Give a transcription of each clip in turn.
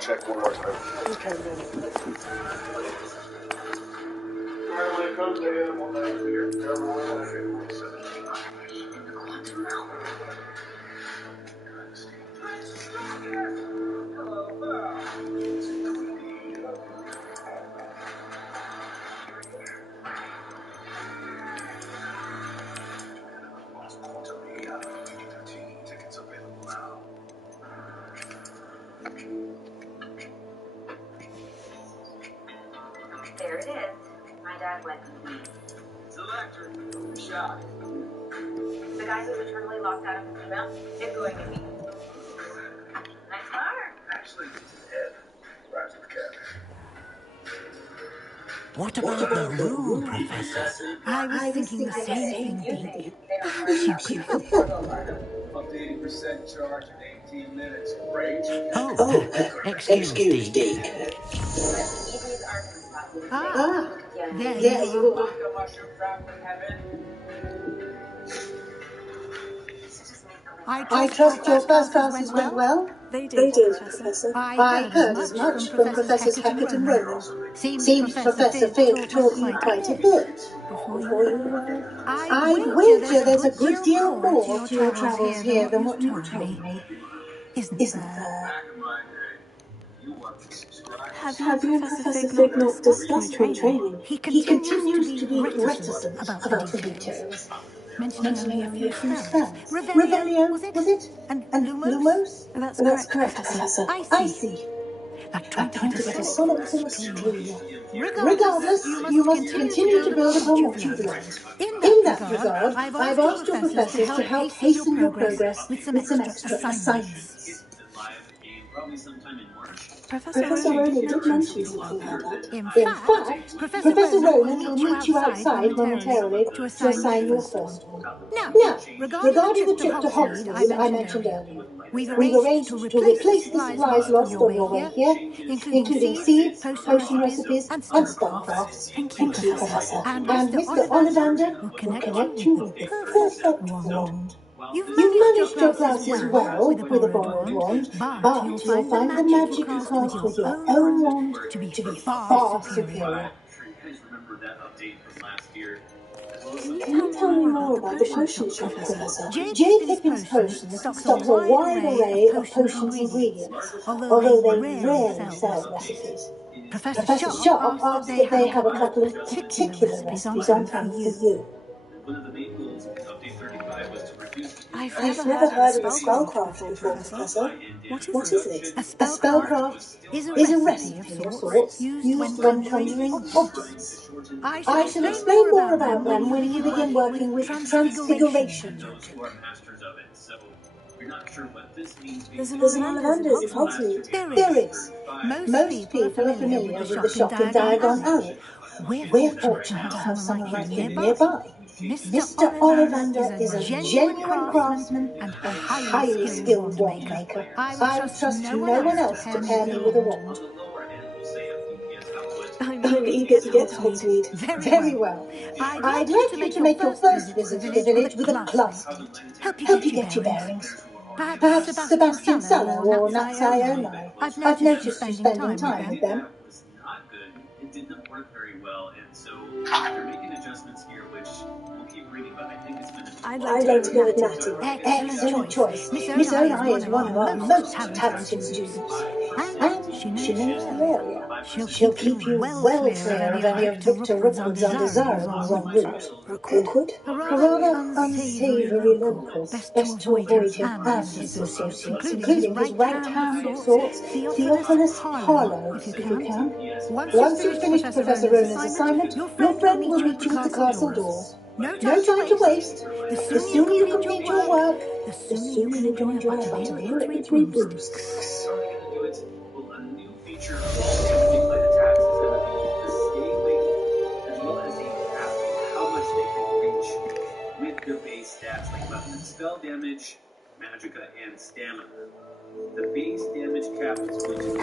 check one more time. Okay, then. Alright, when it comes to animal life, we are everyone in the quantum realm. Tickets available now. There it is. My dad went with me. Selector, shot. The guy who's eternally locked out of his email is going with me. Nice car. Actually, head. Right to the cabin. What about the room, Professor? I was thinking the same thing, Dee. Perhaps you could help. Up to 80% charge in 18 minutes. Great. Excuse Dee. There you are. I trust your first classes went well? They did, Professor. I heard as much from Professors Hackett and Ronan. Seems Professor Fig taught you quite a bit. Before you I'd wager there's a good deal more to your travels here than what you told me. Isn't there? Have you and Professor Fig not discussed my training? He continues to be reticent about the details. Mentioning only a few spells. Revelio, was it? And Lumos? That's correct, Professor. I see. Like trying to get a solid stream. Regardless, you must continue to build upon what you've learned. In that regard, I've asked your professors to help hasten your progress with some extra assignments. Probably sometime in March. Professor Ronan did mention something about that. In fact, Professor Ronan will meet you outside momentarily to assign your first one. Now, regarding the trip to Hogsmeade I mentioned earlier, we've arranged to replace the supplies lost on your way here, including seeds, potion recipes, and spellcrafts. Thank you, Professor. And Mr. Ollivander will connect you with the perfect wand. You've managed your classes well with a borrowed wand, but you'll find the magic you cast with your own wand to be far superior. Can you tell me more about the potion shop, Professor? J. Pippin's Potions stocks a wide array of potions ingredients, although they rarely sell recipes. Professor Sharp asks that they have a couple of particular recipes on hand for you. One of the main goals of Update 35 was to reduce the I've never heard of a spellcraft before, Professor. What is it? A spellcraft is a recipe of sorts used when conjuring objects. I shall explain more about them when you begin working with transfiguration. those who are masters of it, so we're not sure what this means. There's an Ollivander's in Hogsmeade. There is. Most people are familiar with the shop in Diagon Alley. We're fortunate to have someone like him nearby. Mr. Ollivander is a genuine craftsman and a highly skilled wand maker. I would trust no one else to pair me with a wand. I'm eager to get to Hogsmeade. Very well. I'd like you to make your first visit to the village with a class help you get your bearings. Perhaps Sebastian Sallow or Natsai Onai. I've noticed you spending time with them. Was not good. It did not work very well, and so they're making adjustments here, which we'll keep reading, but I think it's been I'd like to go with Natty. Excellent choice. Miss Onai is one of our most talented students. And she knows the area. She'll keep you well clear of any of Victor Rookwood's undesirables en route. Rookwood? A rather unsavoury local. Best to avoid him and his associates, including his right-hand sorts, Theophilus Harlow, if you can. Once you've finished Professor Ronan's assignment, your friend will meet you at the castle door. No time to waste. The sooner you complete your work, the sooner you join your bullet with 3 boosts. a new feature of multi-plate attacks is going to be the scaling, as well as the cap how much they can reach with their base stats like weapon and spell damage, magicka, and stamina. The base damage cap is going to be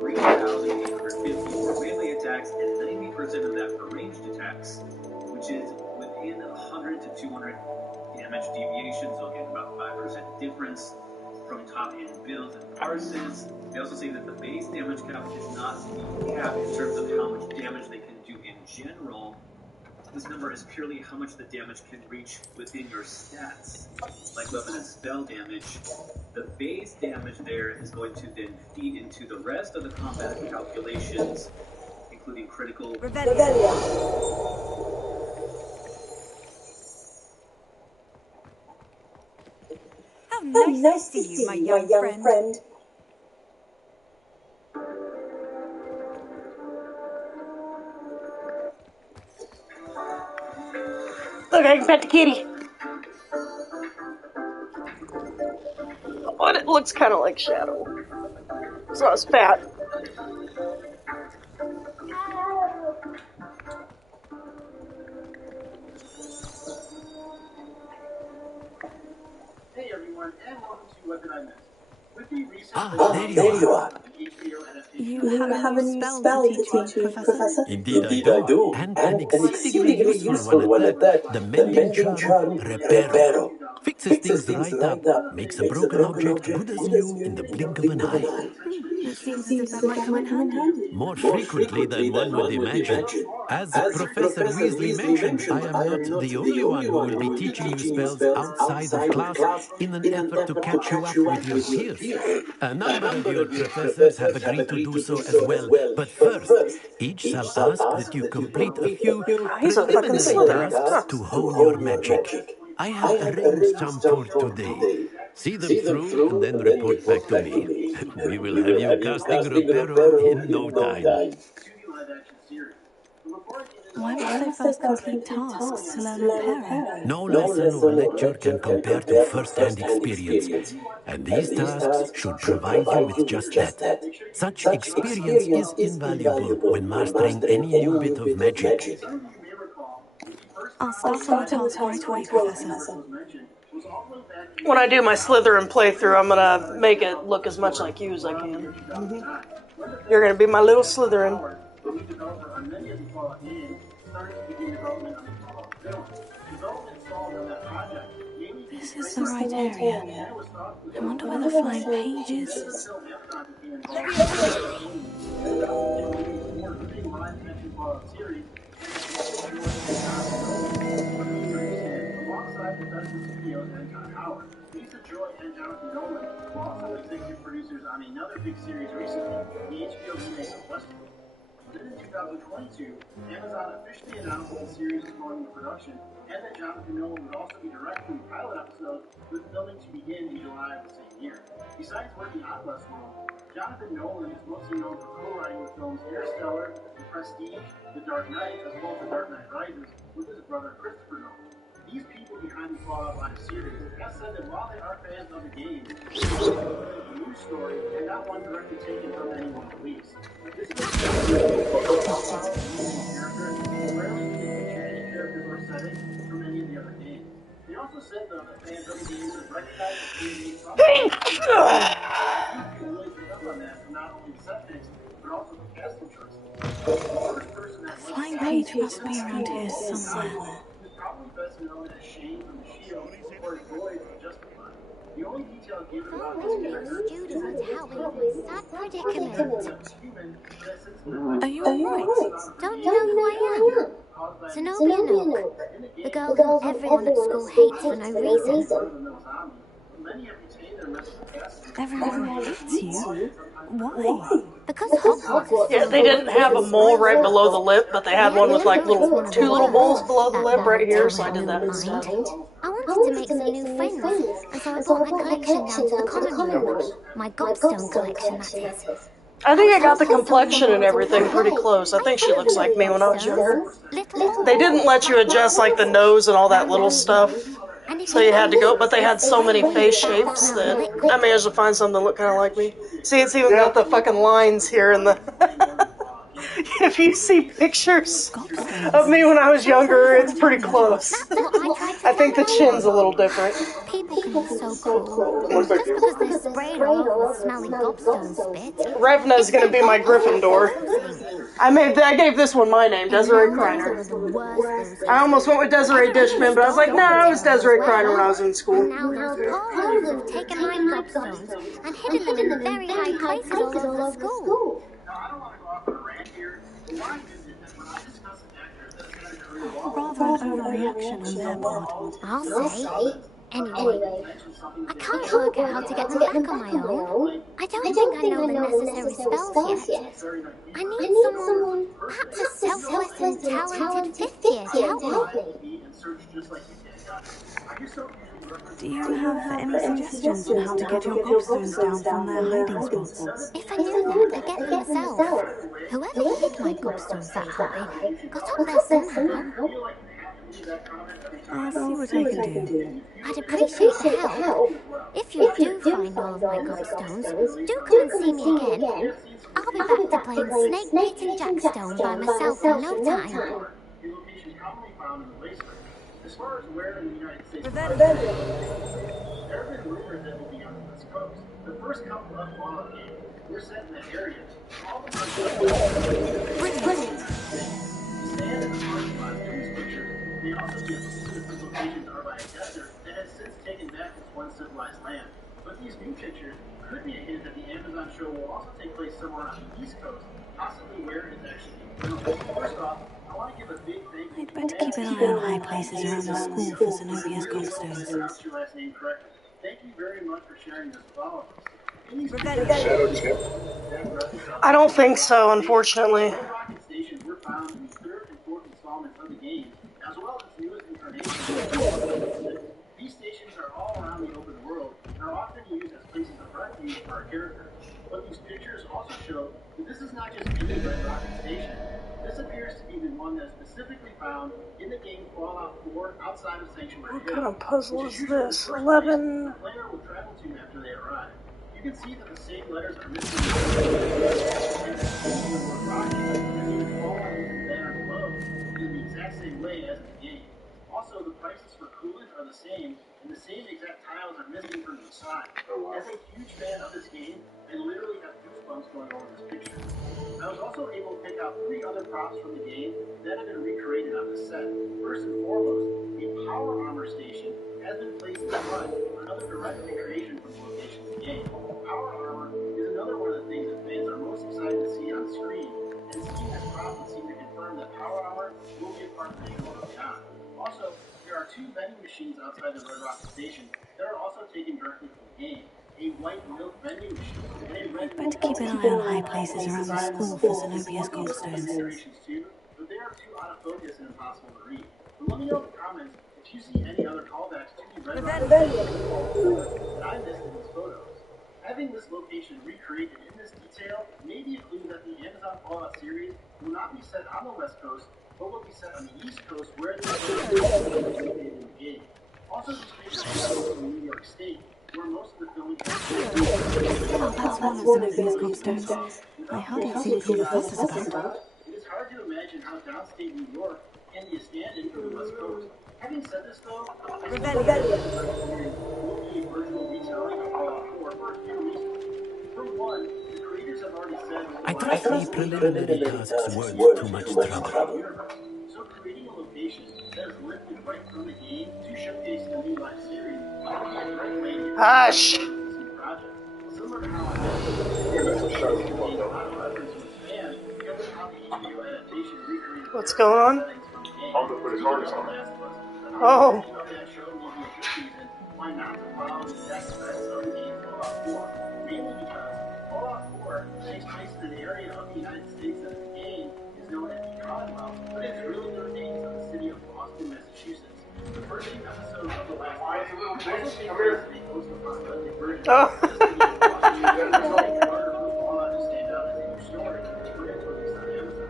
3,850 for melee attacks and 90% of that for ranged attacks, which is within 100 to 200 damage deviations. They'll get about 5% difference. from top-end builds and parses. They also say that the base damage cap is not the cap in terms of how much damage they can do in general. This number is purely how much the damage can reach within your stats, like weapon and spell damage. The base damage there is going to then feed into the rest of the combat calculations, including critical... Revelia. How nice to see you, my young friend. Look, I can pet the kitty. But it looks kind of like Shadow. So it's fat. Hey everyone, and welcome to What Did I Miss? With me recently... There you are. You have a new spell to teach me, Professor? Indeed I do. And an exceedingly useful one at that. The mending charm, Reparo. Fixes things right up, makes a broken object good as new in the blink of an eye. It seems as if that might come in handy. More frequently than one would imagine. As Professor Weasley mentioned, I am not the only one who will be teaching you spells outside of class in an effort to catch you up with your peers. A number of your professors have agreed to do so as well, but first, each shall ask that you complete a few He's a fucking preliminary Slytherin. tasks to hone your magic. I have arranged some for today. See them through and then report back to me. We will have you casting Reparo in no time. Why must I first complete tasks to learn Reparo? No lesson or lecture can compare to first-hand experience, and these tasks should provide you with just that. Such experience is invaluable when mastering any new bit of magic. I'll start on the task right away, Professor. When I do my Slytherin playthrough, I'm gonna make it look as much like you as I can. You're gonna be my little Slytherin. This is the right area. I wonder where the flying page is. Lisa Joy and Jonathan Nolan were also executive producers on another big series recently, the HBO remake of Westworld. Then in 2022, Amazon officially announced that the series was going into production and that Jonathan Nolan would also be directing the pilot episode, with filming to begin in July of the same year. Besides working on Westworld, Jonathan Nolan is mostly known for co-writing the films Interstellar, The Prestige, The Dark Knight, as well as The Dark Knight Rises, with his brother Christopher Nolan. These people behind the Fallout Live series have said that while they are fans of the game, it's a new story and not one directly taken from any one release. This is rarely taken any characters or settings from any of the other games. They also said though that fans of the games have recognized the game you can really pick up on that from not only the set picks, but also the casting choices. The flying page must be around here somewhere. Probably best known as Shane from The Shield or Lloyd from Justified. The only detail given about this character is that Are you alright? Don't you know who I am? Zenobia Nook, the girl whom everyone at school hates for no reason. Everyone hates you? Why? Because Hogwarts. Yeah, they didn't have a mole right below the lip, but they had one with like two little moles below the lip right here, so I did that instead. I wanted to make some new friends, and so I brought my collection down to the common room. My Gobstone collection, that is. I think I got the complexion and everything pretty close. I think she looks like me when I was younger. They didn't let you adjust like the nose and all that little stuff. So you had to go, but they had so many face shapes that I managed to find some that look kind of like me. See, it's even got the fucking lines here in the... If you see pictures of me when I was younger, it's pretty close. I think the chin's a little different. People can be so cool. Just because they're sprayed all over with smelly Gobstone spit. Revna's gonna be my Gryffindor. I gave this one my name, Desiree Kreiner. I almost went with Desiree Dishman, but I was like, no, I was Desiree Kreiner when I was in school. And now those poor ones have taken my gobstones and hidden them in very high places all over the school. Now, I don't want to go off on a rant here, but why is it that when I discuss an actor that has had a career Rather an overreaction on their part. I'll say. Anyway, I can't work out how to get them back on my own. I don't think I know the necessary spells yet. I need someone, perhaps a selfless and talented fifth year to help me. Do you have any suggestions on how to get your gobstones down from their hiding spots? If I knew that, I'd get them myself. Whoever hid my gobstones that high got up there somehow. I'll see what I can do. I'd appreciate the help. If you do find all of my gobstones, do come and see me again. I'll be back to playing Snake Bait and Jackstone by myself in no time. As far as where in the United States, there have been rumors that will be on the West Coast. The first couple of Fallout games were set in that area. All the stand in the parking lot in these pictures may also be a specific locations are by a desert that has since taken back its once civilized land. But these new pictures could be a hint that the Amazon show will also take place somewhere on the East Coast, possibly where it is actually. First off, I want to give a big thank you. I'd better keep an eye on high places around the school for Zenobia's gobstones. Your last name correctly. Thank you very much for sharing this with all of us. I don't think so, unfortunately. Rocket stations were found in the third and fourth installments of the game, as well as its newest incarnation. These stations are all around the open world and are often used as places of refuge for our characters. But these pictures also show that this is not just any Red Rocket station. This appears to be the one that is specifically found in the game Fallout 4 outside of Sanctuary. What kind of puzzle is this? 11. The player will travel to after they arrive. You can see that the same letters are missing in the exact same way as in the game. Also, the prices for coolant are the same, and the same exact tiles are missing from the side. As a huge fan of this game, I literally have goosebumps going over this picture. I was also able to pick out 3 other props from the game that have been recreated on the set. First and foremost, a power armor station has been placed in the front, another direct recreation from the location of the game. Power armor is another one of the things that fans are most excited to see on screen, and seeing this prop would seem to confirm that power armor will be a part of the show early on. Also, there are 2 vending machines outside the Red Rocket station that are also taken directly from the game. A white milk vending machine and a red milk. Better keep an eye on high places around the school for Zenobia's gobstones. But they are too out of focus and impossible to read. But let me know in the comments if you see any other callbacks to the Red Rocket that I missed in these photos. Having this location recreated in this detail may be a clue that the Amazon Fallout series will not be set on the West Coast, but will be set on the East Coast where the located in the game. Also, these pictures are from New York State, where most of the filming Oh, that's one of Zenobia's gobstones. I hardly see what all the fuss is about. It is hard to imagine how downstate New York can be a stand-in for the West Coast. Having said this, though, I will be a virtual retelling of Fallout 4 for a few reasons. For one, the creators have already said I trust the preliminary tasks weren't too much trouble. so creating a location that is lifted right from the game to showcase the new live series might be a great way to get Hush! this new project. Similar to how I mentioned, a lot of reference was fans because of how the HBO adaptation recreated What's going on? settings from the game. I'm gonna put his artist on. Oh. That show will be a good reason why not to follow the exact specs of the game Fallout 4. Mainly because Fallout 4 takes place in an area of the United States that the game is known as the Commonwealth, but it's really the remains of the city of Boston, Massachusetts. The first 2 episodes of the last season also take place in a post-apocalyptic version. Oh. Fallout to stand out as a new story, when it's released on Amazon.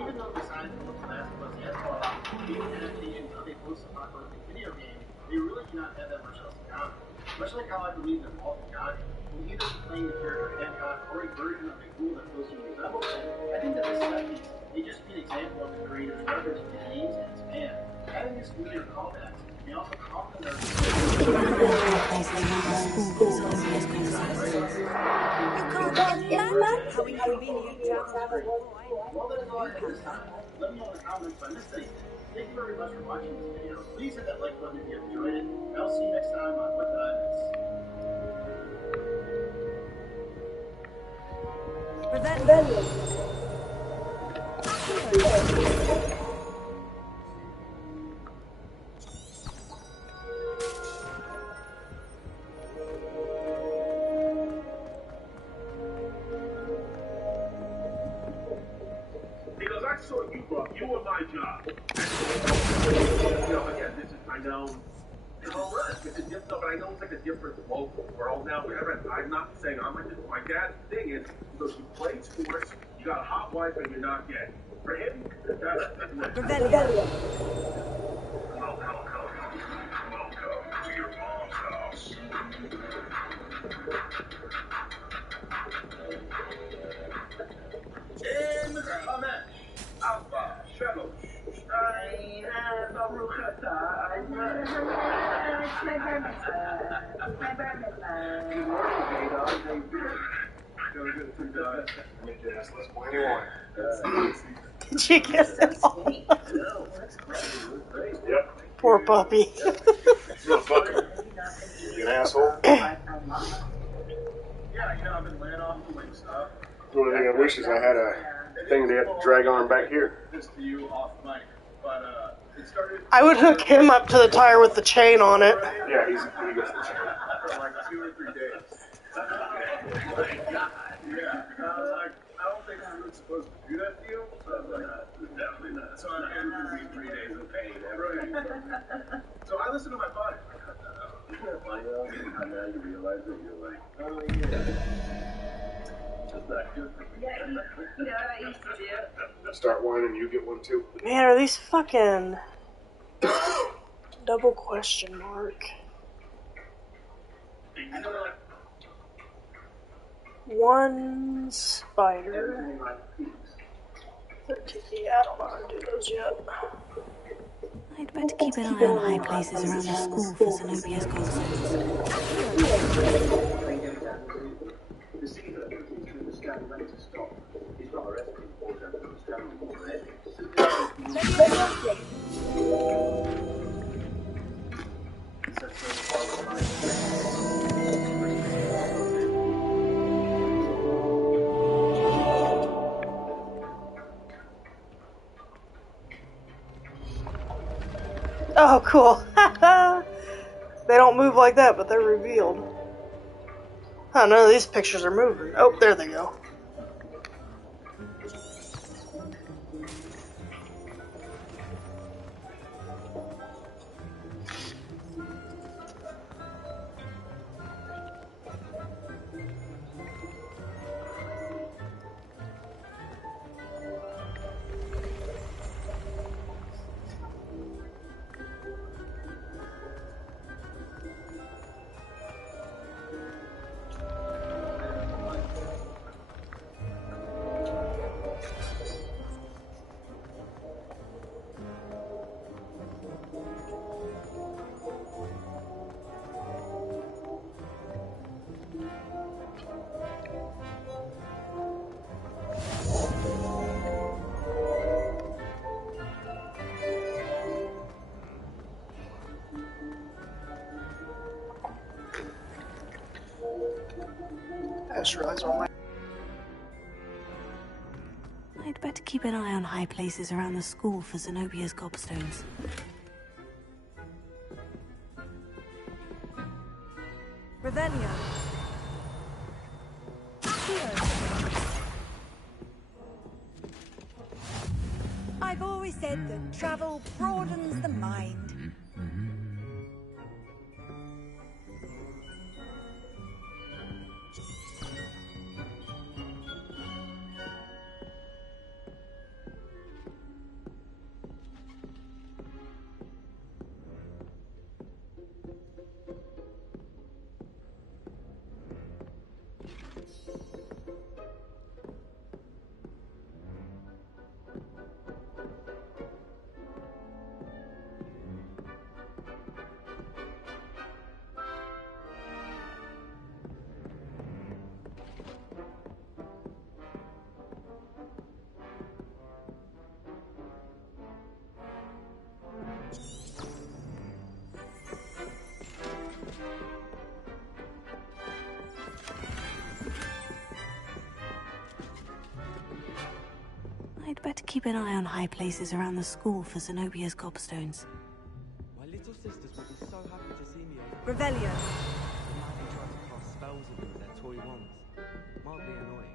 Even though besides the Last of Us and Fallout, being adaptations of a post-apocalyptic video game, they really do not have that much else in common. Much like how I believe that Walt and Gotti will either be playing the character Hancock or a version of a ghoul that closely resembles him, I think that this set piece may just be an example of the creator's reference to the games and its fan. Having these familiar callbacks may also complement High places around the school for Zenobia's gobstones. Imagine How inconvenient travel was. Well, then, this time, let me know in the comments if I missed anything. Thank you very much for watching this video. Please hit that like button if you have enjoyed it. And I'll see you next time on What Did I Miss? Rebellion. Because I saw you up, you were my job. Again, this is, I know, it's a different, but I know it's like a different local world now. I'm not saying I'm like this. My dad's thing is, because you play sports, you got a hot wife, and you're not gay. For him, that's Rebellion. Welcome to your mom's house. In Amesh, Alpha, Shuttle, Stein, and Baruchata. Good morning, Did you get it all? Yep. Poor puppy. You an asshole? Yeah, I've been laying off doing stuff. The only thing I wish is I had a thing to drag on back here. This to you off mic, but it started. I would hook him up to the tire with the chain on it. Yeah, he gets the chain. For like 2 or 3 days. Yeah, I was like, I don't think I'm supposed to do that to you. So I was like, definitely not. So I'm going to be 3 days of pain. Right. So I listened to my body. I cut that out. And now you realize that you're like, oh yeah. Just not good for me. Yeah, you know what I used to do? Start one and you get one too. Man, are these fucking double question mark? One spider. 13. Yeah, I don't know how to do those yet. I'd better keep an eye on high places around the school for Zenobia's gallstones. The city that the sky went to stop. He's not arrested for traveling Oh, cool. They don't move like that, but they're revealed. Oh, none of these pictures are moving. Oh, there they go. I just realized all my... I'd better keep an eye on high places around the school for Zenobia's gobstones. Rebellion. I've always said that travel broadens the mind. better keep an eye on high places around the school for Zenobia's gobstones. My little sisters will be so happy to see me over. Revelio! Now they try to cast spells with me with their toy wands. Mildly annoying.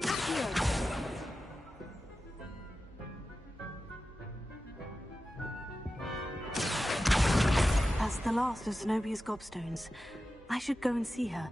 Accio! That's the last of Zenobia's gobstones. I should go and see her.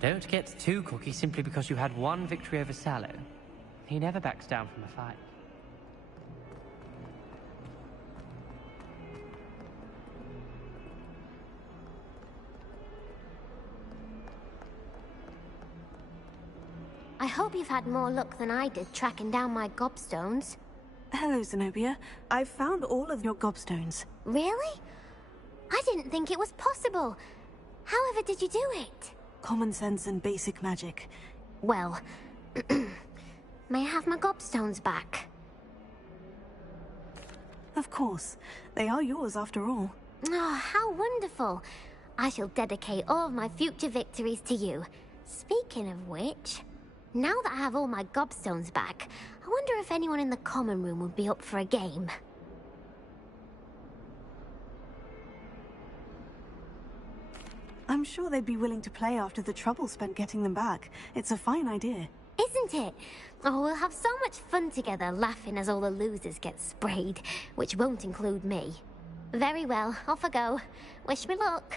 Don't get too cocky simply because you had one victory over Sallow. He never backs down from a fight. I hope you've had more luck than I did tracking down my gobstones. Hello, Zenobia. I've found all of your gobstones. Really? I didn't think it was possible. However did you do it? Common sense and basic magic. Well, may I have my gobstones back? Of course. They are yours after all. Oh, how wonderful. I shall dedicate all of my future victories to you. Speaking of which, now that I have all my gobstones back, I wonder if anyone in the common room would be up for a game. I'm sure they'd be willing to play after the trouble spent getting them back. It's a fine idea. Isn't it? Oh, we'll have so much fun together, laughing as all the losers get sprayed, which won't include me. Very well, off I go. Wish me luck.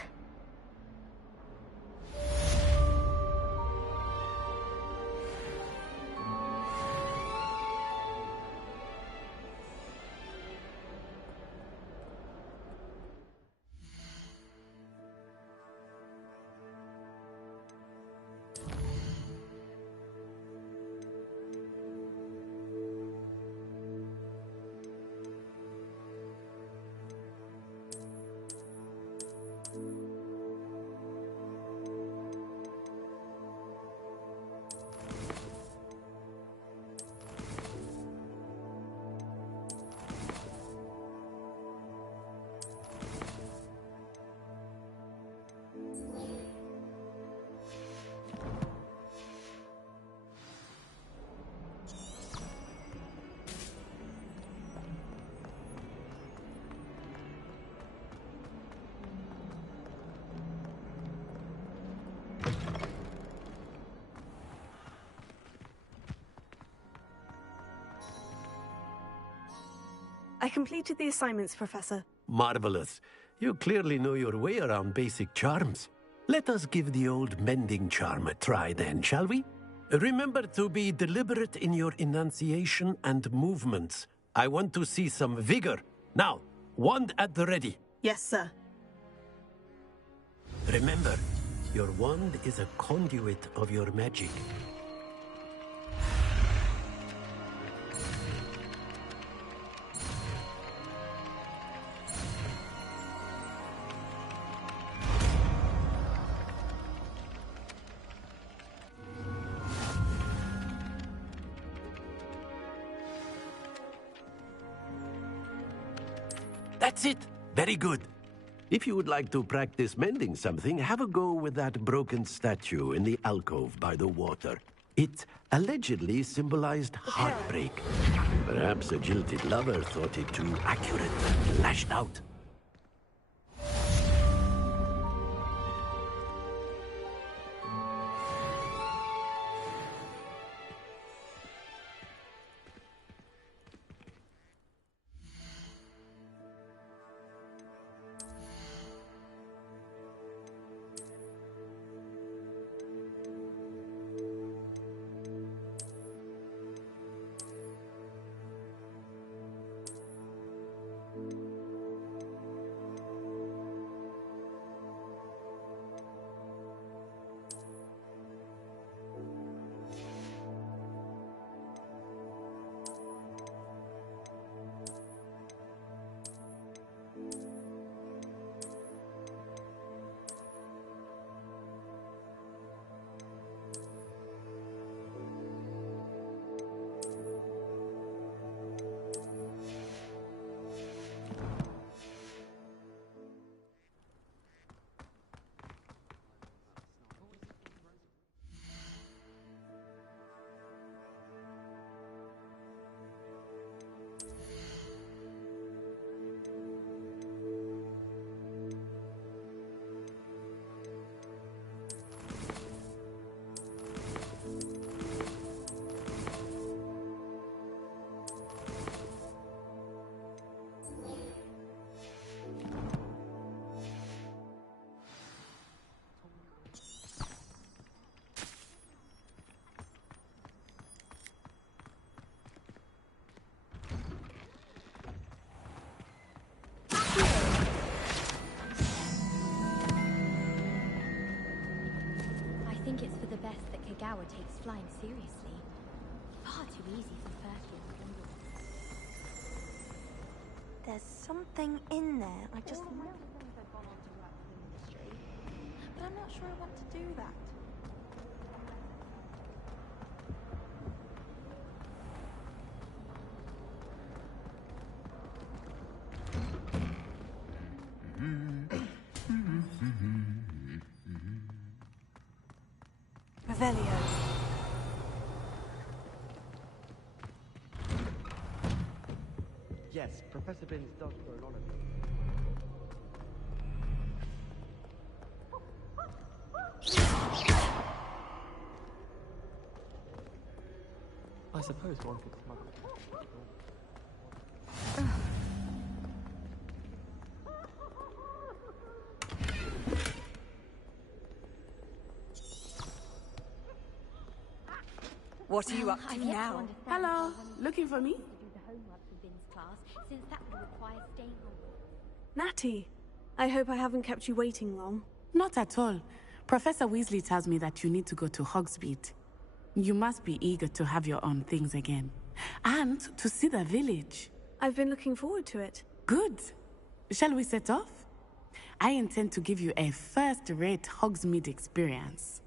I completed the assignments, Professor. Marvelous. You clearly know your way around basic charms. Let us give the old mending charm a try then, shall we? Remember to be deliberate in your enunciation and movements. I want to see some vigor. Now, wand at the ready. Yes, sir. Remember, your wand is a conduit of your magic. That's it! Very good. If you would like to practice mending something, have a go with that broken statue in the alcove by the water. It allegedly symbolized heartbreak. Perhaps a jilted lover thought it too accurate and lashed out. I think it's for the best that Kagawa takes flying seriously. Far too easy for Firkin. There's something in there. I just know things have gone on to work for the ministry, but I'm not sure I want to do that. Revelio. Yes, Professor Binns does throw a lot of it. I suppose one could smuggle it. What are you up to now? Hello, looking for me? Since that would require staying home. Natty, I hope I haven't kept you waiting long. Not at all. Professor Weasley tells me that you need to go to Hogsmeade. You must be eager to have your own things again. And to see the village. I've been looking forward to it. Good. Shall we set off? I intend to give you a first-rate Hogsmeade experience.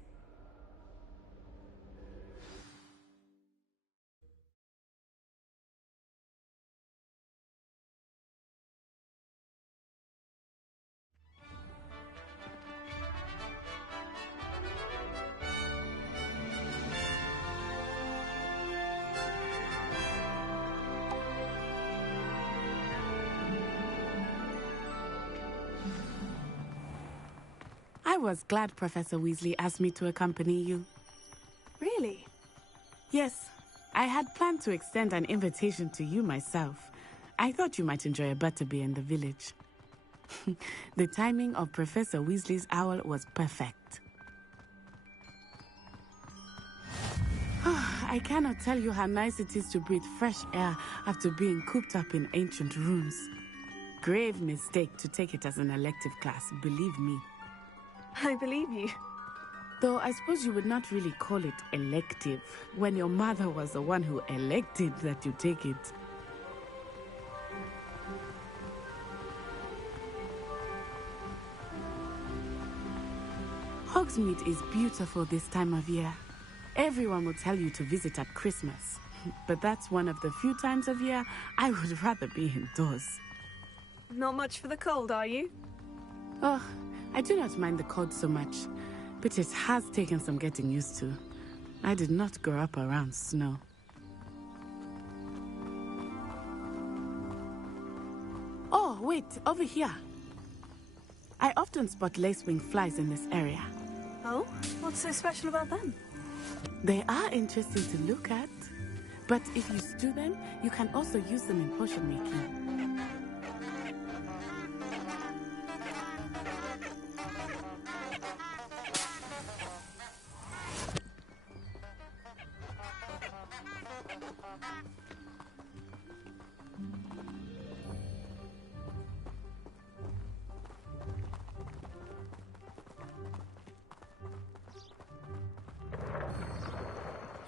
I was glad Professor Weasley asked me to accompany you. Really? Yes, I had planned to extend an invitation to you myself, I thought you might enjoy a butterbeer in the village. The timing of Professor Weasley's owl was perfect. I cannot tell you how nice it is to breathe fresh air after being cooped up in ancient rooms. Grave mistake to take it as an elective class, believe me. I believe you. Though I suppose you would not really call it elective when your mother was the one who elected that you take it. Hogsmeade is beautiful this time of year. Everyone will tell you to visit at Christmas, but that's one of the few times of year I would rather be indoors. Not much for the cold, are you? Oh, I do not mind the cold so much, but it has taken some getting used to. I did not grow up around snow. Oh, wait, over here. I often spot lacewing flies in this area. Oh? What's so special about them? They are interesting to look at, but if you stew them, you can also use them in potion making.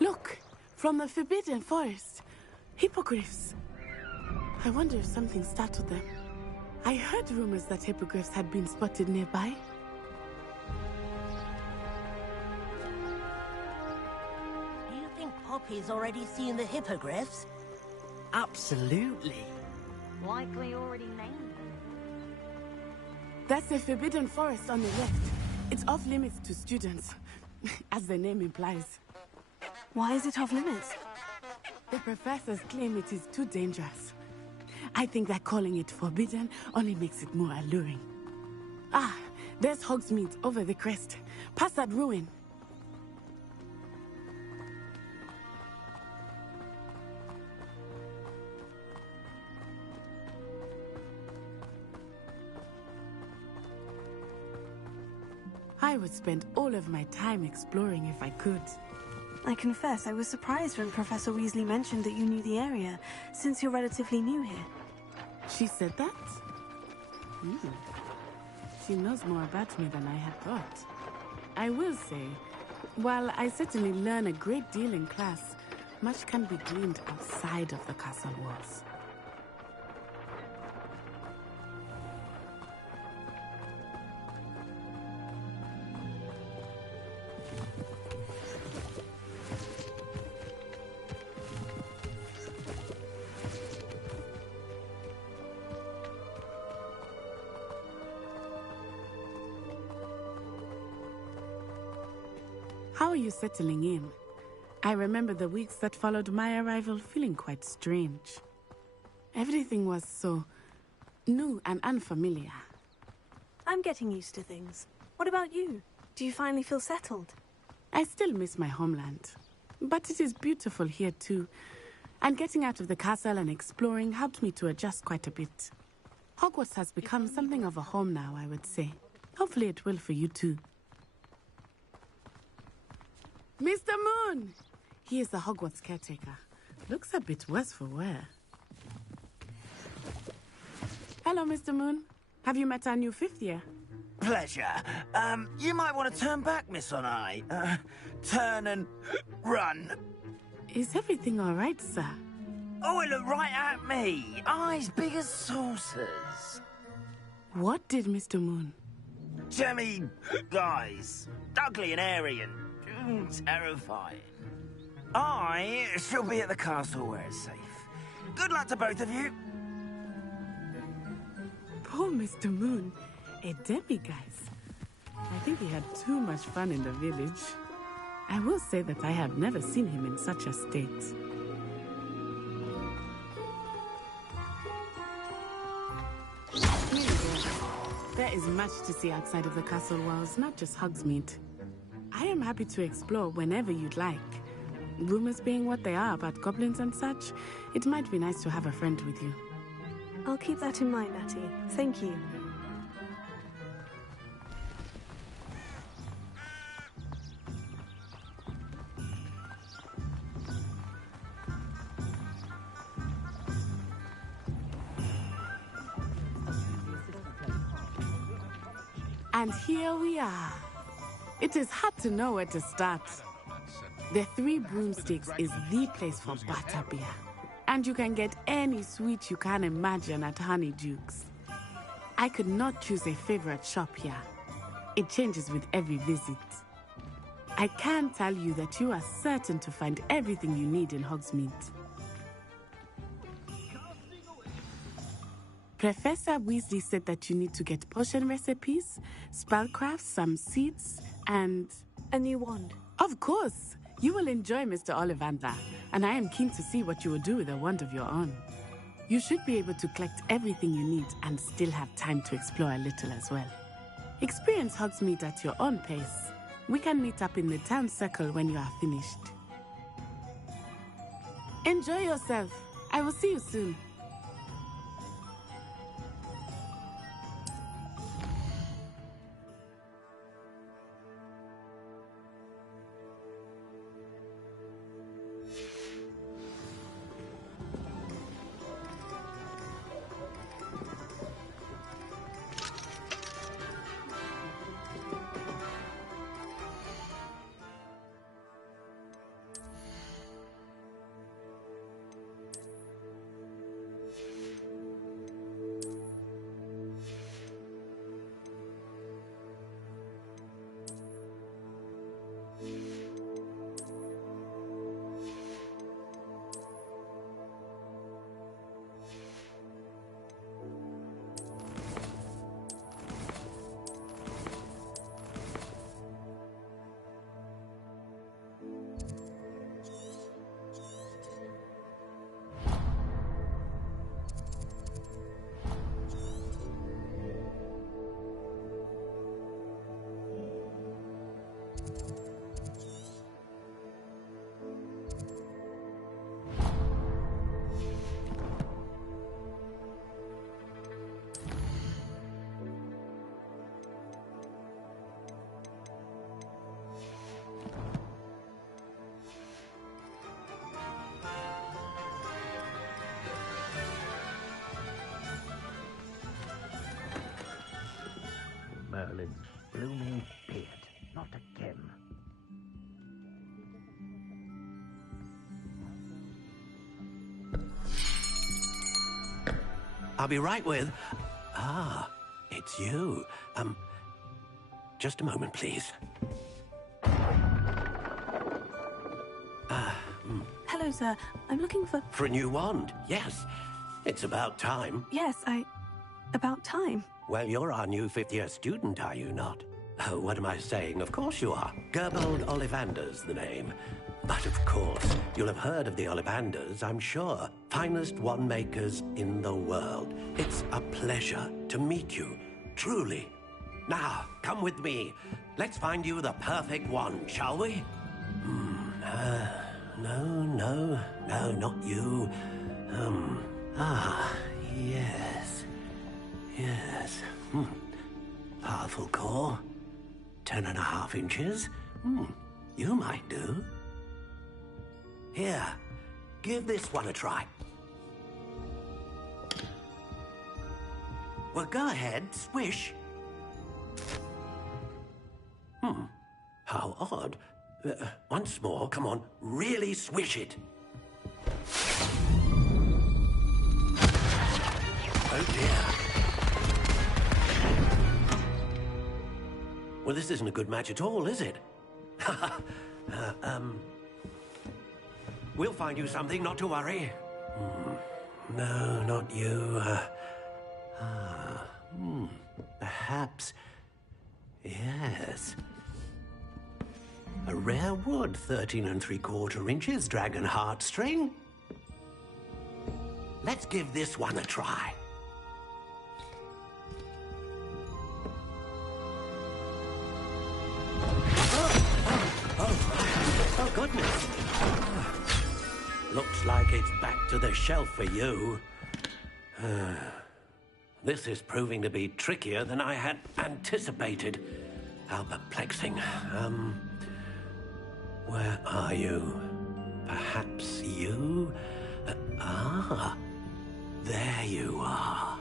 Look, from the Forbidden Forest. Hippogriffs. I wonder if something startled them. I heard rumors that hippogriffs had been spotted nearby. Do you think Poppy's already seen the hippogriffs? Absolutely. Likely already named them. That's the Forbidden Forest on the left. It's off limits to students, as the name implies. Why is it off limits? The professors claim it is too dangerous. I think that calling it forbidden only makes it more alluring. Ah, there's Hogsmeade over the crest. Past that ruin. I would spend all of my time exploring if I could. I confess I was surprised when Professor Weasley mentioned that you knew the area, since you're relatively new here. She said that? She knows more about me than I had thought. I will say, while I certainly learn a great deal in class, much can be gleaned outside of the castle walls. How are you settling in? I remember the weeks that followed my arrival feeling quite strange. Everything was so new and unfamiliar. I'm getting used to things. What about you? Do you finally feel settled? I still miss my homeland, but it is beautiful here too. And getting out of the castle and exploring helped me to adjust quite a bit. Hogwarts has become something of a home now, I would say. Hopefully it will for you too. Mr. Moon! He is the Hogwarts caretaker. Looks a bit worse for wear. Hello, Mr. Moon. Have you met our new fifth year? Pleasure. You might want to turn back, Miss Onai. Turn and run. Is everything all right, sir? Oh, it looked right at me. Eyes big as saucers. What did Mr. Moon? Jemmy guys. Ugly and airy and terrifying. I shall be at the castle where it's safe. Good luck to both of you. Poor Mr. Moon. A demiguise. I think he had too much fun in the village. I will say that I have never seen him in such a state. Here you go. There is much to see outside of the castle walls, not just Hogsmeade. I am happy to explore whenever you'd like. Rumors being what they are about goblins and such, it might be nice to have a friend with you. I'll keep that in mind, Natty. Thank you. And here we are. It is hard to know where to start. The Three Broomsticks is the place for butterbeer. And you can get any sweet you can imagine at Honeydukes. I could not choose a favorite shop here. It changes with every visit. I can tell you that you are certain to find everything you need in Hogsmeade. Professor Weasley said that you need to get potion recipes, spellcrafts, some seeds, and... a new wand. Of course! You will enjoy Mr. Ollivander, and I am keen to see what you will do with a wand of your own. You should be able to collect everything you need and still have time to explore a little as well. Experience Hogsmeade at your own pace. We can meet up in the town circle when you are finished. Enjoy yourself. I will see you soon. Merlin's blooming beard. Not again. I'll be right with... Ah, it's you. Just a moment, please. Hello, sir. I'm looking for... For a new wand, yes. It's about time. Yes, about time. Well, you're our new fifth-year student, are you not? Oh, what am I saying? Of course you are. Gerbold Ollivander's the name. But of course, you'll have heard of the Ollivanders, I'm sure. Finest wand makers in the world. It's a pleasure to meet you, truly. Now, come with me. Let's find you the perfect wand, shall we? No, not you. Yes. Yes. Powerful core. 10.5 inches. You might do. Here, give this one a try. Well, go ahead, swish. How odd. Once more, come on, really swish it. Oh dear. Well, this isn't a good match at all, is it? We'll find you something, not to worry. No, not you. Perhaps... Yes. A rare wood, 13 3/4 inches, dragon heartstring. Let's give this one a try. Oh, goodness. Looks like it's back to the shelf for you. This is proving to be trickier than I had anticipated. How perplexing. Where are you? Perhaps you? There you are.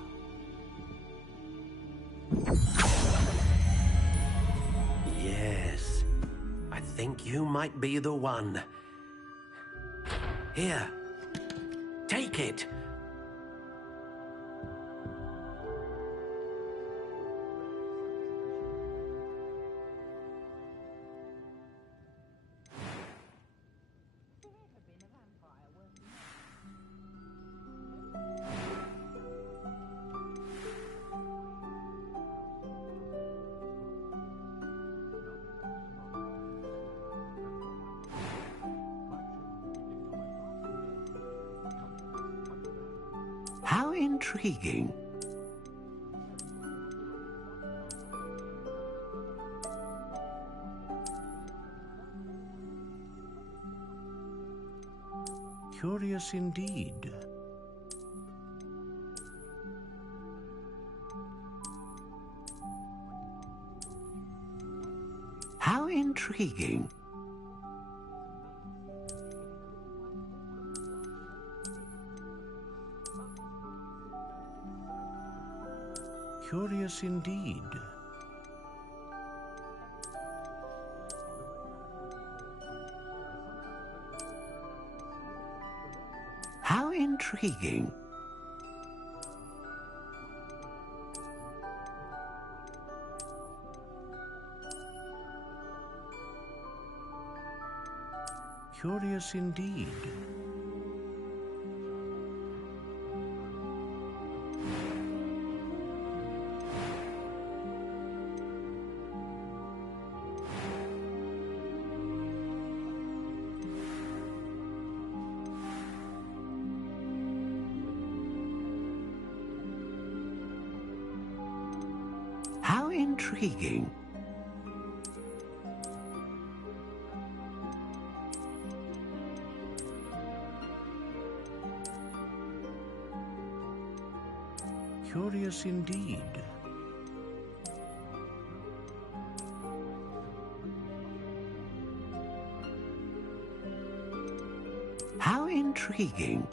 Yes, I think you might be the one. Here, take it. How intriguing. Curious indeed. How intriguing. Curious indeed. How intriguing. Curious indeed. How intriguing. Curious indeed. How intriguing.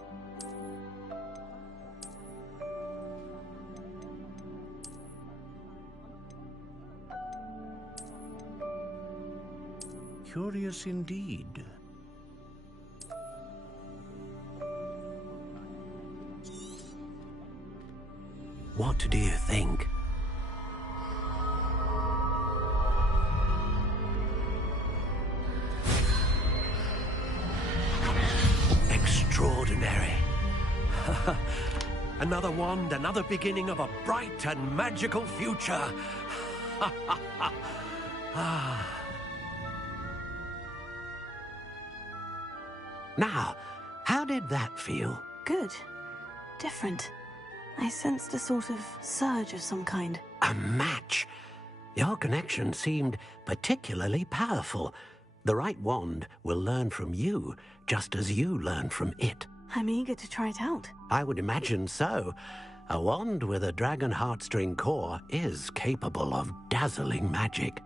Curious indeed. What do you think? Extraordinary. Another wand, another beginning of a bright and magical future. Now, how did that feel? Good. Different. I sensed a sort of surge of some kind. A match. Your connection seemed particularly powerful. The right wand will learn from you, just as you learn from it. I'm eager to try it out. I would imagine so. A wand with a dragon heartstring core is capable of dazzling magic.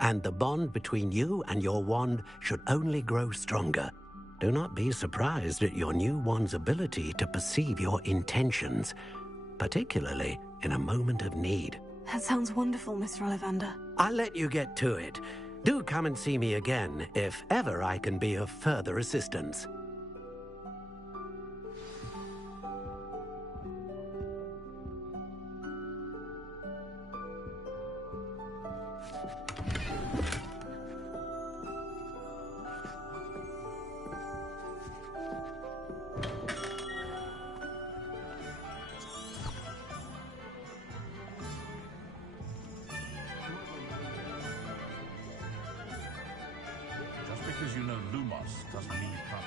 And the bond between you and your wand should only grow stronger. Do not be surprised at your new wand's ability to perceive your intentions, particularly in a moment of need. That sounds wonderful, Mr. Ollivander. I'll let you get to it. Do come and see me again if ever I can be of further assistance. Because you know Lumos doesn't mean you can't.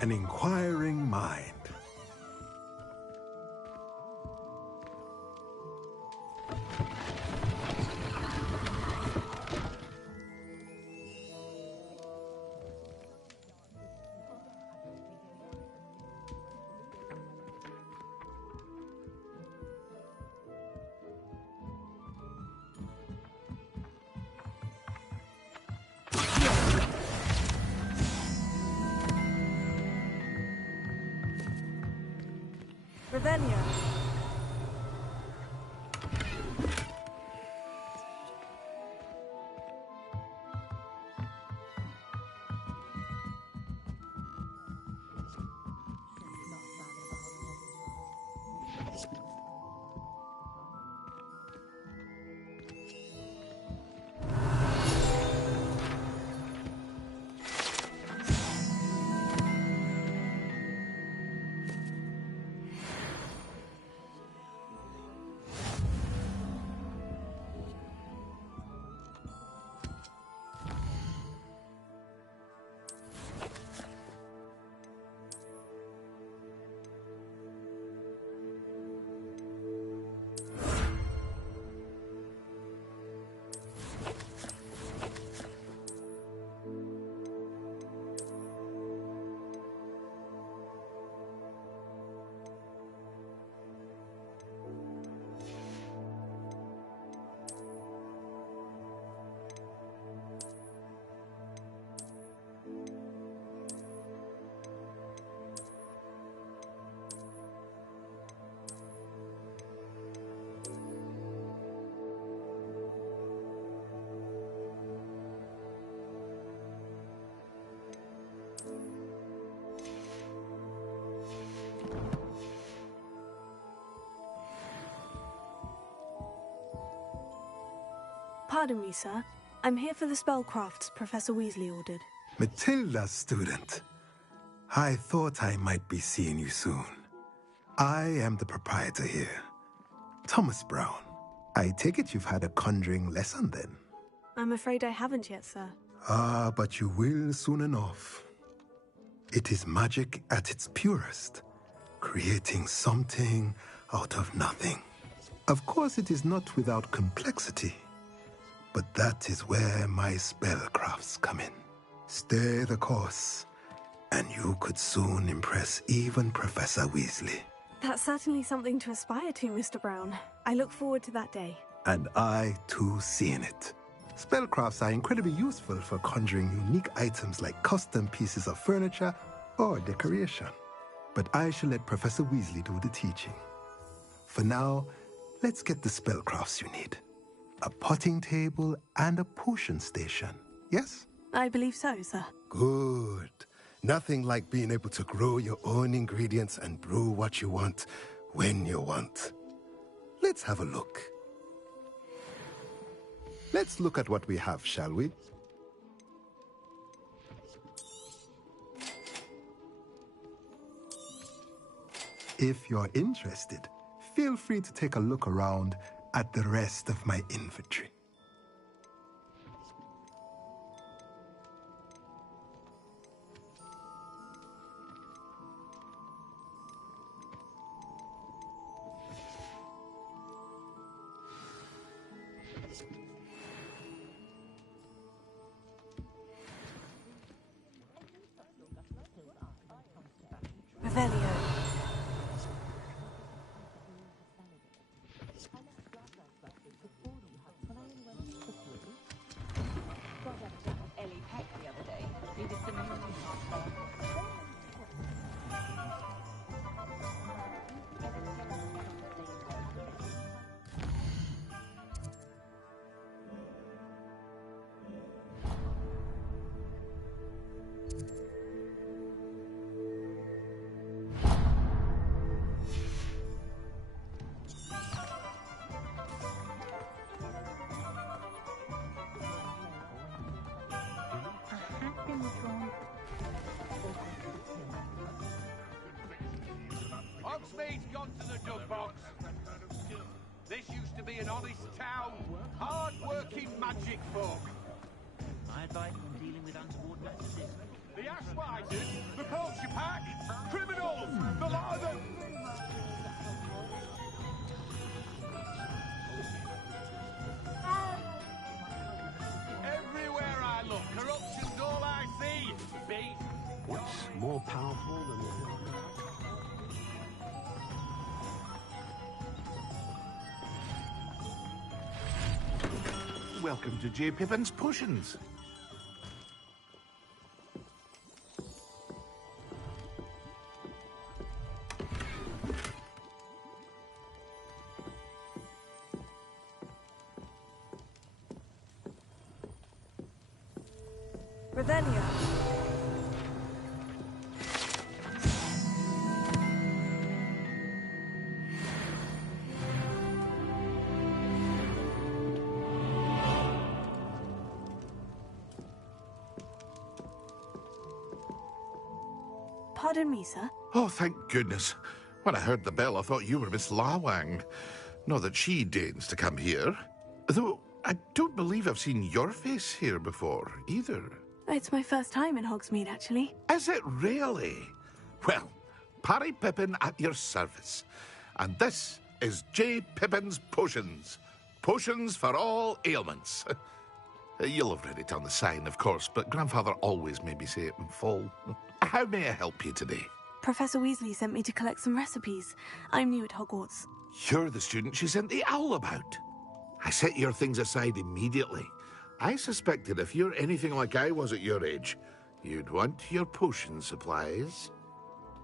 an inquiring mind. Revelio. Pardon me, sir. I'm here for the spellcrafts Professor Weasley ordered. Matilda's student. I thought I might be seeing you soon. I am the proprietor here, Thomas Brown. I take it you've had a conjuring lesson then? I'm afraid I haven't yet, sir. Ah, but you will soon enough. It is magic at its purest, creating something out of nothing. Of course, it is not without complexity, but that is where my spellcrafts come in. Stay the course, and you could soon impress even Professor Weasley. That's certainly something to aspire to, Mr. Brown. I look forward to that day. And I, too, seeing it. Spellcrafts are incredibly useful for conjuring unique items like custom pieces of furniture or decoration. But I shall let Professor Weasley do the teaching. For now, let's get the spellcrafts you need. A potting table and a potion station, yes? I believe so, sir. Good. Nothing like being able to grow your own ingredients and brew what you want when you want. Let's have a look. Let's look at what we have, shall we? If you're interested, feel free to take a look around at the rest of my inventory. Revelio. Hogsmeade's gone to the dug box. This used to be an honest town. Hard-working magic folk. I advise on dealing with untoward messages. the ash-riders, the poacher pack, criminals, the lot of them. Everywhere I look, corruption's all I see. Beast. What's more powerful than the... Welcome to J. Pippin's Potions. Revelio. Pardon me, sir. Oh, thank goodness. When I heard the bell, I thought you were Miss Lawang. Not that she deigns to come here. Though, I don't believe I've seen your face here before, either. It's my first time in Hogsmeade, actually. Is it really? Well, Parry Pippin at your service. And this is J. Pippin's Potions. Potions for all ailments. You'll have read it on the sign, of course, but Grandfather always made me say it in full. How may I help you today? Professor Weasley sent me to collect some recipes. I'm new at Hogwarts. You're the student she sent the owl about. I set your things aside immediately. I suspected if you're anything like I was at your age, you'd want your potion supplies.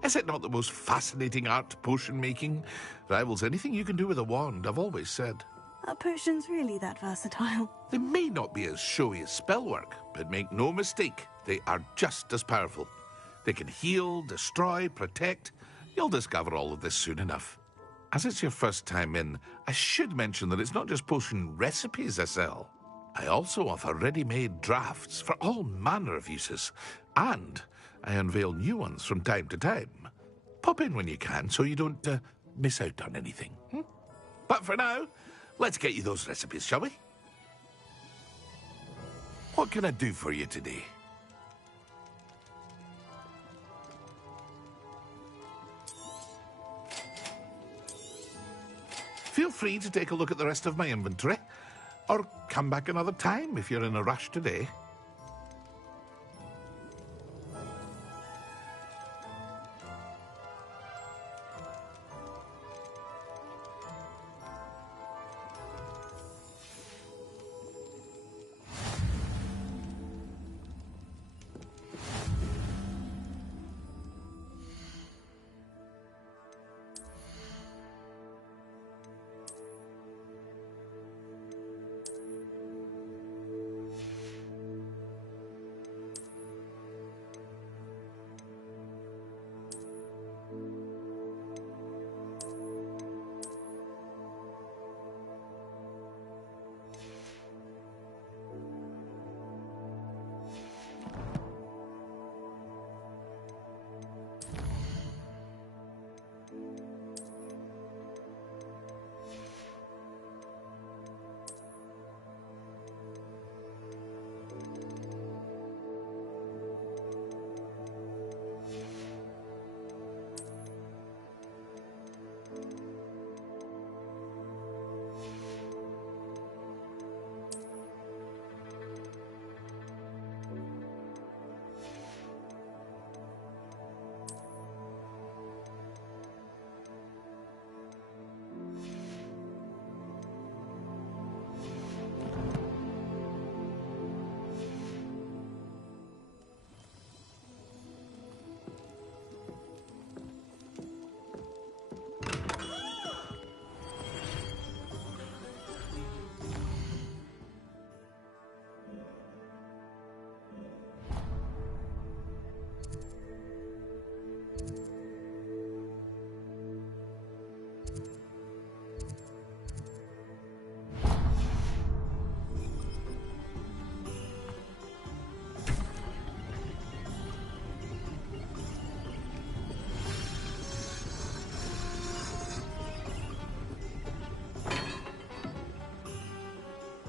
Is it not the most fascinating art, potion making? Rivals anything you can do with a wand, I've always said. Are potions really that versatile? They may not be as showy as spellwork, but make no mistake, they are just as powerful. They can heal, destroy, protect. You'll discover all of this soon enough. As it's your first time in, I should mention that it's not just potion recipes I sell. I also offer ready-made drafts for all manner of uses, and I unveil new ones from time to time. Pop in when you can so you don't miss out on anything. But for now, let's get you those recipes, shall we? What can I do for you today? Feel free to take a look at the rest of my inventory, or come back another time if you're in a rush today.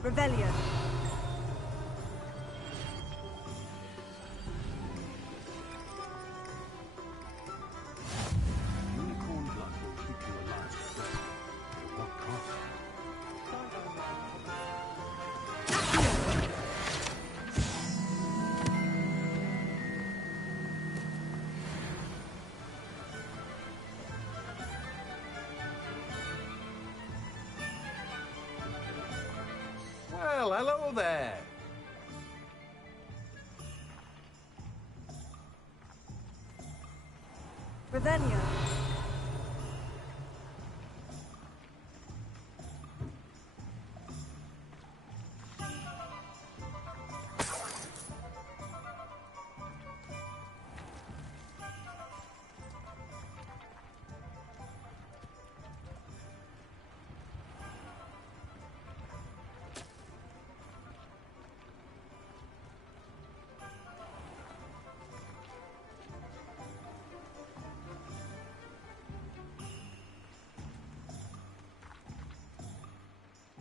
Revelio. Hello there. Revelio.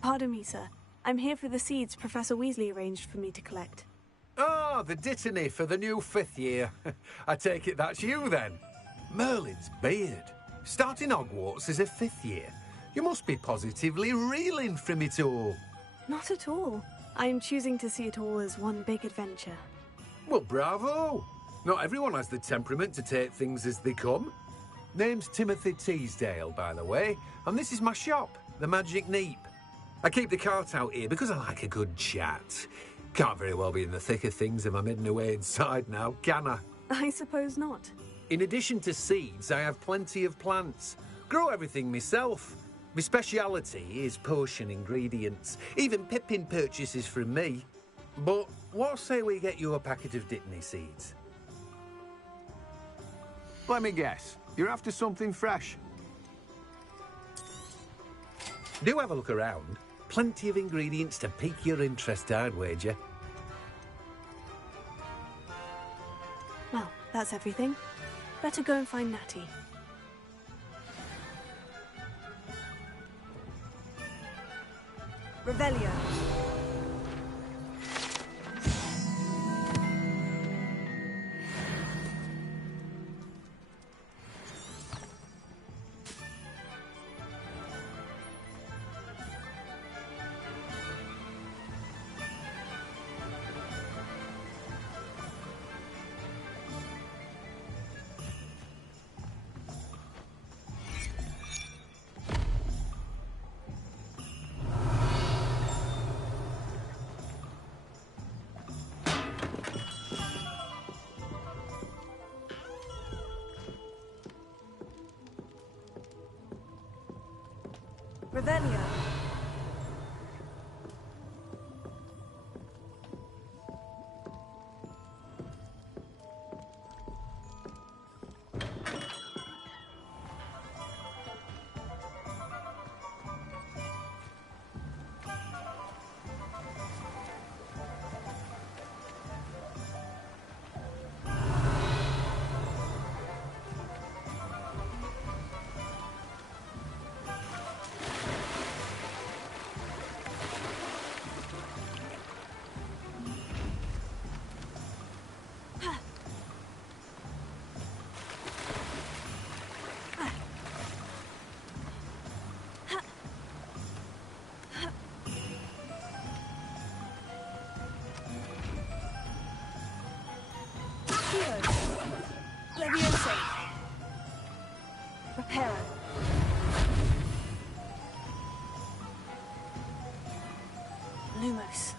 Pardon me, sir. I'm here for the seeds Professor Weasley arranged for me to collect. Oh, the dittany for the new 5th year. I take it that's you, then. Merlin's beard. Starting Hogwarts as a 5th year. You must be positively reeling from it all. Not at all. I am choosing to see it all as one big adventure. Well, bravo. Not everyone has the temperament to take things as they come. Name's Timothy Teasdale, by the way, and this is my shop, the Magic Neep. I keep the cart out here because I like a good chat. Can't very well be in the thick of things if I'm hidden away inside now, can I? I suppose not. In addition to seeds, I have plenty of plants. Grow everything myself. My speciality is potion ingredients. Even Pippin purchases from me. But what say we get you a packet of Dittany seeds? Let me guess. You're after something fresh. Do have a look around. Plenty of ingredients to pique your interest, I'd wager. Well, that's everything. Better go and find Natty. Revelio. Revelio. Leviosa. Reparo. Lumos.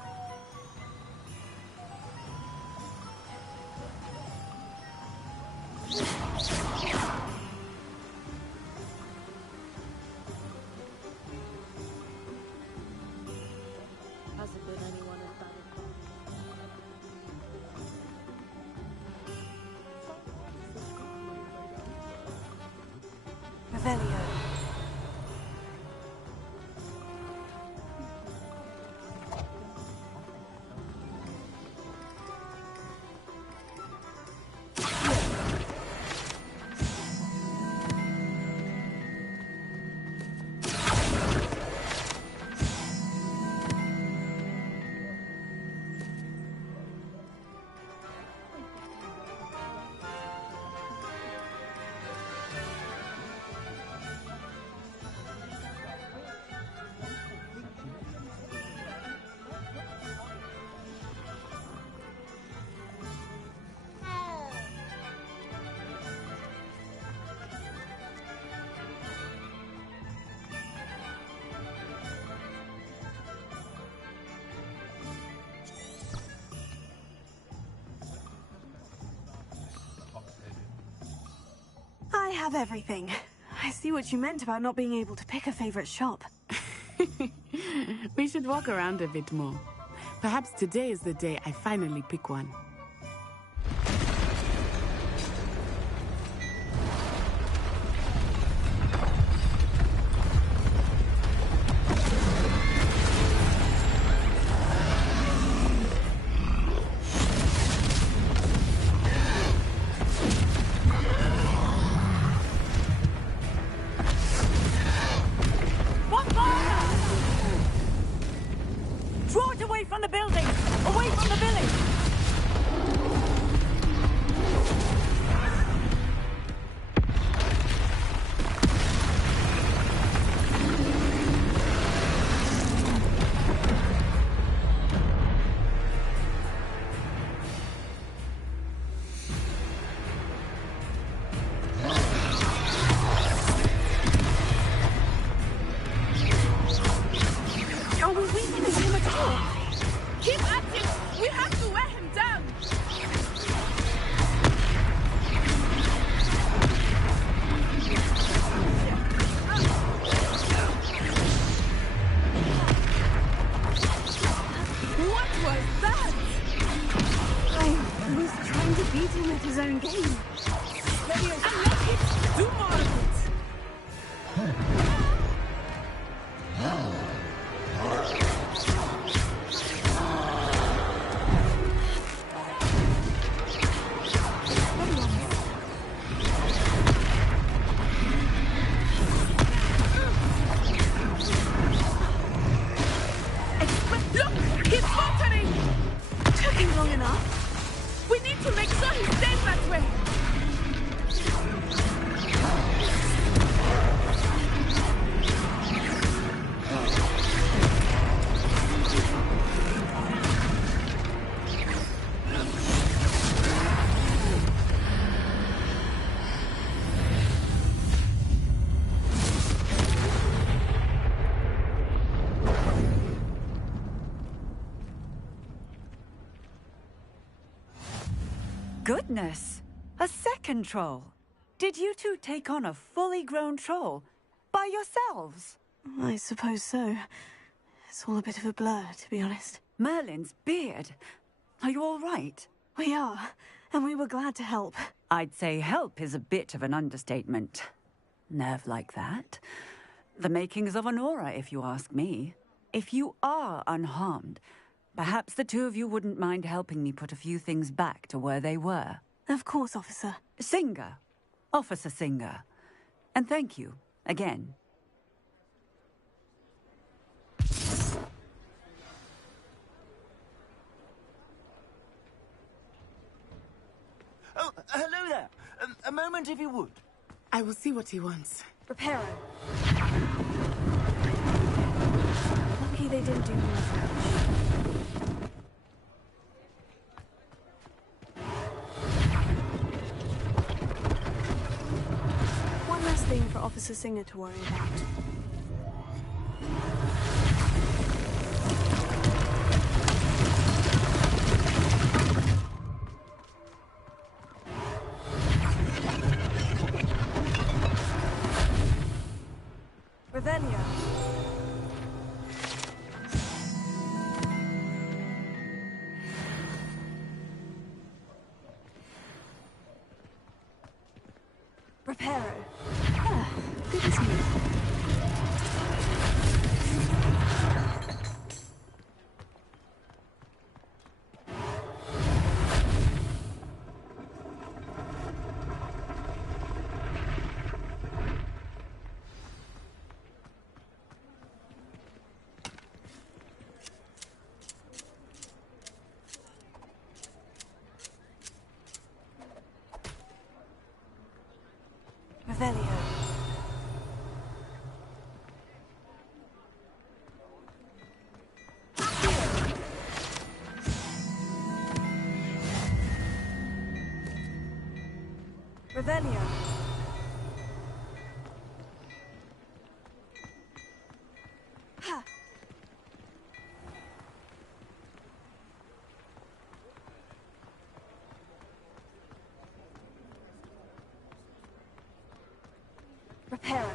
Hasn't been anyone in that. Revelio. have everything. I see what you meant about not being able to pick a favorite shop. We should walk around a bit more. Perhaps today is the day I finally pick one. Draw it away from the building! Away from the village! Are we weakening him at all? Keep at him! We have to wear him down! What was that? I was trying to beat him at his own game. And let him do more of it! Look! He's faltering! Took him long enough. We need to make sure he stays that way. Goodness! A second troll! Did you two take on a fully grown troll? By yourselves? I suppose so. It's all a bit of a blur, to be honest. Merlin's beard. Are you all right? We are, and we were glad to help. I'd say help is a bit of an understatement. Nerve like that. The makings of an aura, if you ask me. If you are unharmed, perhaps the two of you wouldn't mind helping me put a few things back to where they were. Of course, officer. Singer. Officer Singer. And thank you, again. Oh, hello there. A moment, if you would. I will see what he wants. Reparo. Lucky they didn't do more damage. One less thing for Officer Singer to worry about. Revelio. Reparo. Ah, good as new. Revelio. Revelio. Ha! Reparo.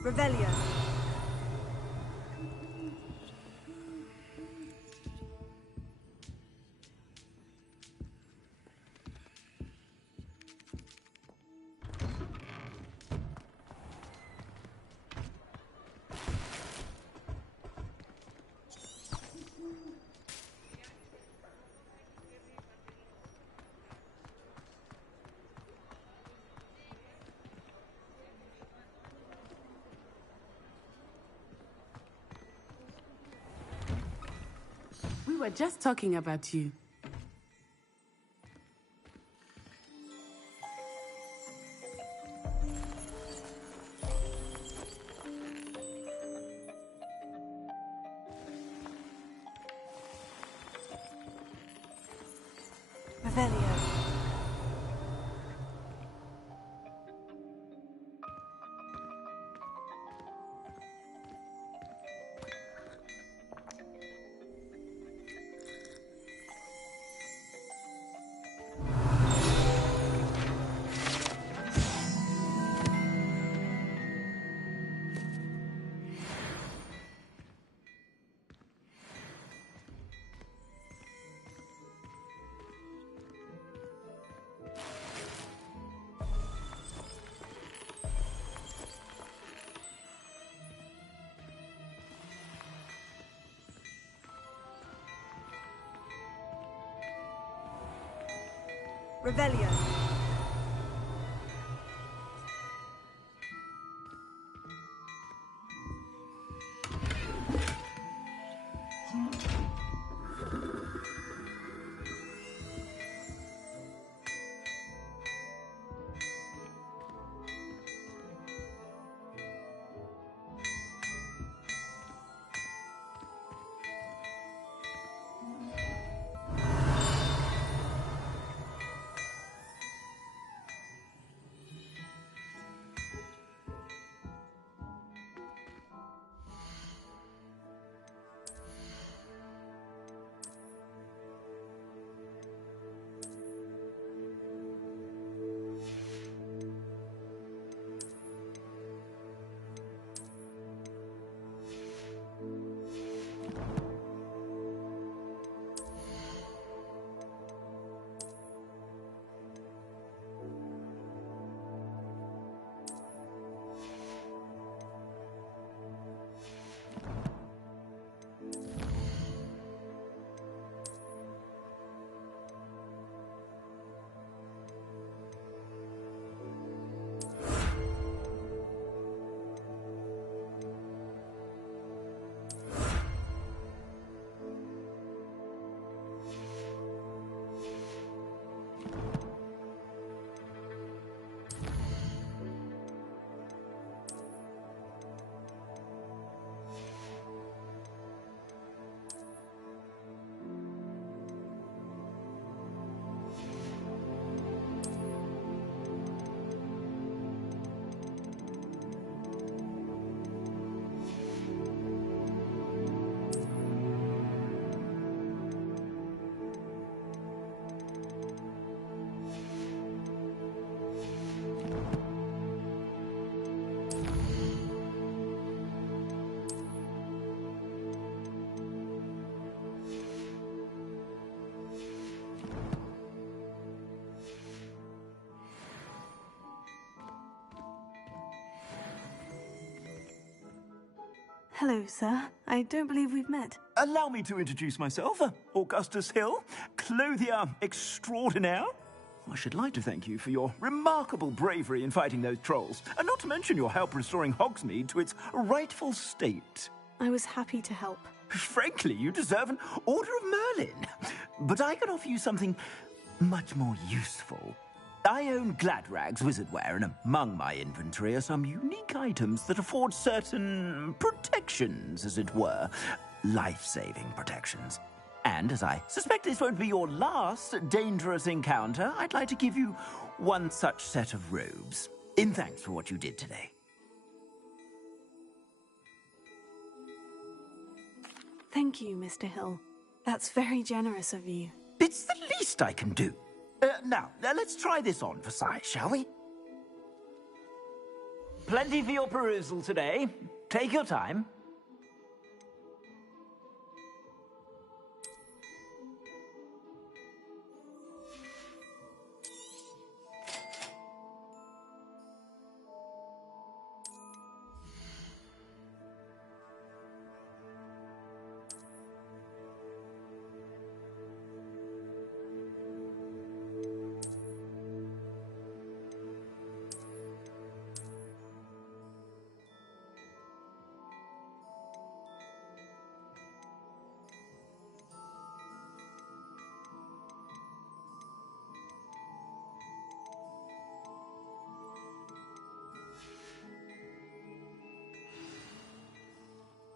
Revelio. We were just talking about you. Revelio. Revelio. Hello, sir. I don't believe we've met. Allow me to introduce myself. Augustus Hill, clothier extraordinaire. I should like to thank you for your remarkable bravery in fighting those trolls, and not to mention your help restoring Hogsmeade to its rightful state. I was happy to help. Frankly, you deserve an Order of Merlin. But I can offer you something much more useful. I own Gladrag's wizardware, and among my inventory are some unique items that afford certain protections, as it were. Life-saving protections. And as I suspect this won't be your last dangerous encounter, I'd like to give you one such set of robes, in thanks for what you did today. Thank you, Mr. Hill. That's very generous of you. It's the least I can do. Now, let's try this on for size, shall we? Plenty for your perusal today. Take your time.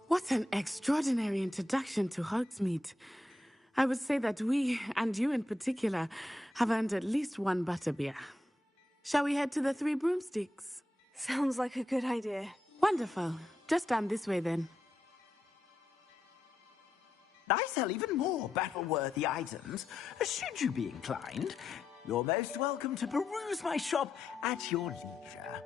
What an extraordinary introduction to Hogsmeade. I would say that we, and you in particular, have earned at least one butterbeer. Shall we head to the Three Broomsticks? Sounds like a good idea. Wonderful. Just down this way then. I sell even more battle-worthy items, should you be inclined. You're most welcome to peruse my shop at your leisure.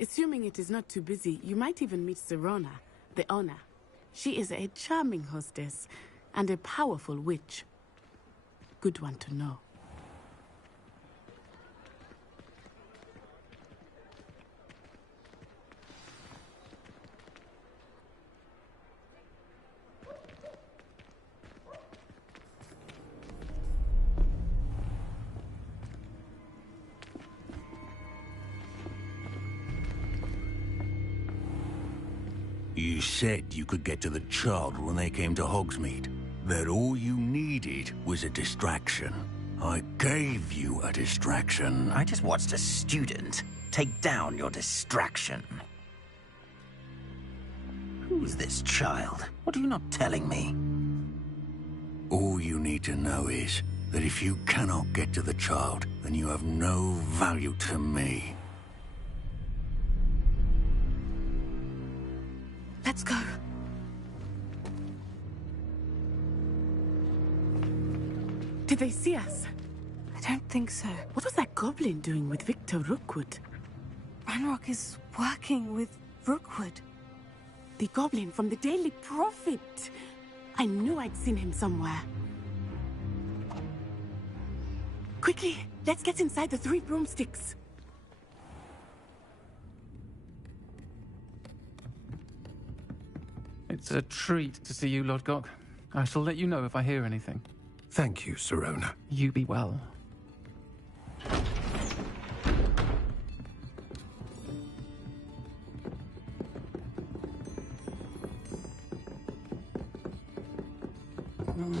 Assuming it is not too busy, you might even meet Sirona, the owner. She is a charming hostess and a powerful witch. Good one to know. You said you could get to the child when they came to Hogsmeade. That all you needed was a distraction. I gave you a distraction. I just watched a student take down your distraction. Who's this child? What are you not telling me? All you need to know is that if you cannot get to the child, then you have no value to me. Let's go. Did they see us? I don't think so. What was that goblin doing with Victor Rookwood? Ranrock is working with Rookwood. The goblin from the Daily Prophet. I knew I'd seen him somewhere. Quickly, let's get inside the 3 broomsticks. It's a treat to see you, Lodgok. I shall let you know if I hear anything. Thank you, Sirona. You be well.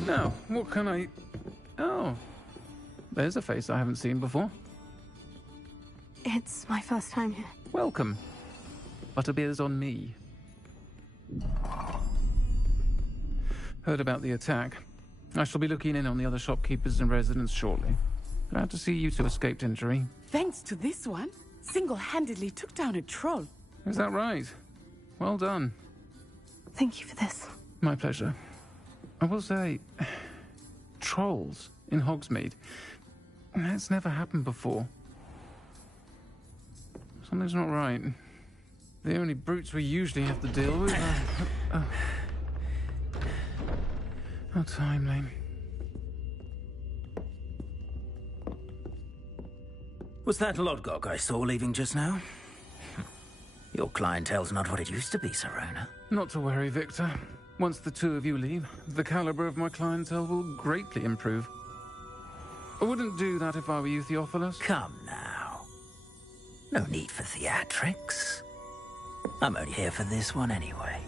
Now, what can I... Oh, there's a face I haven't seen before. It's my first time here. Welcome. Butterbeer's on me. Heard about the attack. I shall be looking in on the other shopkeepers and residents shortly. Glad to see you two escaped injury. Thanks to this one, single-handedly took down a troll. Is that right? Well done. Thank you for this. My pleasure. I will say, trolls in Hogsmeade. That's never happened before. Something's not right. The only brutes we usually have to deal with are... How timely. Was that Lodgok I saw leaving just now? Your clientele's not what it used to be, Sirona. Not to worry, Victor. Once the two of you leave, the caliber of my clientele will greatly improve. I wouldn't do that if I were you, Theophilus. Come now. No need for theatrics. I'm only here for this one anyway.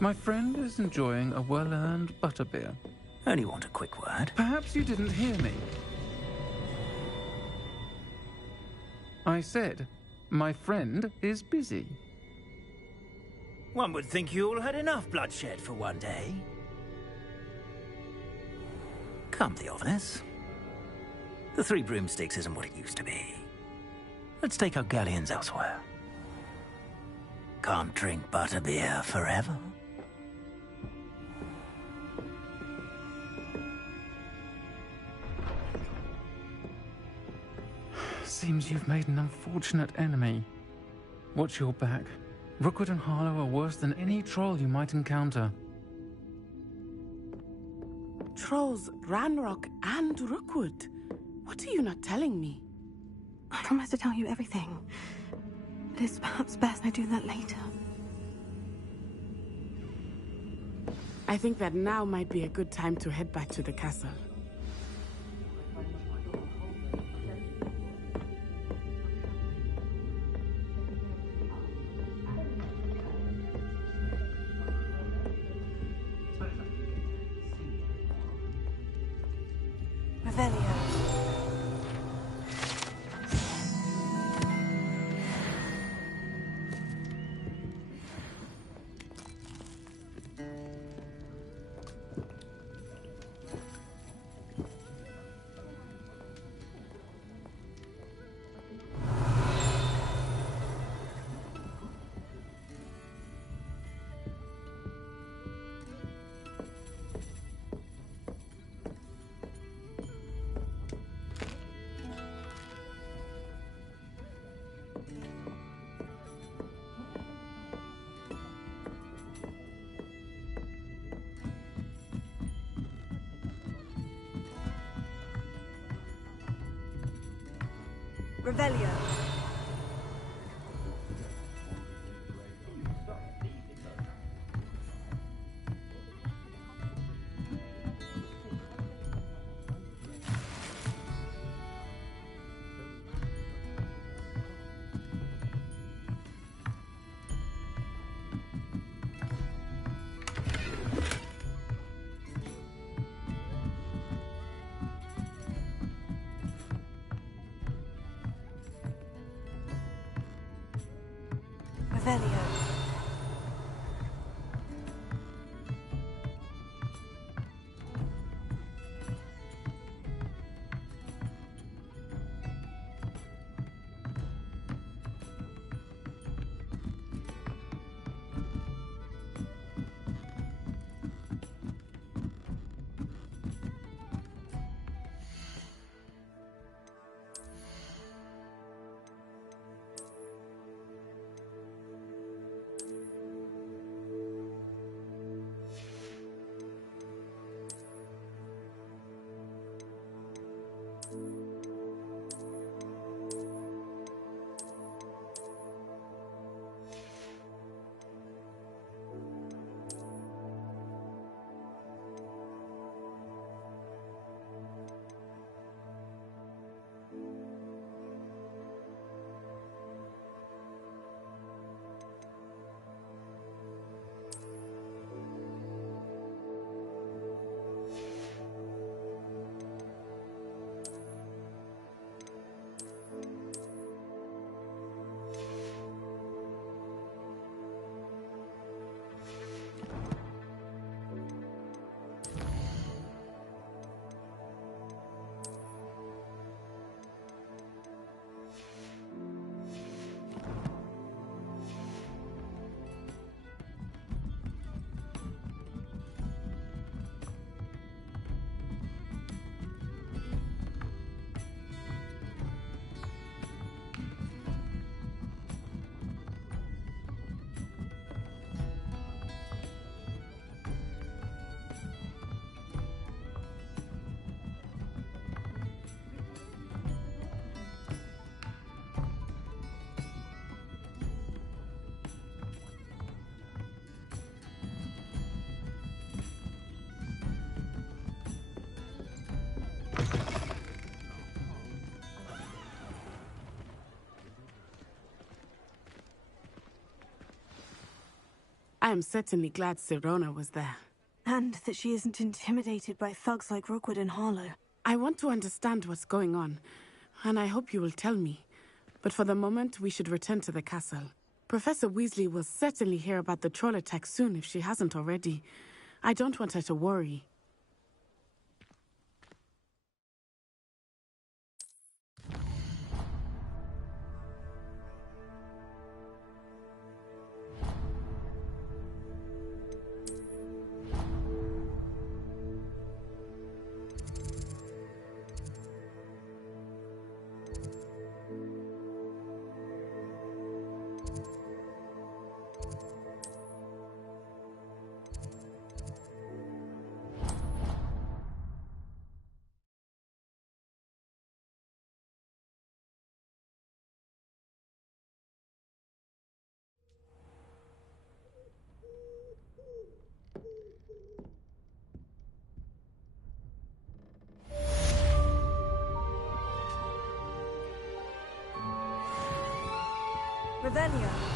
My friend is enjoying a well-earned butterbeer. Only want a quick word. Perhaps you didn't hear me. I said, my friend is busy. One would think you all had enough bloodshed for one day. Come, Theophilus. The 3 broomsticks isn't what it used to be. Let's take our galleons elsewhere. Can't drink butterbeer forever. Seems you've made an unfortunate enemy. Watch your back. Rookwood and Harlow are worse than any troll you might encounter. Trolls, Ranrock, and Rookwood. What are you not telling me? I promise to tell you everything. But it's perhaps best I do that later. I think that now might be a good time to head back to the castle. Revelio. Revelio. I am certainly glad Sirona was there. And that she isn't intimidated by thugs like Rookwood and Harlow. I want to understand what's going on, and I hope you will tell me. But for the moment, we should return to the castle. Professor Weasley will certainly hear about the troll attack soon if she hasn't already. I don't want her to worry. Revelio.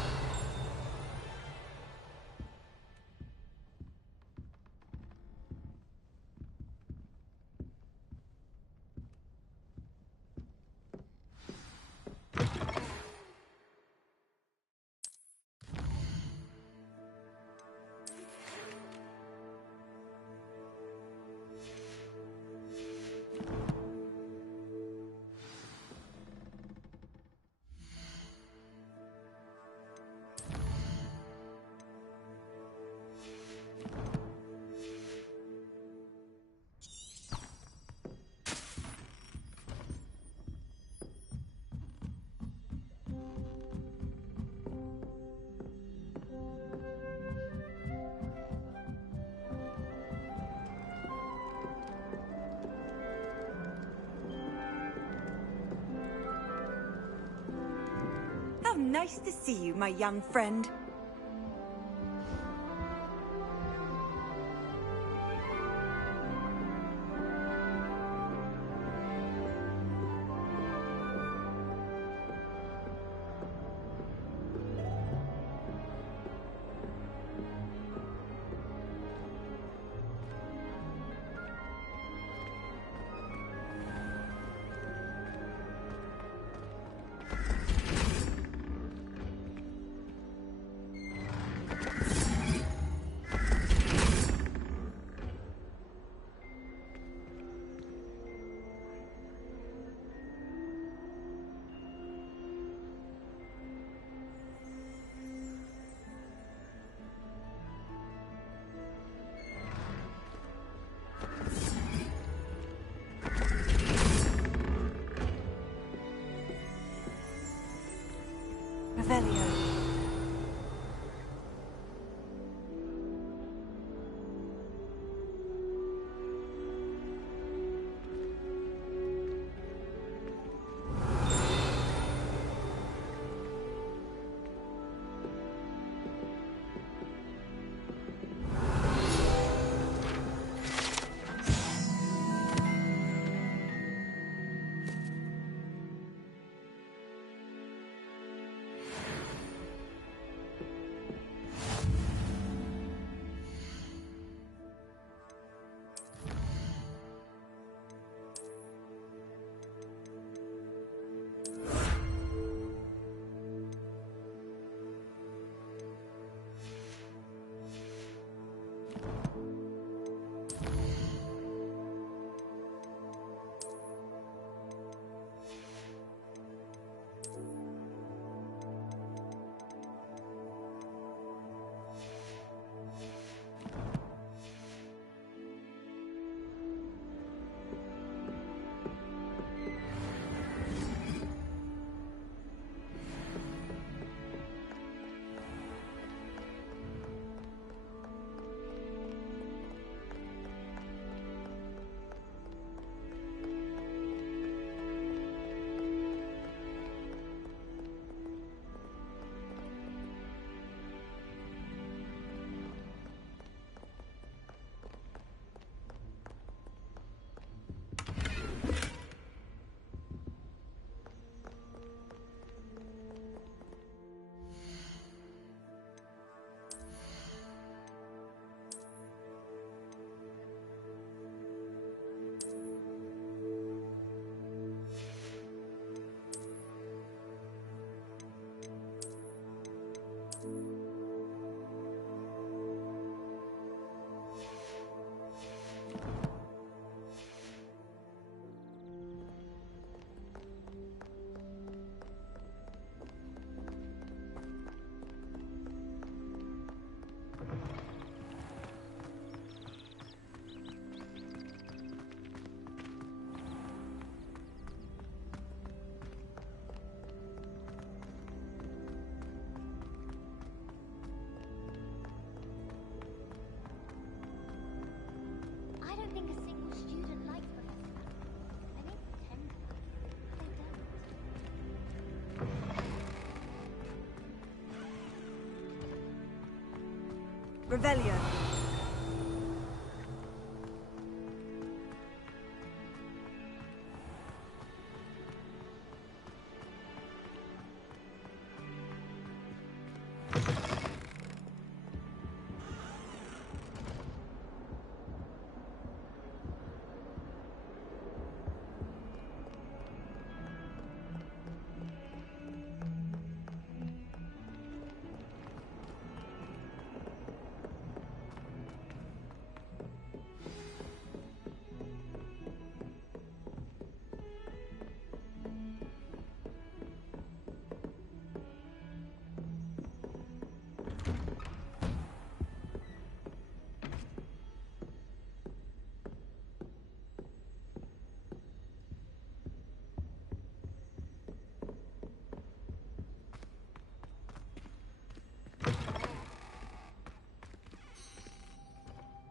How nice to see you, my young friend. Revelio. I don't think a single student likes Professor Malfoy. And they pretend to. They don't. Revelio.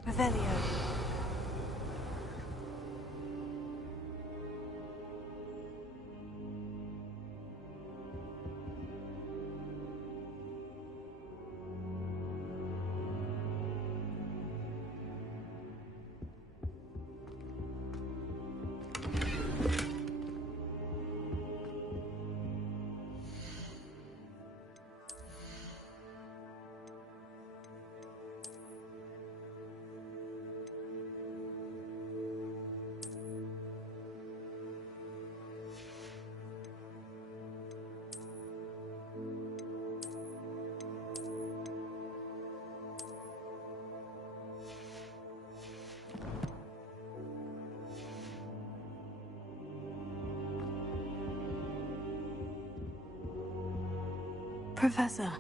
Revelio. Professor,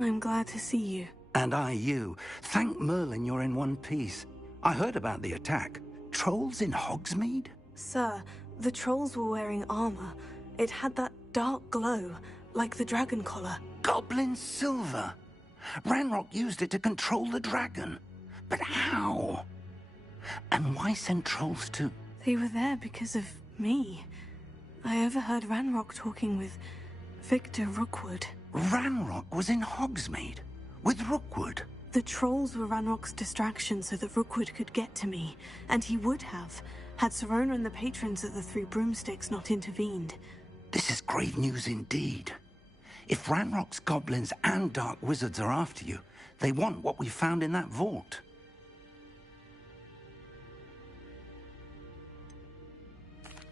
I'm glad to see you. And I you. Thank Merlin you're in one piece. I heard about the attack. Trolls in Hogsmeade? Sir, the trolls were wearing armor. It had that dark glow, like the dragon collar. Goblin silver. Ranrock used it to control the dragon. But how? And why send trolls to... They were there because of me. I overheard Ranrock talking with Victor Rookwood. Ranrock was in Hogsmeade? With Rookwood? The trolls were Ranrock's distraction so that Rookwood could get to me. And he would have, had Sirona and the patrons at the Three Broomsticks not intervened. This is grave news indeed. If Ranrock's goblins and dark wizards are after you, they want what we found in that vault.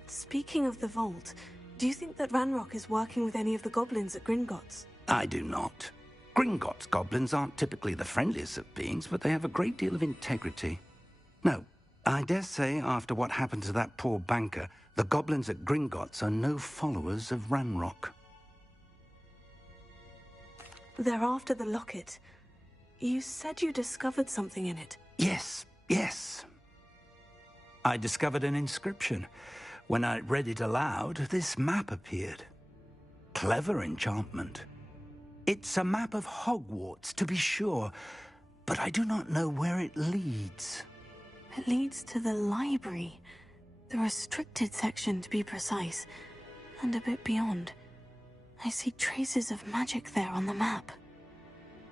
Speaking of the vault, do you think that Ranrock is working with any of the goblins at Gringotts? I do not. Gringotts goblins aren't typically the friendliest of beings, but they have a great deal of integrity. No, I dare say after what happened to that poor banker, the goblins at Gringotts are no followers of Ranrock. They're after the locket. You said you discovered something in it. Yes. I discovered an inscription. When I read it aloud, this map appeared. Clever enchantment. It's a map of Hogwarts, to be sure, but I do not know where it leads. It leads to the library. The restricted section, to be precise, and a bit beyond. I see traces of magic there on the map.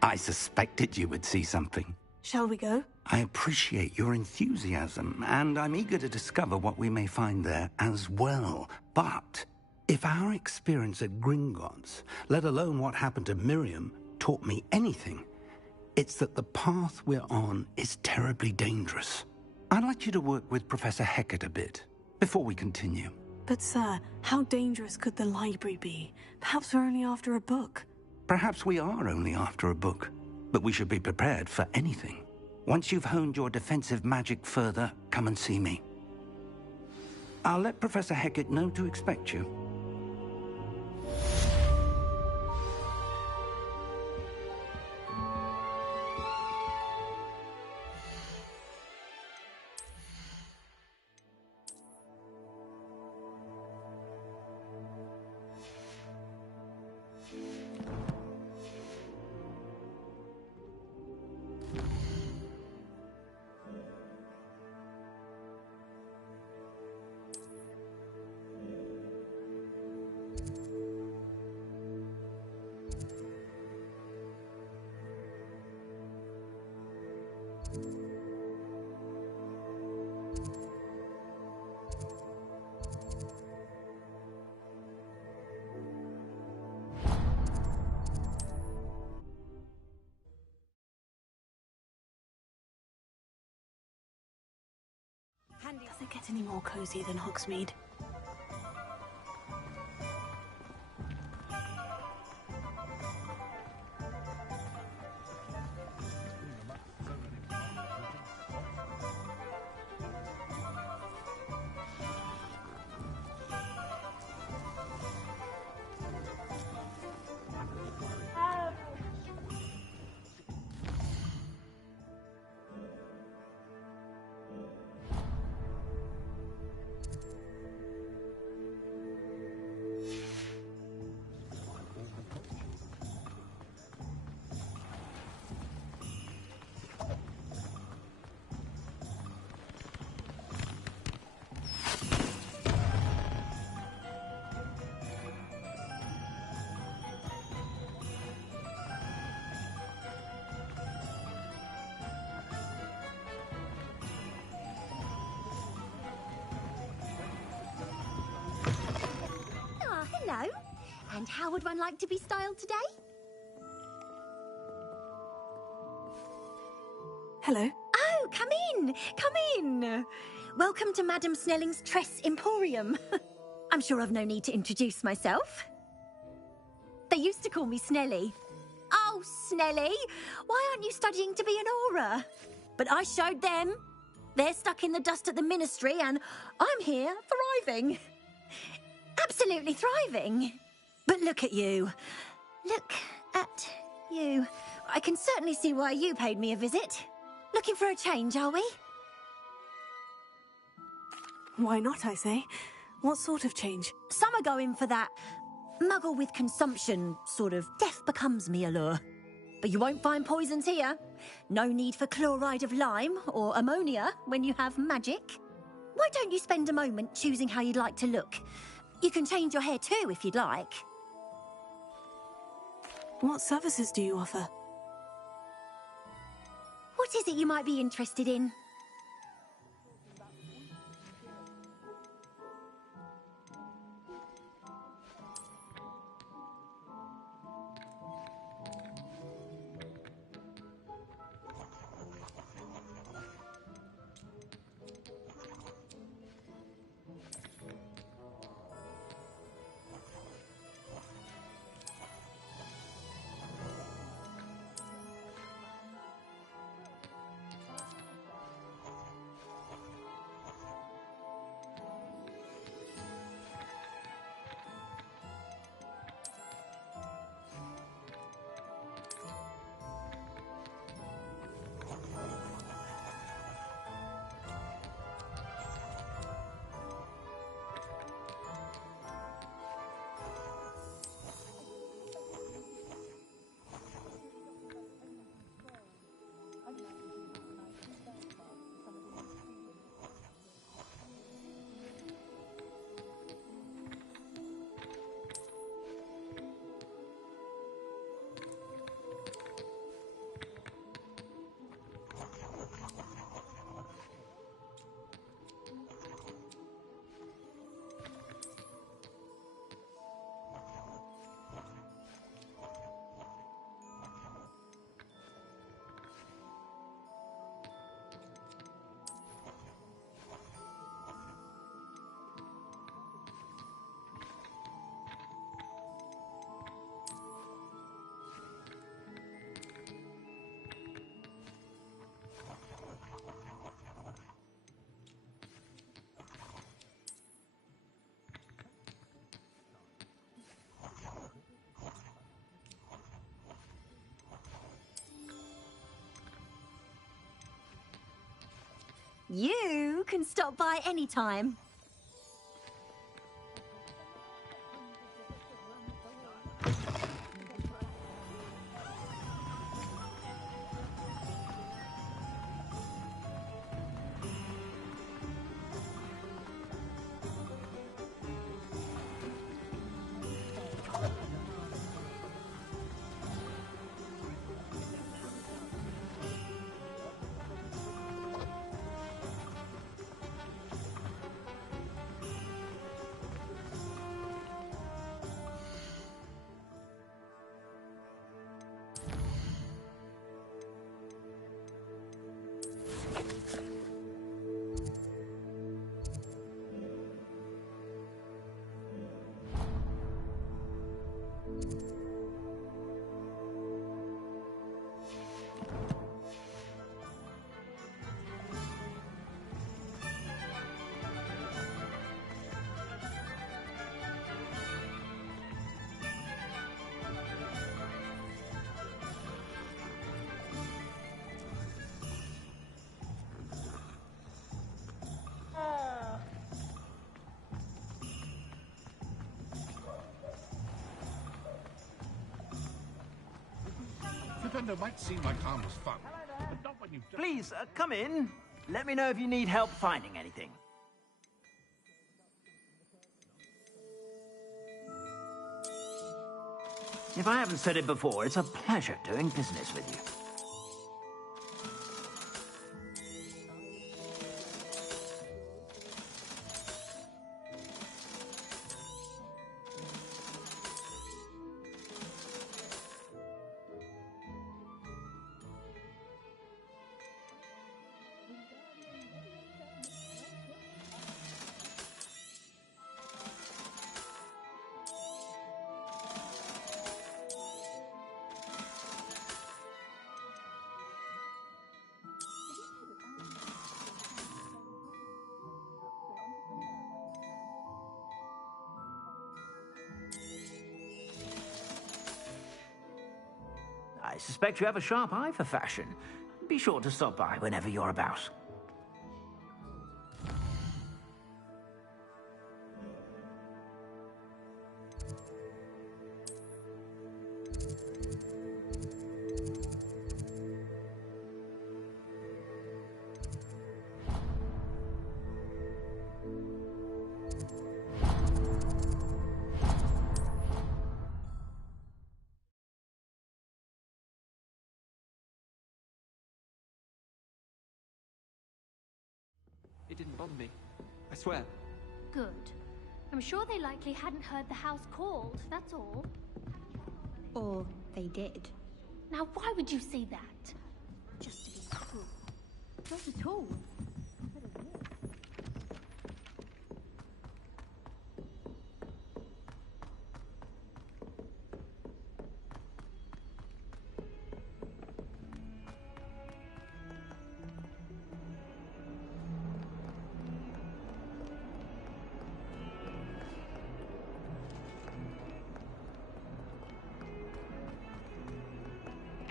I suspected you would see something. Shall we go? I appreciate your enthusiasm, and I'm eager to discover what we may find there as well. But if our experience at Gringotts, let alone what happened to Miriam, taught me anything, it's that the path we're on is terribly dangerous. I'd like you to work with Professor Hecat a bit before we continue. But sir, how dangerous could the library be? Perhaps we're only after a book. Perhaps we are only after a book, but we should be prepared for anything. Once you've honed your defensive magic further, come and see me. I'll let Professor Hecat know to expect you. Does it get any more cozy than Hogsmeade? Hello. And how would one like to be styled today? Hello. Oh, come in. Come in. Welcome to Madame Snelling's Tress Emporium. I'm sure I've no need to introduce myself. They used to call me Snelly. Oh, Snelly, why aren't you studying to be an aura? But I showed them. They're stuck in the dust at the ministry, and I'm here thriving. Absolutely thriving. But look at you. Look You. I can certainly see why you paid me a visit. Looking for a change, are we? Why not, I say? What sort of change? Some are going for that muggle with consumption, sort of death becomes me allure. But you won't find poisons here. No need for chloride of lime or ammonia when you have magic. Why don't you spend a moment choosing how you'd like to look? You can change your hair too if you'd like. What services do you offer? What is it you might be interested in? You can stop by any time. Flippender might seem like harmless fun, but not when you've done... Please, come in. Let me know if you need help finding anything. If I haven't said it before, it's a pleasure doing business with you. I suspect you have a sharp eye for fashion. Be sure to stop by whenever you're about. It didn't bother me. I swear. Good. I'm sure they likely hadn't heard the house called, that's all. Or they did. Now why would you say that? Just to be cruel. Not at all.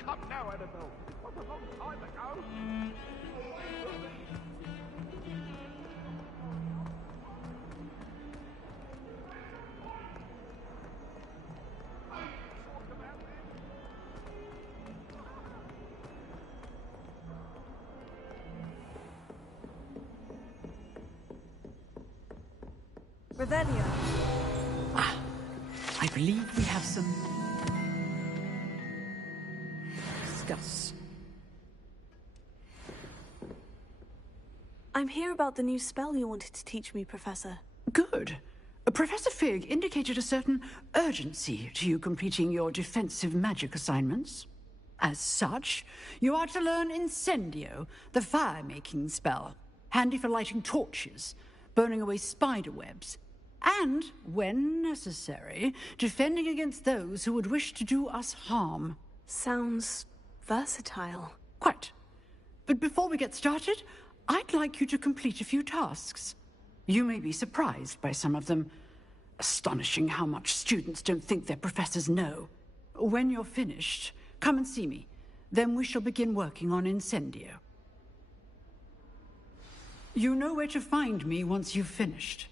Come now, Annabelle. It was a long time ago. Revelio. I believe we have some... discuss. I'm here about the new spell you wanted to teach me, Professor. Good. Professor Fig indicated a certain urgency to you completing your defensive magic assignments. As such, you are to learn Incendio, the fire-making spell, handy for lighting torches, burning away spider webs, and, when necessary, defending against those who would wish to do us harm. Sounds versatile. Quite. But before we get started, I'd like you to complete a few tasks. You may be surprised by some of them. Astonishing how much students don't think their professors know. When you're finished, come and see me. Then we shall begin working on Incendio. You know where to find me once you've finished.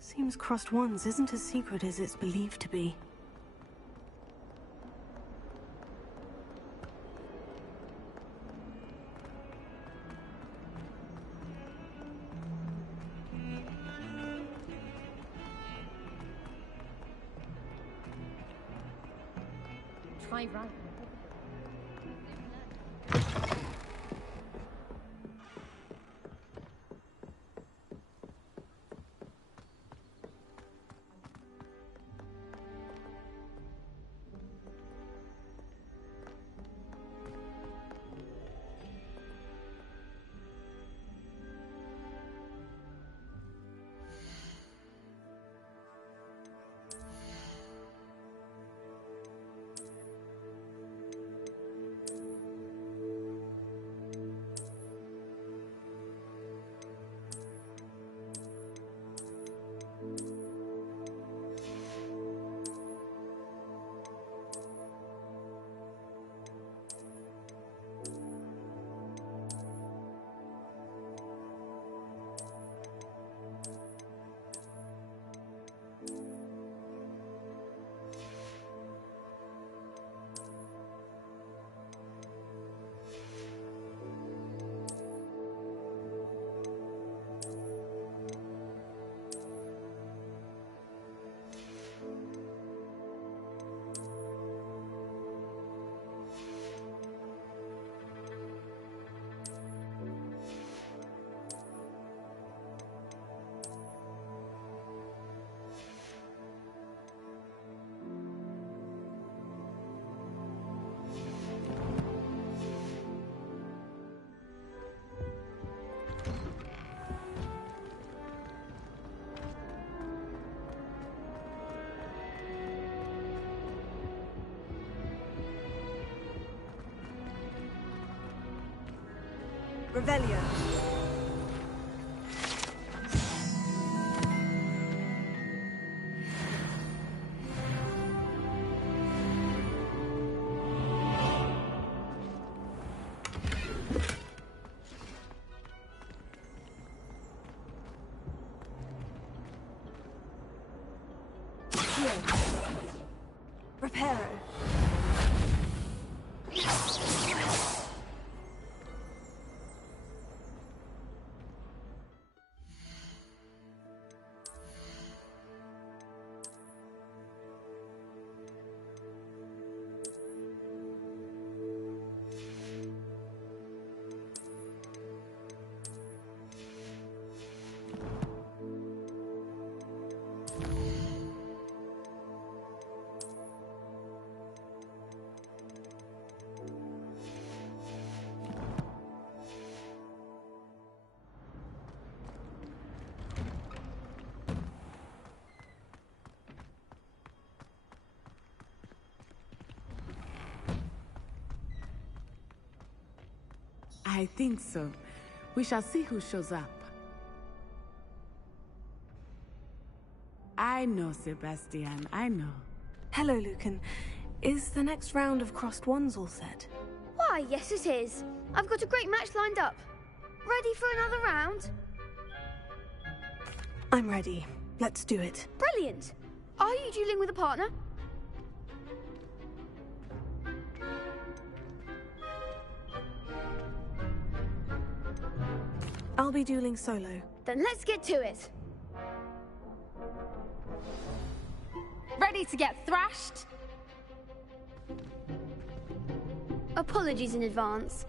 Seems crossed wands isn't as secret as it's believed to be. Try right. Revelio. Reparo. I think so. We shall see who shows up. I know, Sebastian, I know. Hello, Lucan. Is the next round of crossed wands all set? Why, yes it is. I've got a great match lined up. Ready for another round? I'm ready. Let's do it. Brilliant. Are you dueling with a partner? I'll be dueling solo. Then let's get to it. Ready to get thrashed? Apologies in advance.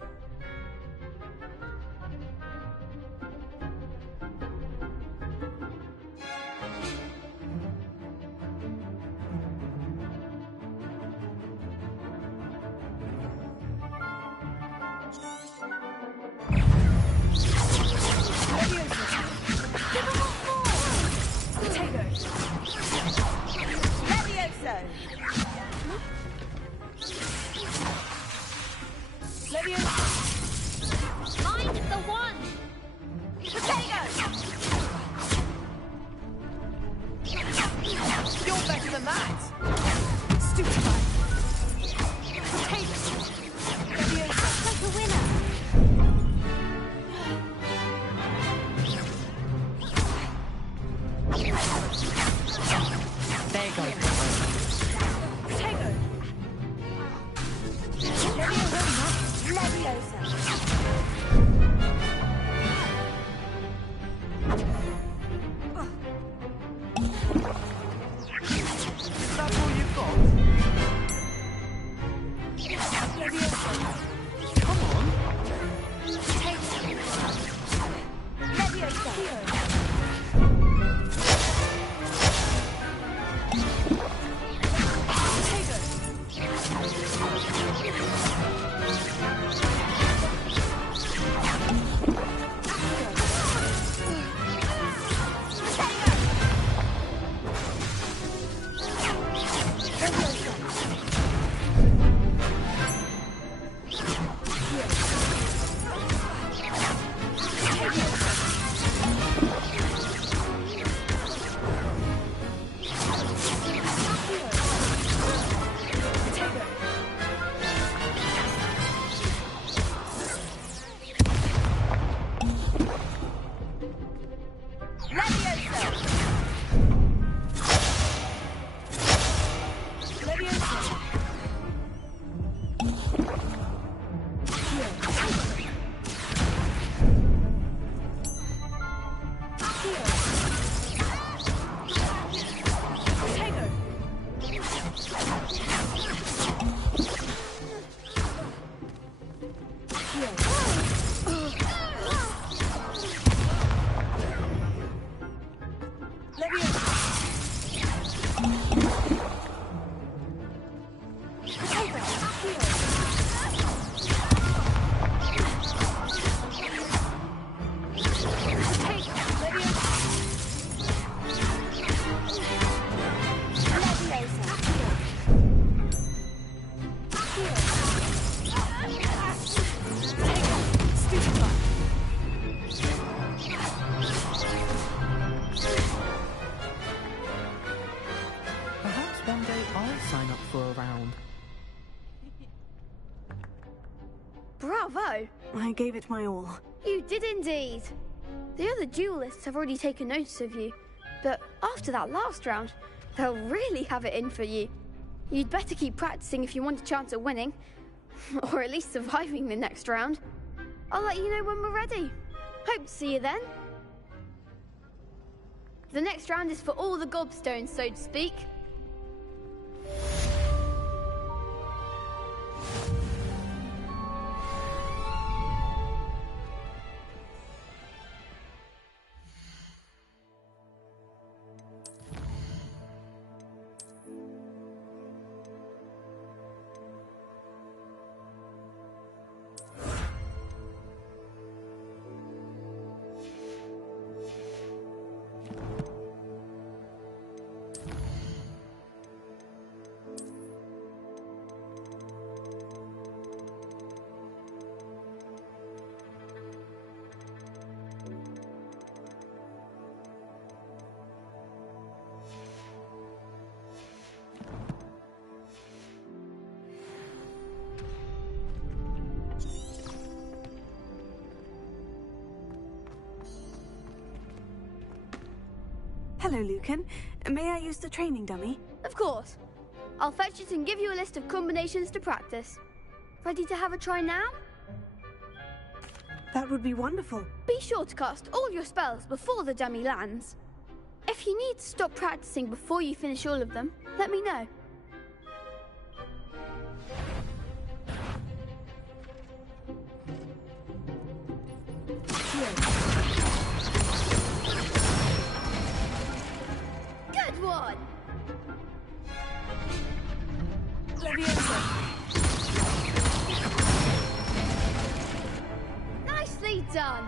Mind the one! Potato! You're better than that! Stupefy! Potato! Like a winner! There you go. Potato! Leviosa! That's all you've got? Leviosa! Come on! Take Bravo! I gave it my all. You did indeed. The other duelists have already taken notice of you, but after that last round, they'll really have it in for you. You'd better keep practicing if you want a chance at winning, or at least surviving the next round. I'll let you know when we're ready. Hope to see you then. The next round is for all the gobstones, so to speak. Hello, Lucan. May I use the training dummy? Of course. I'll fetch it and give you a list of combinations to practice. Ready to have a try now? That would be wonderful. Be sure to cast all your spells before the dummy lands. If you need to stop practicing before you finish all of them, let me know. Good one! Nicely done!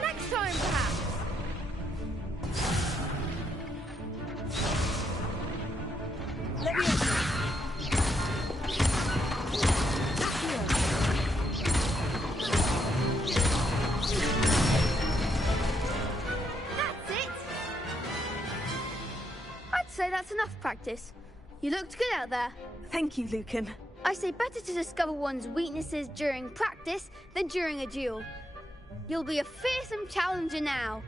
Next time, perhaps. That's it. I'd say that's enough practice. You looked good out there. Thank you, Lucan. I say better to discover one's weaknesses during practice than during a duel. You'll be a fearsome challenger now.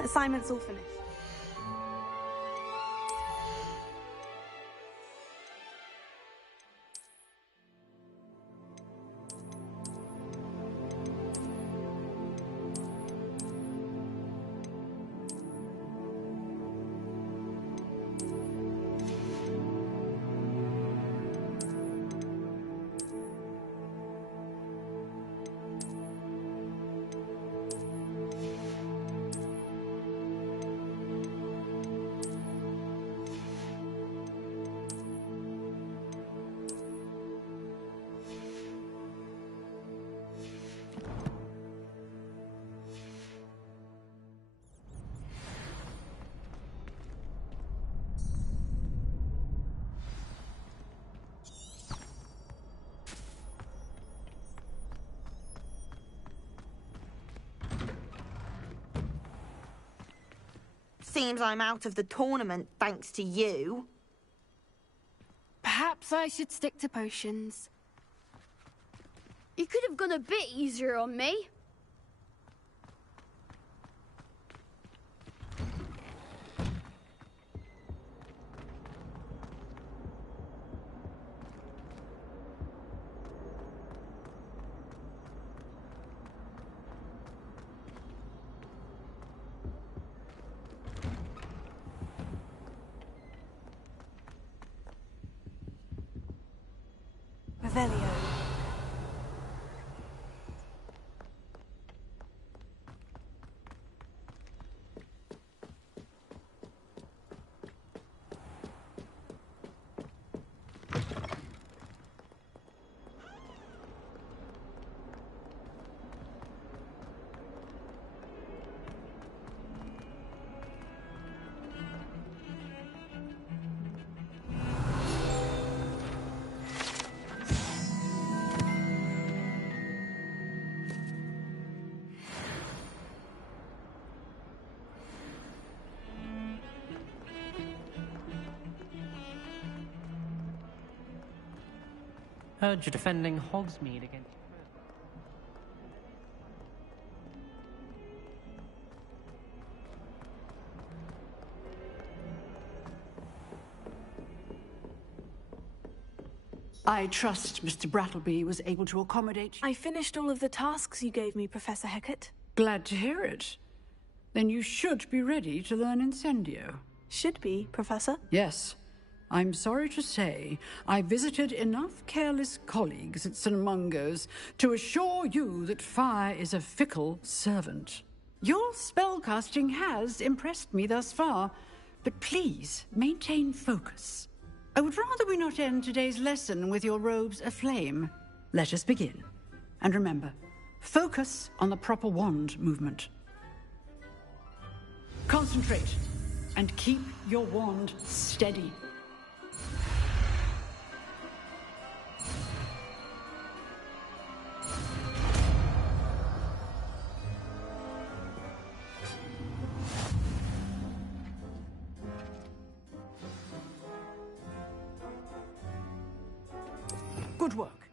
Assignment's all finished. Seems I'm out of the tournament thanks to you. Perhaps I should stick to potions. You could have gone a bit easier on me. Revelio. Heard you're defending Hogsmeade against... I trust Mr. Brattleby was able to accommodate you. I finished all of the tasks you gave me, Professor Hecat. Glad to hear it. Then you should be ready to learn Incendio. Should be, Professor? Yes. I'm sorry to say, I visited enough careless colleagues at St. Mungo's to assure you that fire is a fickle servant. Your spellcasting has impressed me thus far, but please maintain focus. I would rather we not end today's lesson with your robes aflame. Let us begin. And remember, focus on the proper wand movement. Concentrate, and keep your wand steady. Good work.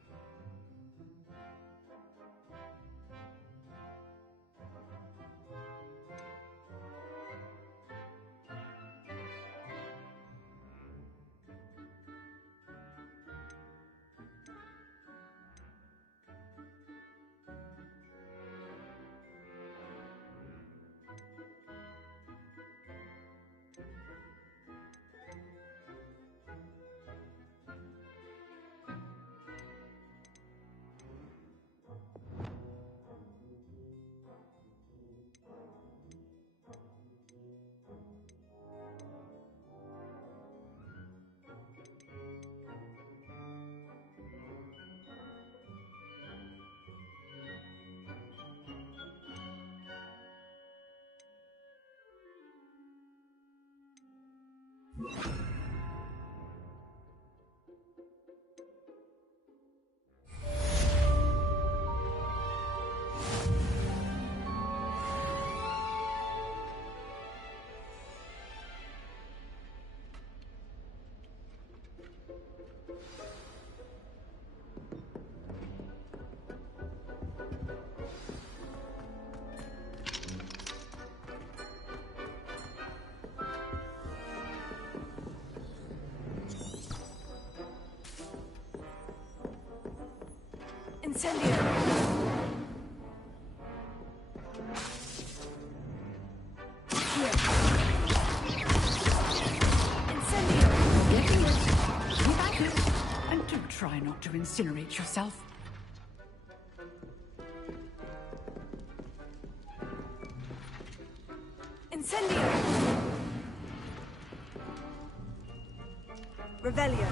Incendio! Getting it. Keep at it. And do try not to incinerate yourself. Incendio! Revelio.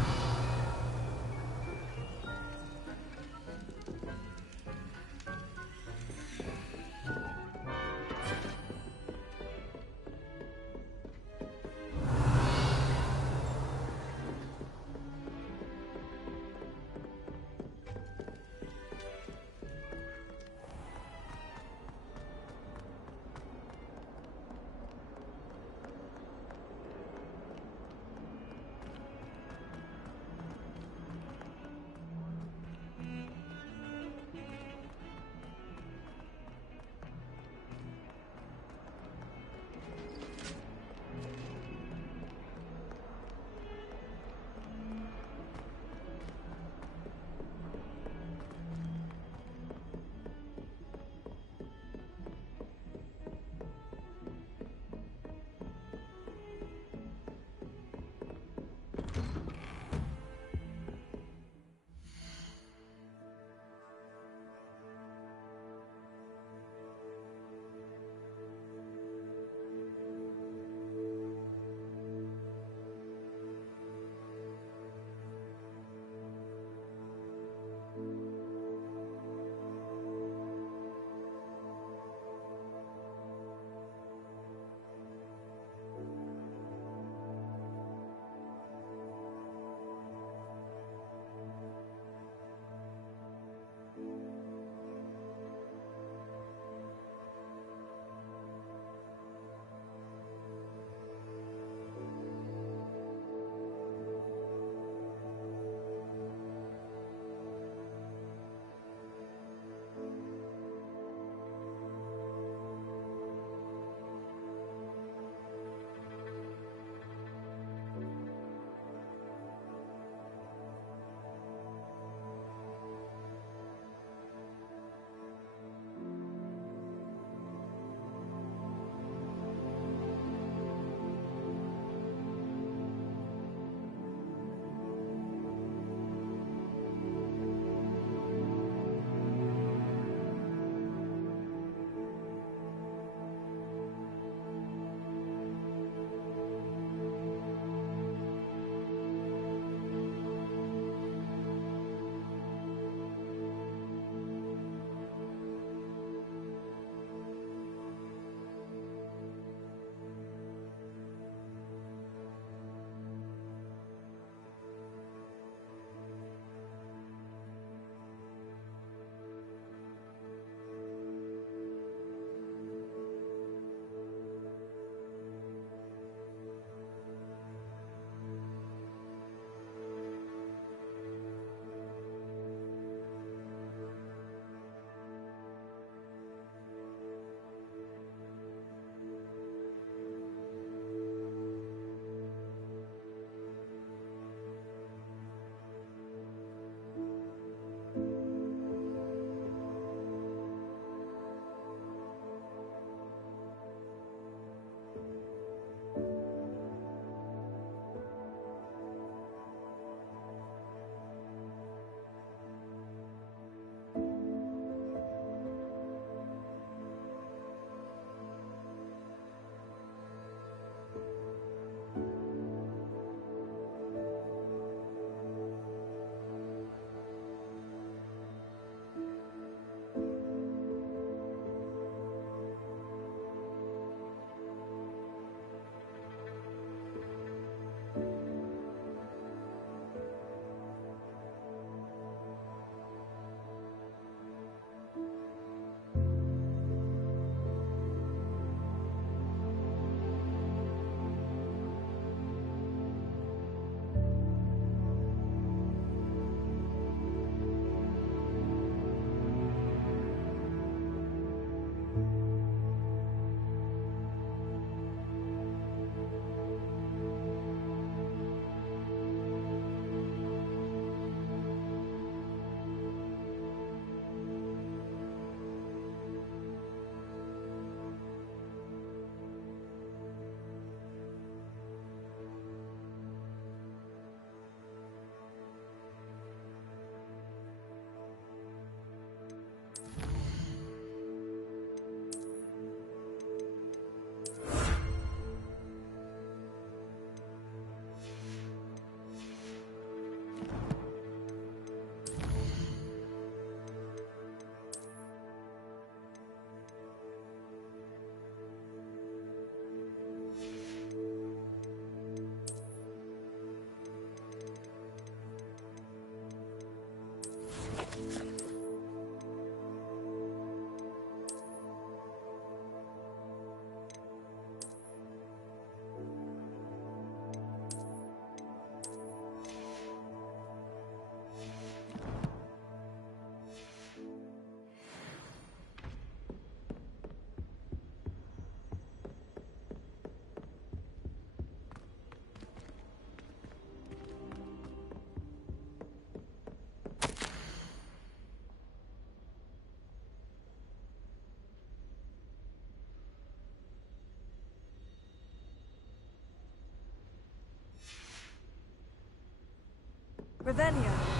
Revelio.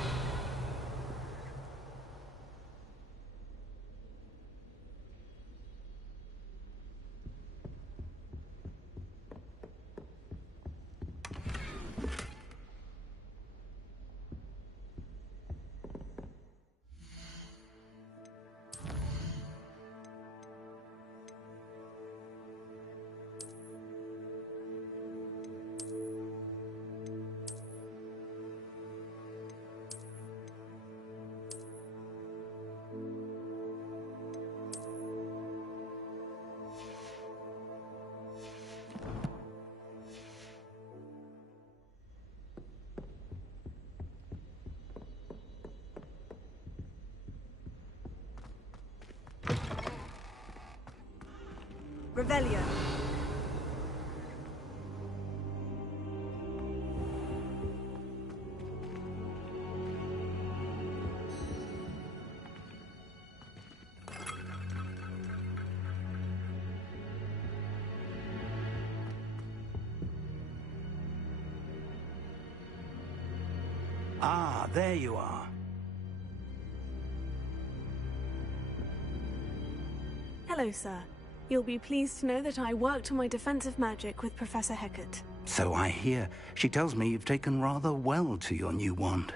Revelio. Ah, there you are. Hello, sir. You'll be pleased to know that I worked on my defensive magic with Professor Hecat. So I hear. She tells me you've taken rather well to your new wand.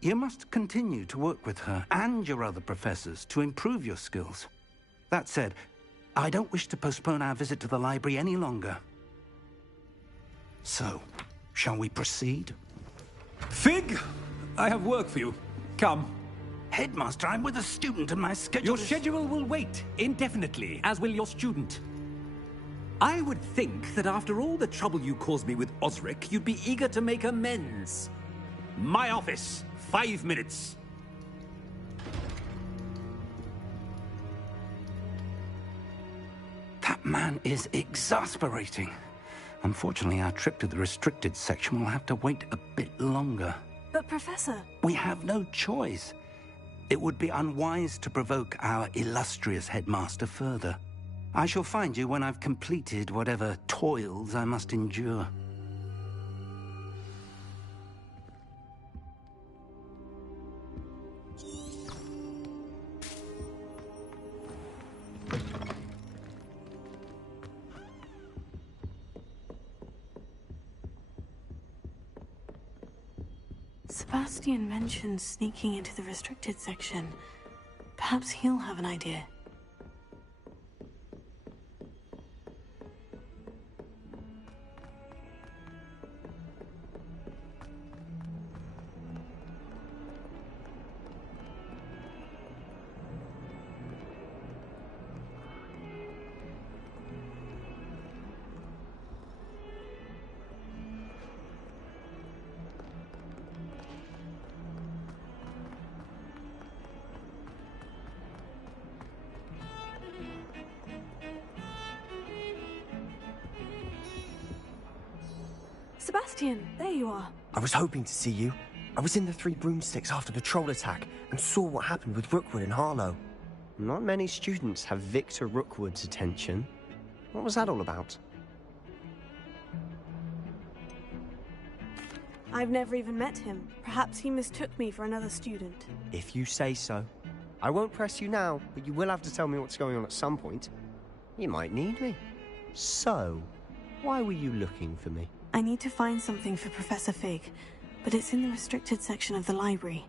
You must continue to work with her and your other professors to improve your skills. That said, I don't wish to postpone our visit to the library any longer. So, shall we proceed? Fig! I have work for you. Come. Headmaster, I'm with a student and my schedule Your schedule will wait indefinitely, as will your student. I would think that after all the trouble you caused me with Osric, you'd be eager to make amends. My office, 5 minutes. That man is exasperating. Unfortunately, our trip to the restricted section will have to wait a bit longer. But, Professor... We have no choice. It would be unwise to provoke our illustrious headmaster further. I shall find you when I've completed whatever toils I must endure. Sebastian mentioned sneaking into the restricted section. Perhaps he'll have an idea. Sebastian, there you are. I was hoping to see you. I was in the Three Broomsticks after the troll attack and saw what happened with Rookwood and Harlow. Not many students have Victor Rookwood's attention. What was that all about? I've never even met him. Perhaps he mistook me for another student. If you say so. I won't press you now, but you will have to tell me what's going on at some point. You might need me. So, why were you looking for me? I need to find something for Professor Fig, but it's in the restricted section of the library.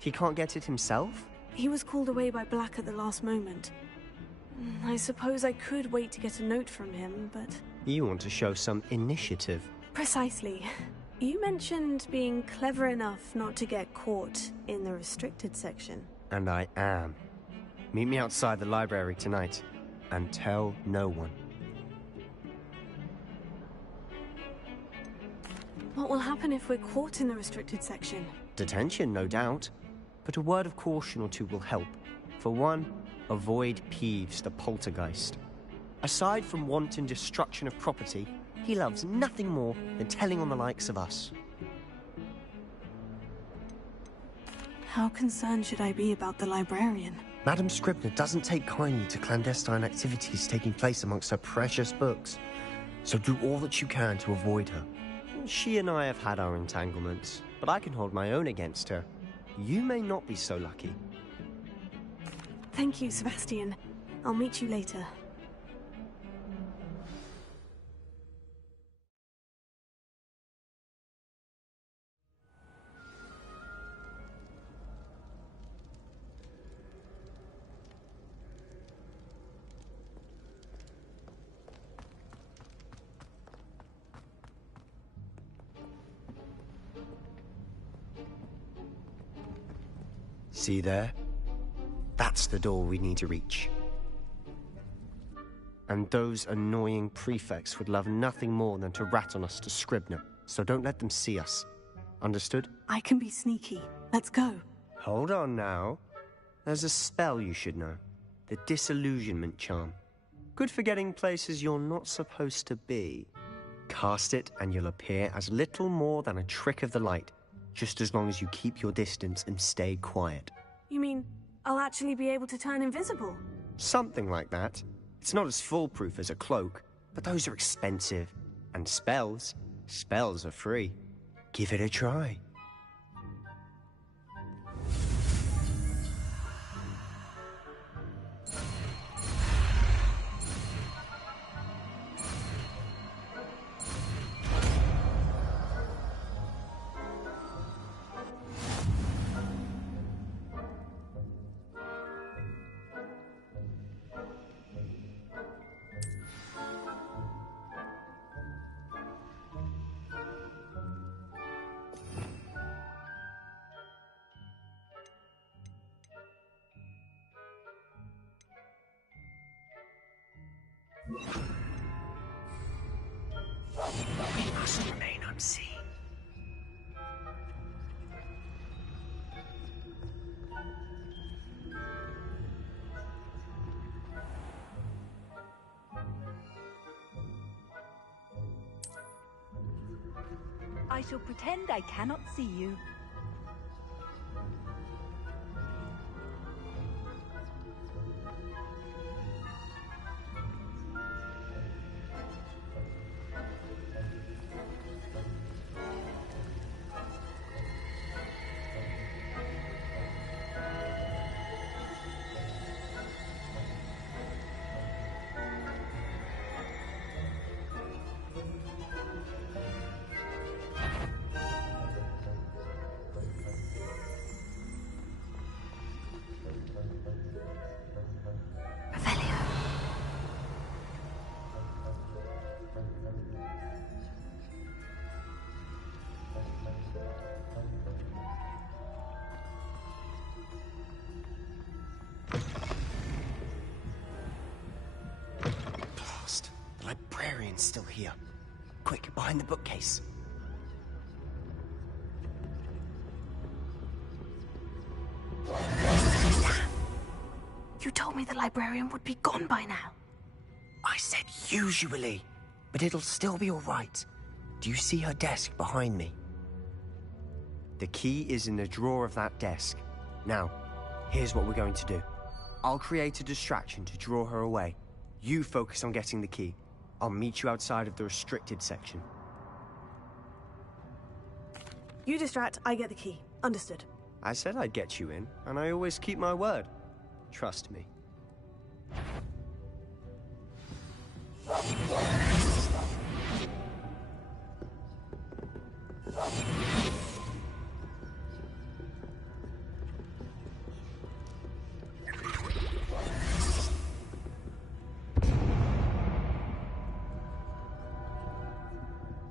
He can't get it himself? He was called away by Black at the last moment. I suppose I could wait to get a note from him, but... You want to show some initiative. Precisely. You mentioned being clever enough not to get caught in the restricted section. And I am. Meet me outside the library tonight, and tell no one. What will happen if we're caught in the restricted section? Detention, no doubt. But a word of caution or two will help. For one, avoid Peeves, the poltergeist. Aside from wanton destruction of property, he loves nothing more than telling on the likes of us. How concerned should I be about the librarian? Madame Scribner doesn't take kindly to clandestine activities taking place amongst her precious books. So do all that you can to avoid her. She and I have had our entanglements, but I can hold my own against her. You may not be so lucky. Thank you, Sebastian. I'll meet you later. See there? That's the door we need to reach. And those annoying prefects would love nothing more than to rat on us to Scribner, so don't let them see us. Understood? I can be sneaky. Let's go. Hold on now. There's a spell you should know. The Disillusionment Charm. Good for getting places you're not supposed to be. Cast it and you'll appear as little more than a trick of the light, just as long as you keep your distance and stay quiet. You mean I'll actually be able to turn invisible? Something like that. It's not as foolproof as a cloak, but those are expensive. And spells are free. Give it a try. We must remain unseen. I shall pretend I cannot see you. The librarian's still here. Quick, behind the bookcase. You told me the librarian would be gone by now. I said usually, but it'll still be all right. Do you see her desk behind me? The key is in the drawer of that desk. Now, here's what we're going to do. I'll create a distraction to draw her away. You focus on getting the key. I'll meet you outside of the restricted section. You distract, I get the key. Understood. I said I'd get you in, and I always keep my word. Trust me.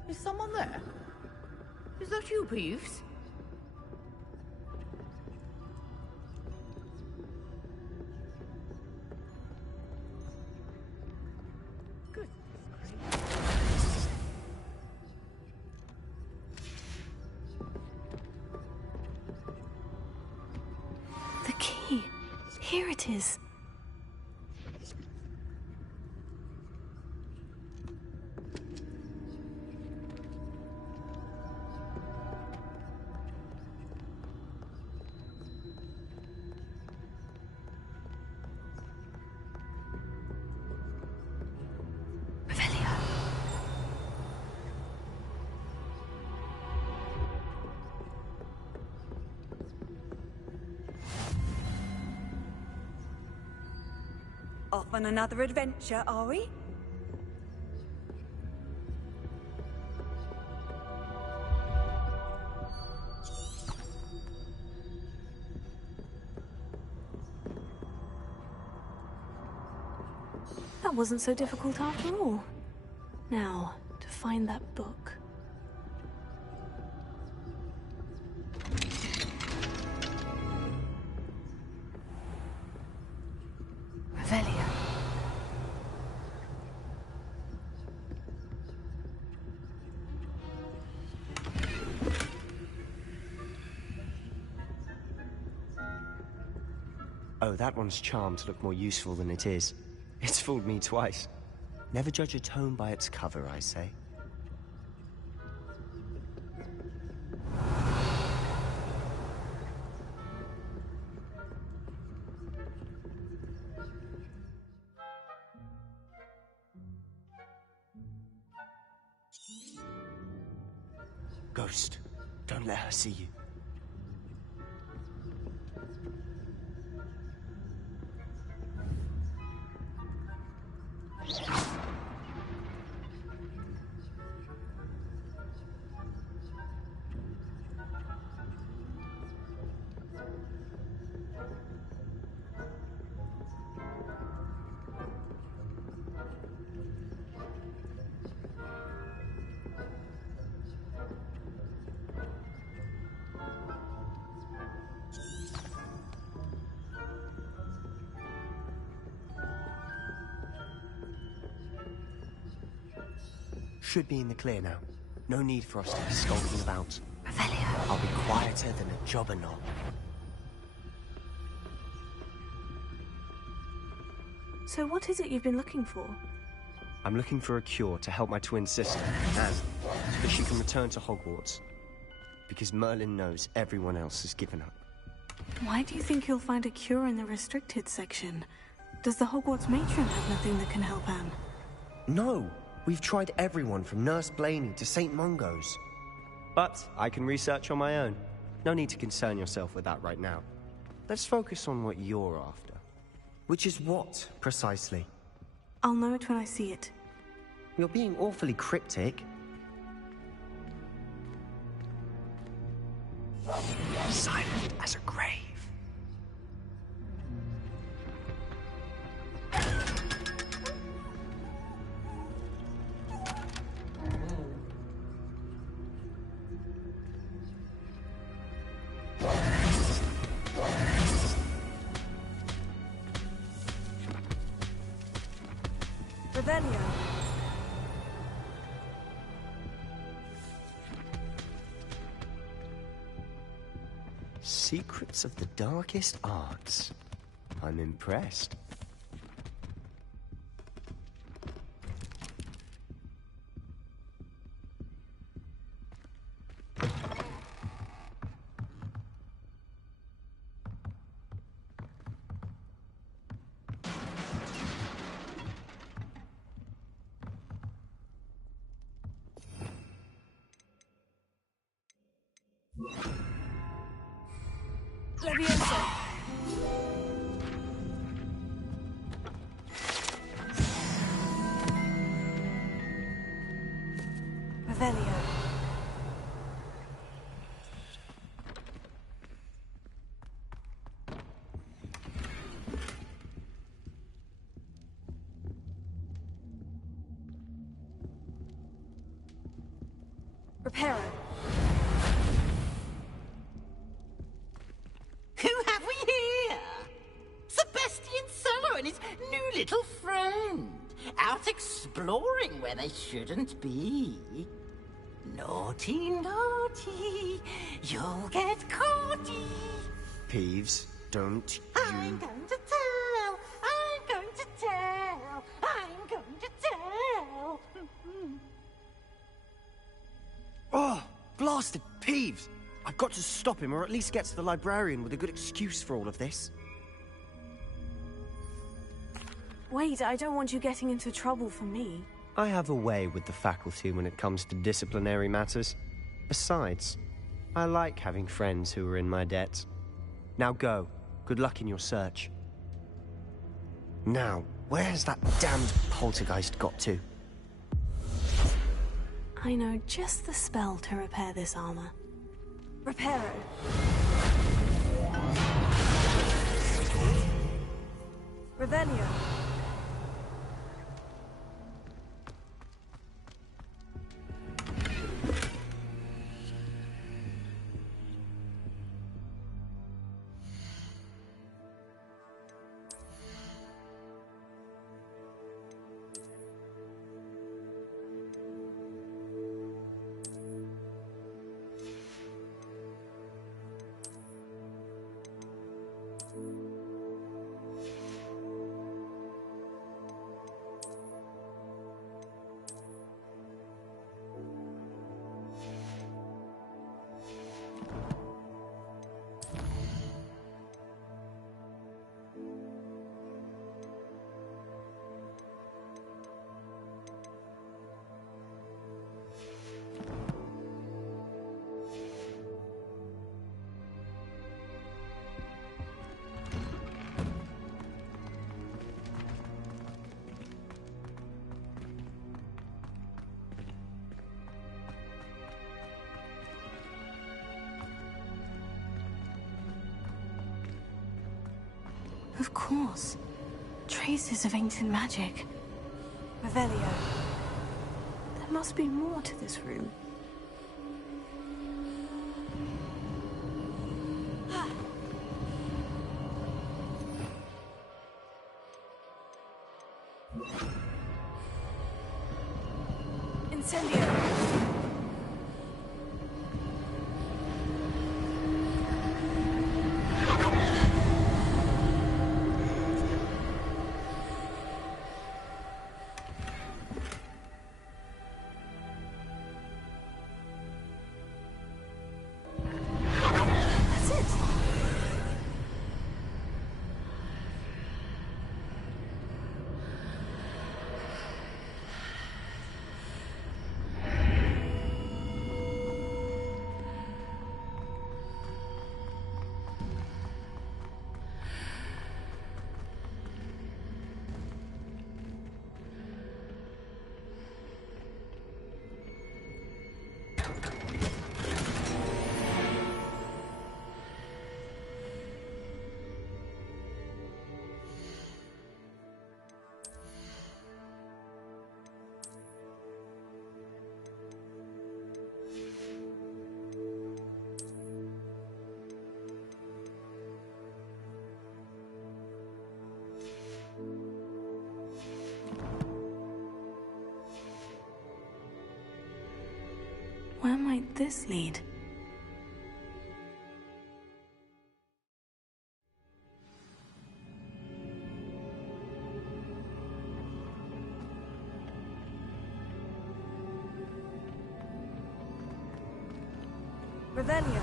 Is someone there? Is that you, Peeves? The key. Here it is. Off on another adventure, are we? That wasn't so difficult after all. Now, to find that book. Revelio. Oh, that one's charmed to look more useful than it is. It's fooled me twice. Never judge a tome by its cover, I say. Ghost, don't let her see you. Should be in the clear now. No need for us to be skulking about. Revelio. I'll be quieter than a jobber knob. So what is it you've been looking for? I'm looking for a cure to help my twin sister, Anne, so that she can return to Hogwarts. Because Merlin knows everyone else has given up. Why do you think you'll find a cure in the restricted section? Does the Hogwarts matron have nothing that can help Anne? No! We've tried everyone from Nurse Blaney to St. Mungo's. But I can research on my own. No need to concern yourself with that right now. Let's focus on what you're after. Which is what, precisely? I'll know it when I see it. You're being awfully cryptic. Silent as a grave. Revelio. Secrets of the darkest arts. I'm impressed. Leviosa. Revelio. Reparo. exploring where they shouldn't be. Naughty, naughty, you'll get caughty. Peeves, don't you... I'm going to tell, I'm going to tell, I'm going to tell. Oh, blasted Peeves! I've got to stop him, or at least get to the librarian with a good excuse for all of this. Wait, I don't want you getting into trouble for me. I have a way with the faculty when it comes to disciplinary matters. Besides, I like having friends who are in my debt. Now go. Good luck in your search. Now, where's that damned poltergeist got to? I know just the spell to repair this armor. Reparo. Revelio. Of course. Traces of ancient magic. Revelio. There must be more to this room. Incendio. Where might this lead? Revelio.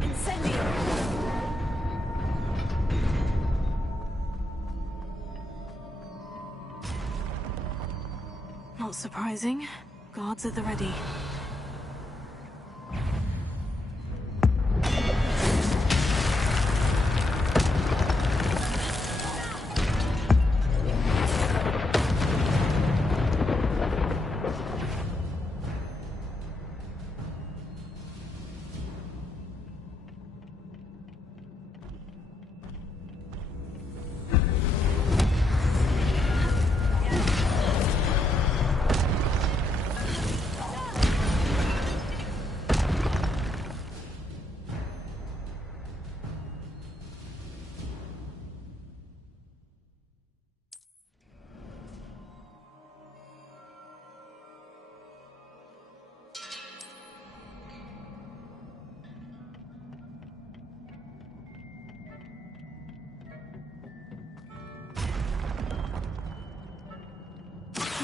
Incendio. Not surprising. Guards at the ready.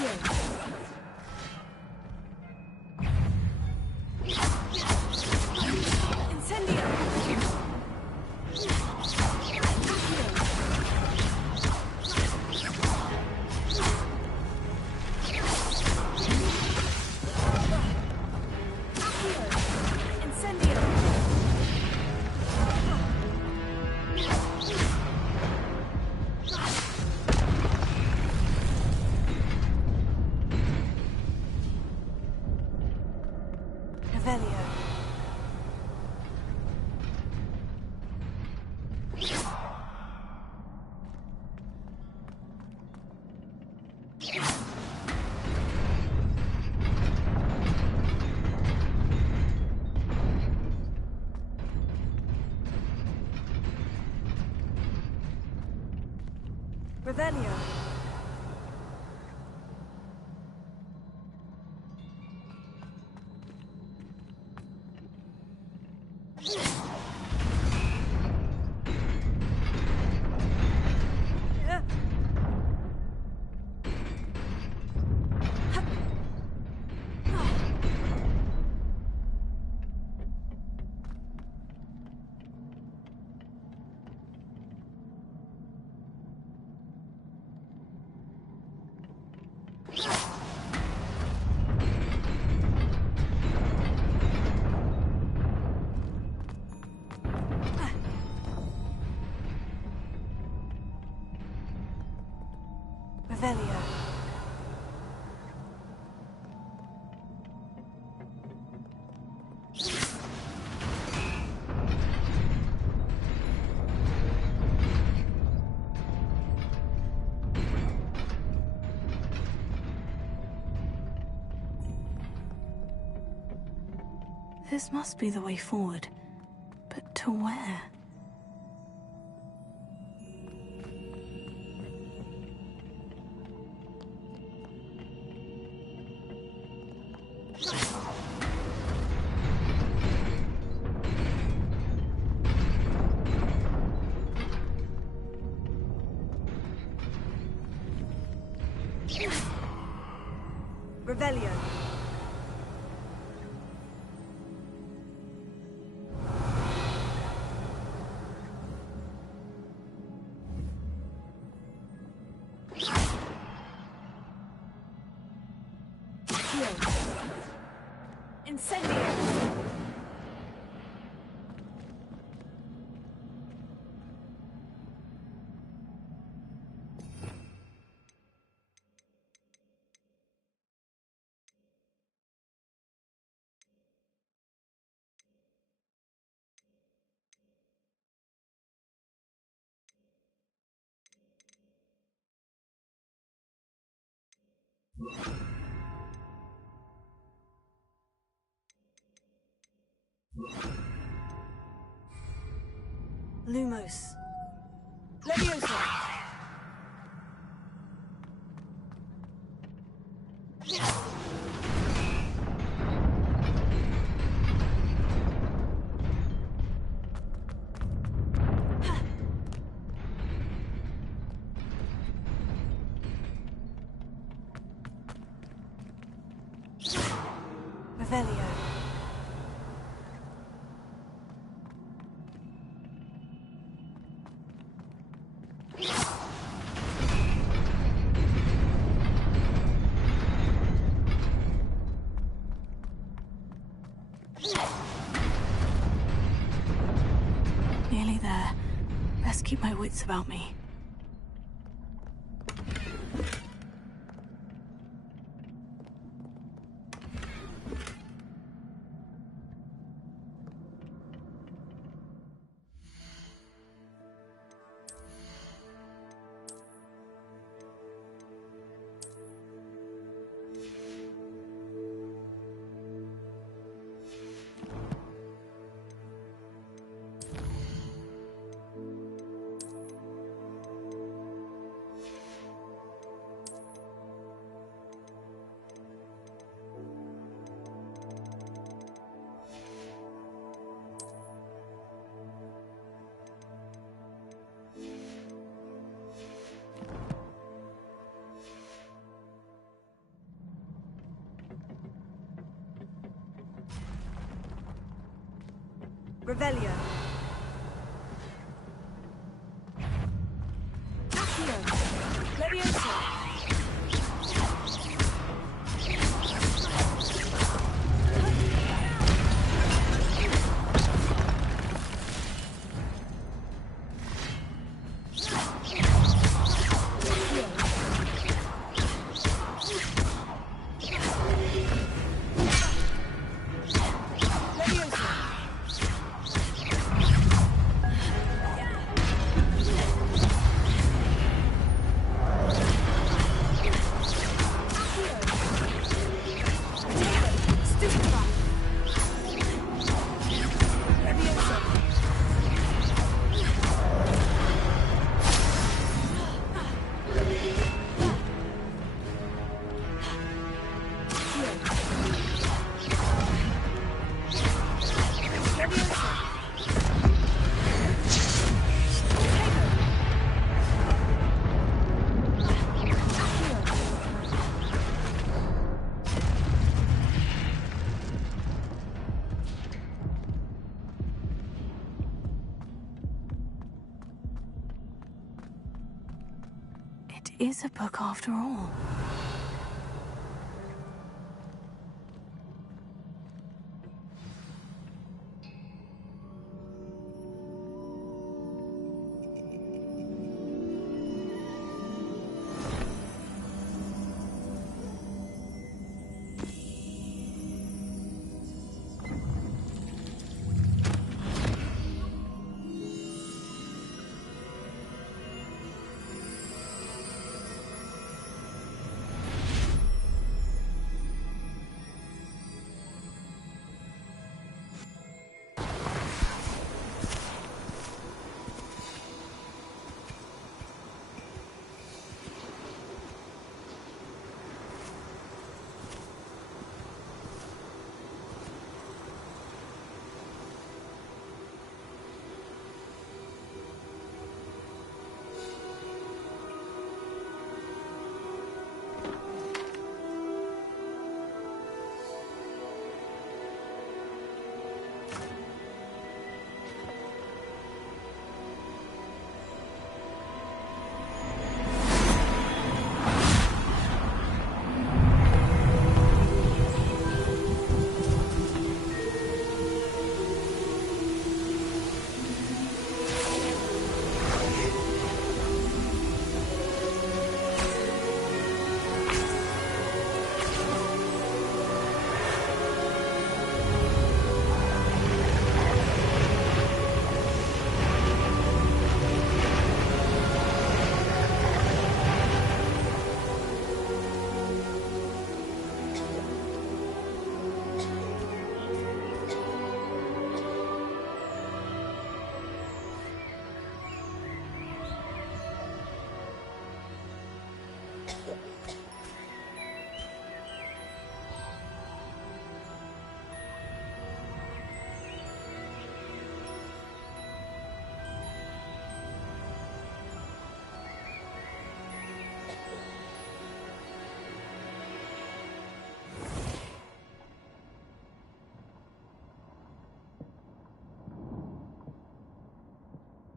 Revelio. Revelio. This must be the way forward. But to where? Revelio. Incendio. Lumos. Leviosa. Revelio. Nearly there. Best keep my wits about me. Revelio. Accio. Levioso. It is a book after all.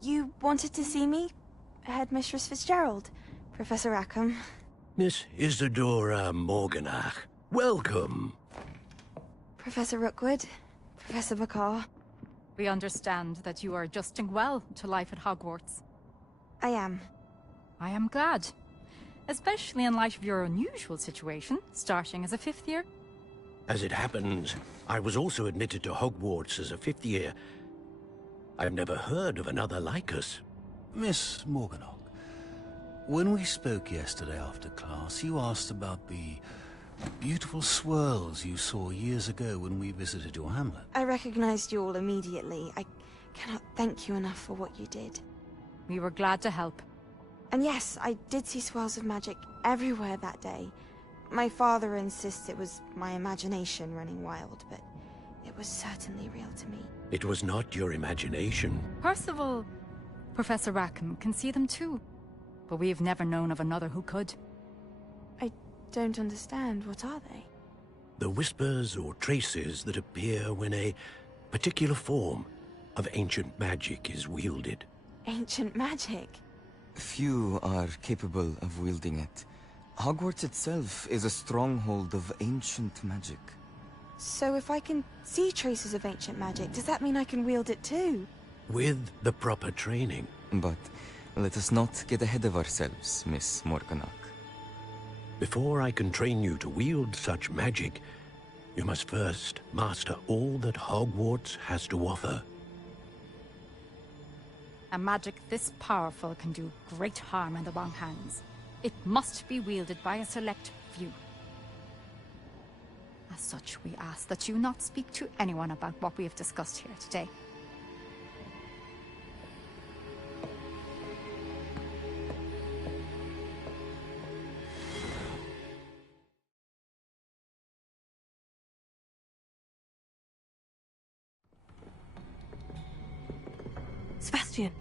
You wanted to see me? Headmistress Fitzgerald, Professor Rackham. Miss Isadora Morganach, welcome. Professor Rookwood, Professor McCaw. We understand that you are adjusting well to life at Hogwarts. I am. I am glad. Especially in light of your unusual situation, starting as a 5th year. As it happens, I was also admitted to Hogwarts as a 5th year. I've never heard of another like us. Miss Morganach, when we spoke yesterday after class, you asked about the beautiful swirls you saw years ago when we visited your hamlet. I recognized you all immediately. I cannot thank you enough for what you did. We were glad to help. And yes, I did see swirls of magic everywhere that day. My father insists it was my imagination running wild, but it was certainly real to me. It was not your imagination. Percival, Professor Rackham can see them too. But we have never known of another who could. I don't understand. What are they? The whispers or traces that appear when a particular form, of ancient magic is wielded. Ancient magic? Few are capable of wielding it. Hogwarts itself is a stronghold of ancient magic. So if I can see traces of ancient magic, does that mean I can wield it too? With the proper training. But let us not get ahead of ourselves, Miss Morganach. Before I can train you to wield such magic, you must first master all that Hogwarts has to offer. A magic this powerful can do great harm in the wrong hands. It must be wielded by a select few. As such, we ask that you not speak to anyone about what we have discussed here today. Sebastian.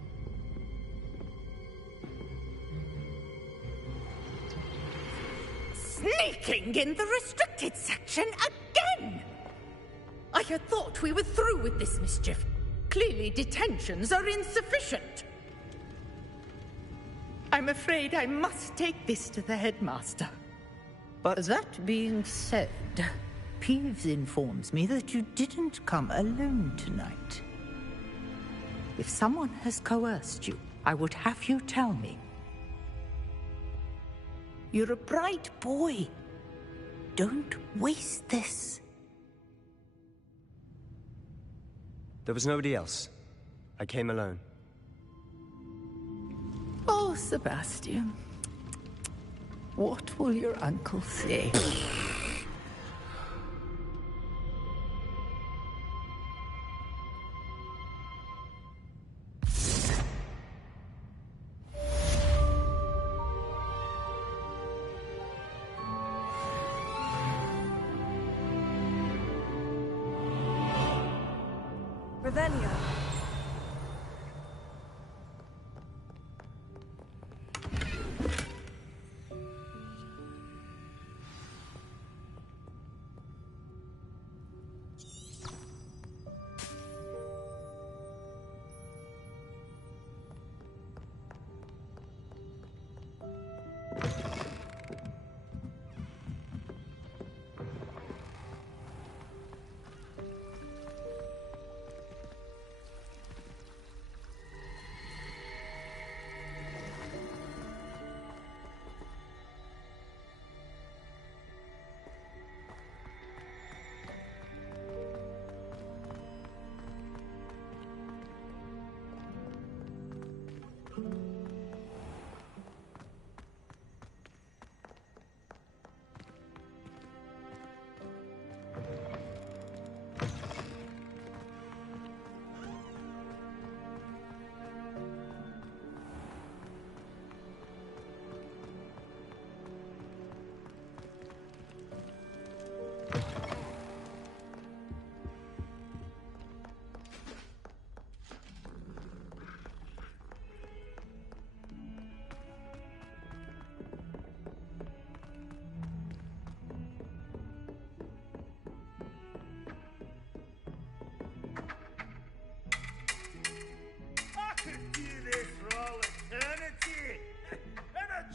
Sneaking in the restricted section again! I had thought we were through with this mischief. Clearly detentions are insufficient. I'm afraid I must take this to the headmaster. But that being said, Peeves informs me that you didn't come alone tonight. If someone has coerced you, I would have you tell me. You're a bright boy. Don't waste this. There was nobody else. I came alone. Oh, Sebastian. What will your uncle say? Revelio.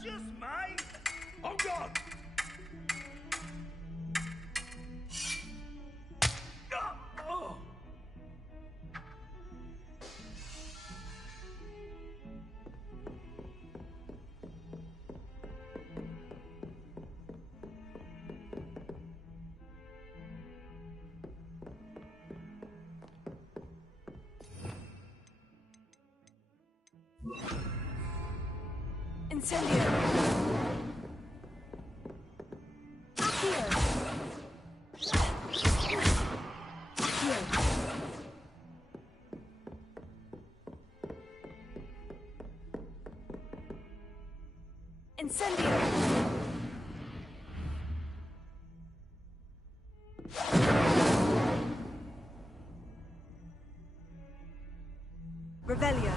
Just mine. Oh God! Oh. Incendio. Incendio. Revelio.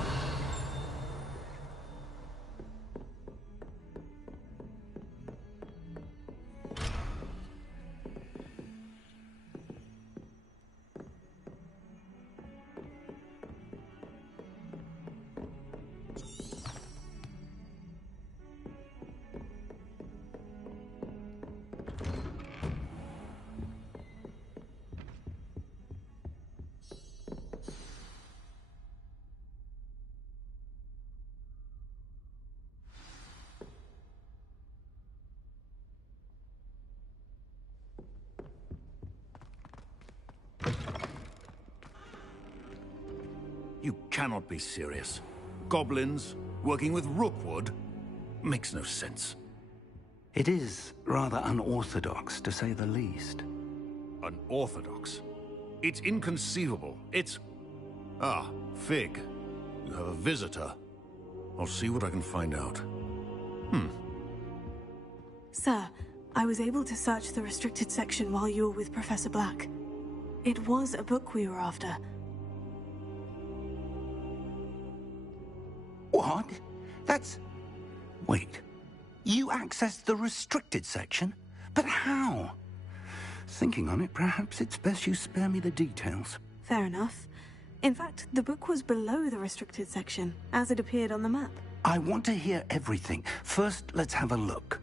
cannot be serious. Goblins working with Rookwood makes no sense. It is rather unorthodox, to say the least. Unorthodox? It's inconceivable. It's... Ah, Fig. You have a visitor. I'll see what I can find out. Sir, I was able to search the restricted section while you were with Professor Black. It was a book we were after. What? That's... Wait. You accessed the restricted section? But how? Thinking on it, perhaps it's best you spare me the details. Fair enough. In fact, the book was below the restricted section, as it appeared on the map. I want to hear everything. First, let's have a look.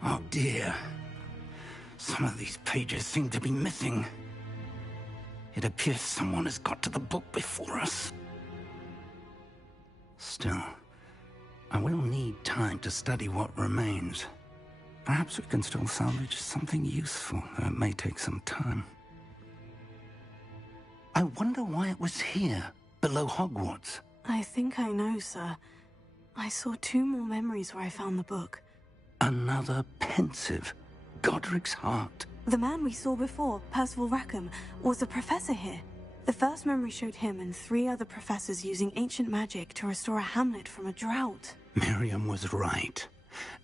Oh dear. Some of these pages seem to be missing. It appears someone has got to the book before us. Still, I will need time to study what remains. Perhaps we can still salvage something useful, though it may take some time. I wonder why it was here, below Hogwarts. I think I know, sir. I saw 2 more memories where I found the book. Another pensive. Godric's heart. The man we saw before, Percival Rackham, was a professor here. The first memory showed him and 3 other professors using ancient magic to restore a hamlet from a drought. Miriam was right.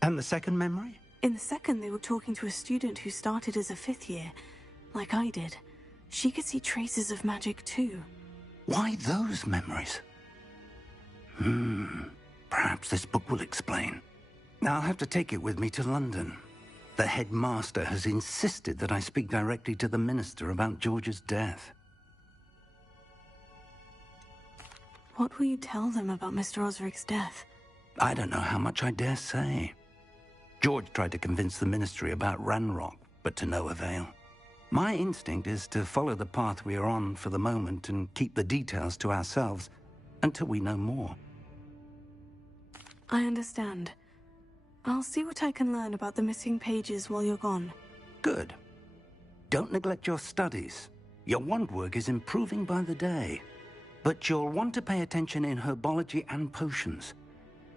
And the second memory? In the second, they were talking to a student who started as a 5th year, like I did. She could see traces of magic too. Why those memories? Perhaps this book will explain. Now I'll have to take it with me to London. The headmaster has insisted that I speak directly to the minister about George's death. What will you tell them about Mr. Osric's death? I don't know how much I dare say. George tried to convince the ministry about Ranrock, but to no avail. My instinct is to follow the path we are on for the moment and keep the details to ourselves until we know more. I understand. I'll see what I can learn about the missing pages while you're gone. Good. Don't neglect your studies. Your wand work is improving by the day. But you'll want to pay attention in herbology and potions.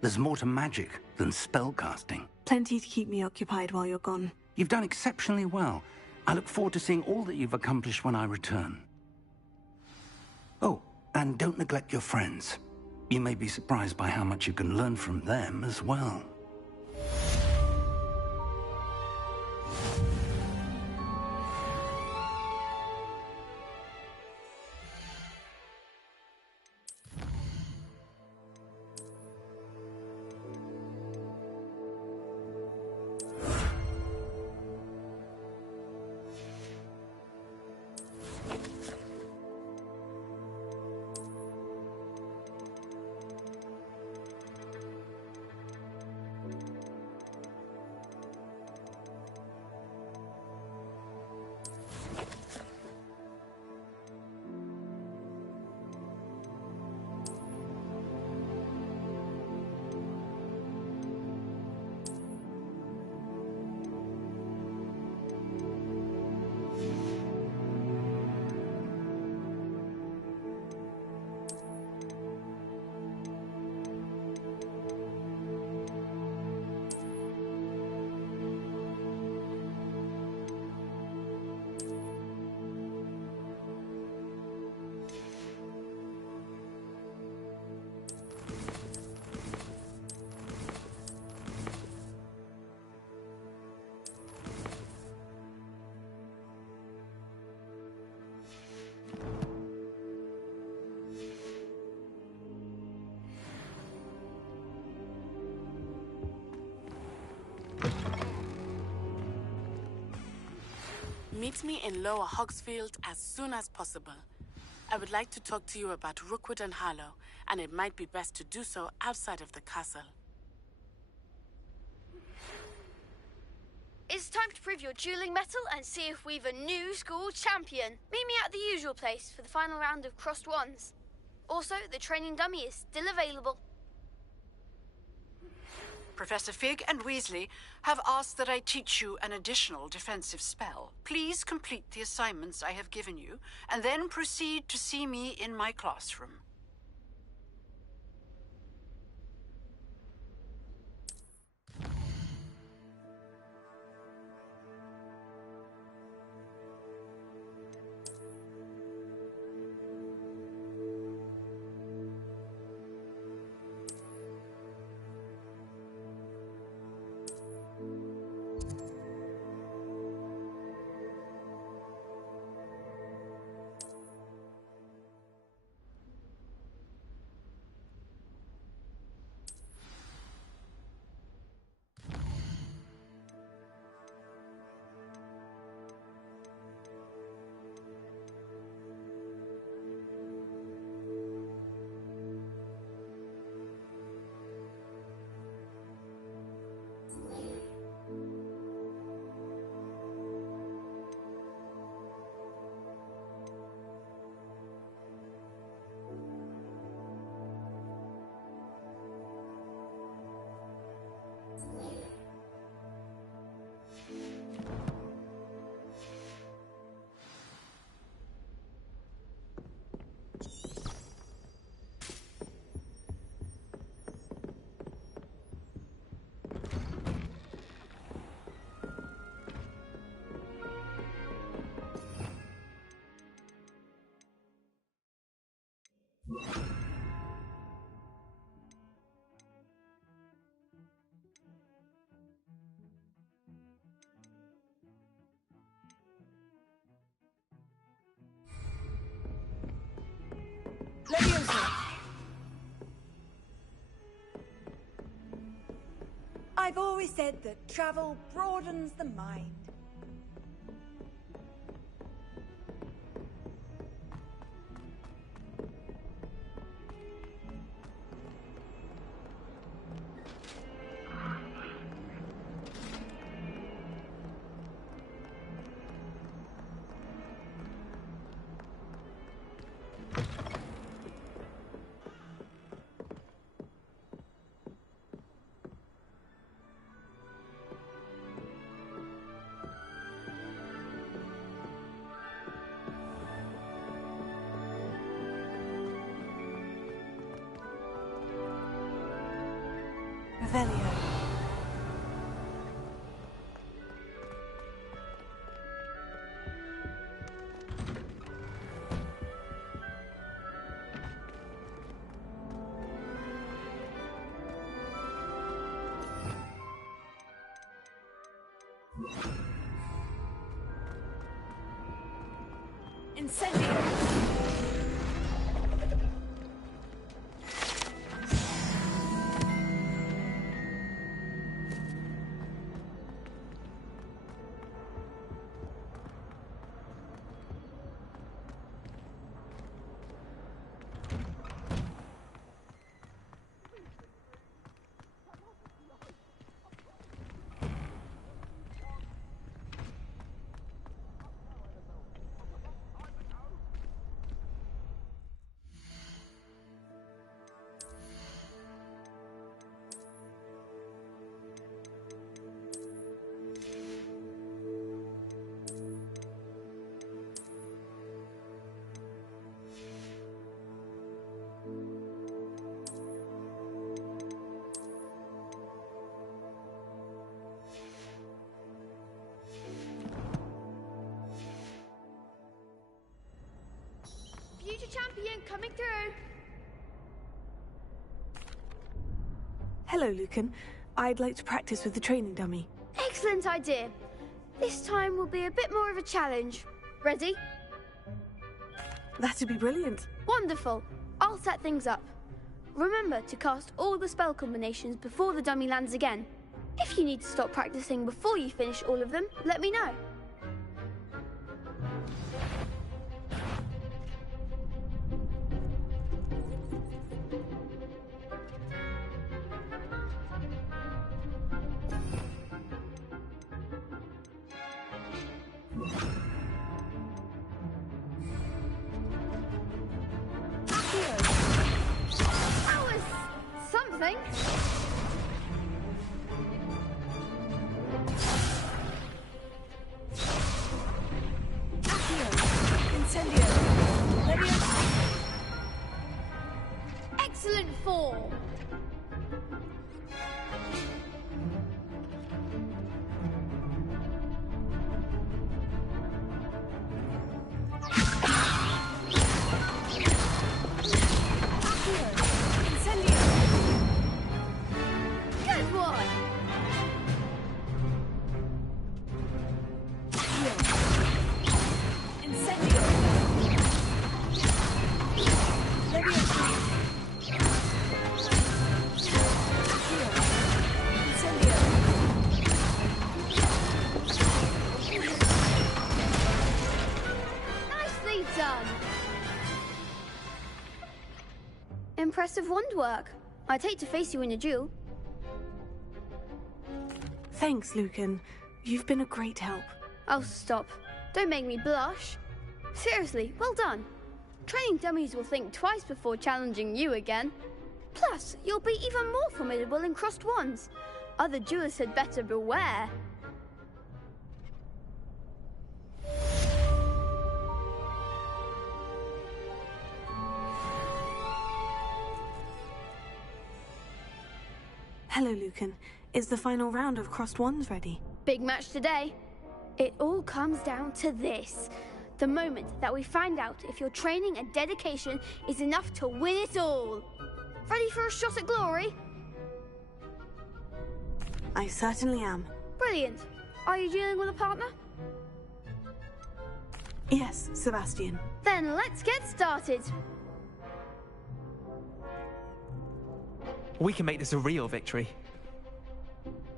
There's more to magic than spellcasting. Plenty to keep me occupied while you're gone. You've done exceptionally well. I look forward to seeing all that you've accomplished when I return. Oh, and don't neglect your friends. You may be surprised by how much you can learn from them as well. Meet me in Lower Hogsfield as soon as possible. I would like to talk to you about Rookwood and Harlow, and it might be best to do so outside of the castle. It's time to prove your dueling mettle and see if we've a new school champion. Meet me at the usual place for the final round of crossed wands. Also, the training dummy is still available. Professor Fig and Weasley have asked that I teach you an additional defensive spell. Please complete the assignments I have given you, and then proceed to see me in my classroom. I've always said that travel broadens the mind. Revelio. Incendio. Future champion coming through. Hello, Lucan. I'd like to practice with the training dummy. Excellent idea. This time will be a bit more of a challenge. Ready? That'd be brilliant. Wonderful. I'll set things up. Remember to cast all the spell combinations before the dummy lands again. If you need to stop practicing before you finish all of them, let me know. That was something. Good one! Nicely done! Impressive wand work. I'd hate to face you in a duel. Thanks, Lucan. You've been a great help. Oh, stop. Don't make me blush. Seriously, well done. Training dummies will think twice before challenging you again. Plus, you'll be even more formidable in crossed wands. Other duelists had better beware. Hello, Lucan. Is the final round of crossed wands ready? Big match today. It all comes down to this. The moment that we find out if your training and dedication is enough to win it all. Ready for a shot at glory? I certainly am. Brilliant. Are you dealing with a partner? Yes, Sebastian. Then let's get started. We can make this a real victory.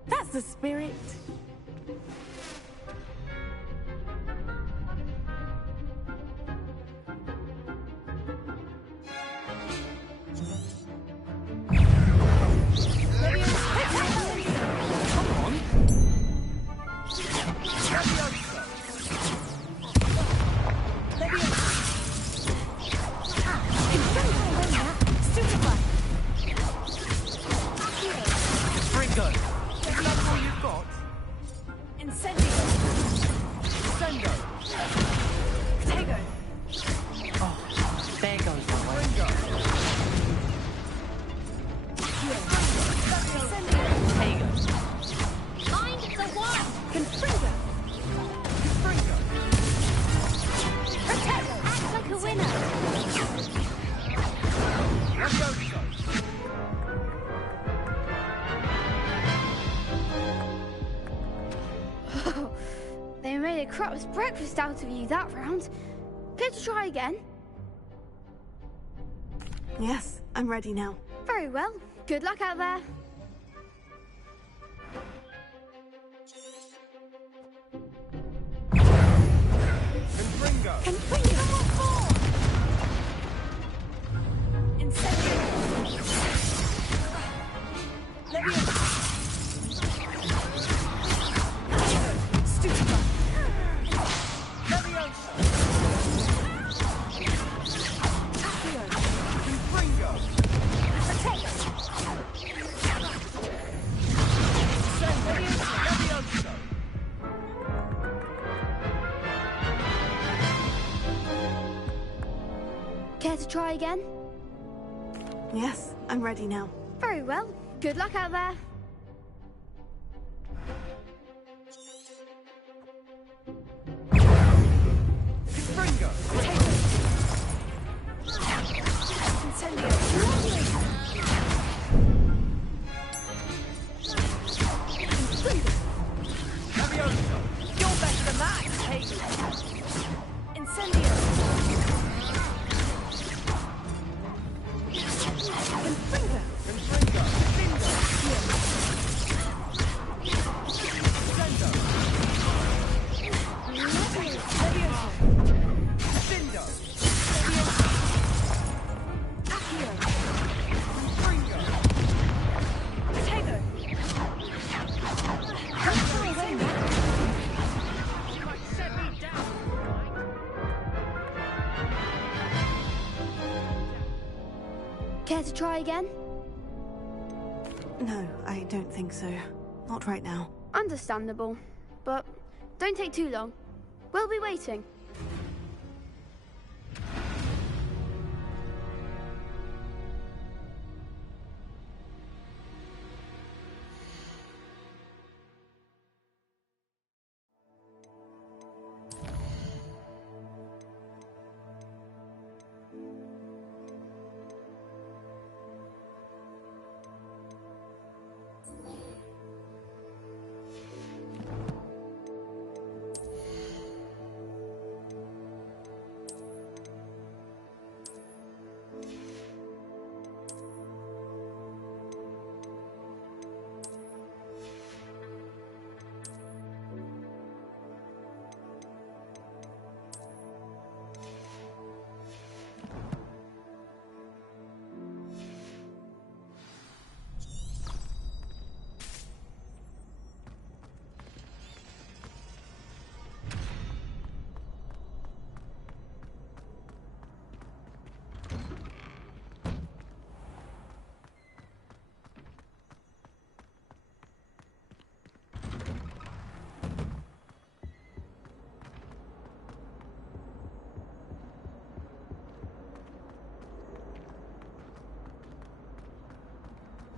That's the spirit. They made a crap's breakfast out of you that round. Care to try again? Yes, I'm ready now. Very well. Good luck out there. Care to try again? Yes, I'm ready now. Very well. Good luck out there. Care to try again? No, I don't think so. Not right now. Understandable. But don't take too long. We'll be waiting.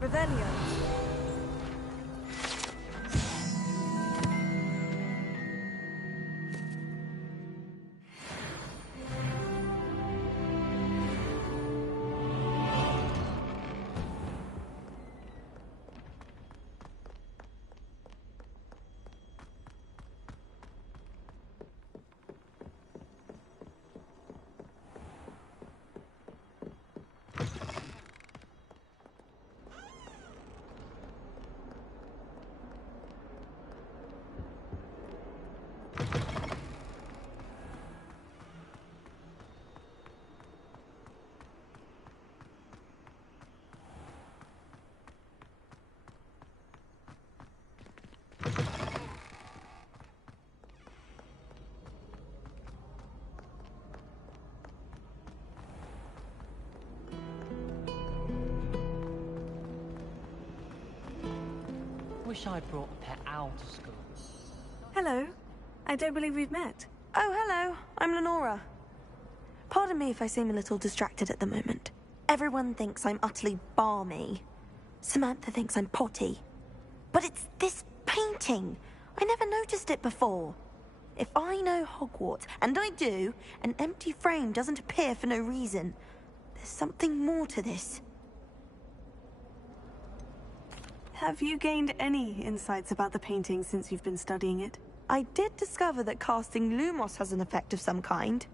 Revelio. Wish I'd brought a pet owl to school. Hello. I don't believe we've met. Oh, hello. I'm Lenora. Pardon me if I seem a little distracted at the moment. Everyone thinks I'm utterly balmy. Samantha thinks I'm potty. But it's this painting. I never noticed it before. If I know Hogwarts, and I do, an empty frame doesn't appear for no reason. There's something more to this. Have you gained any insights about the painting since you've been studying it? I did discover that casting Lumos has an effect of some kind.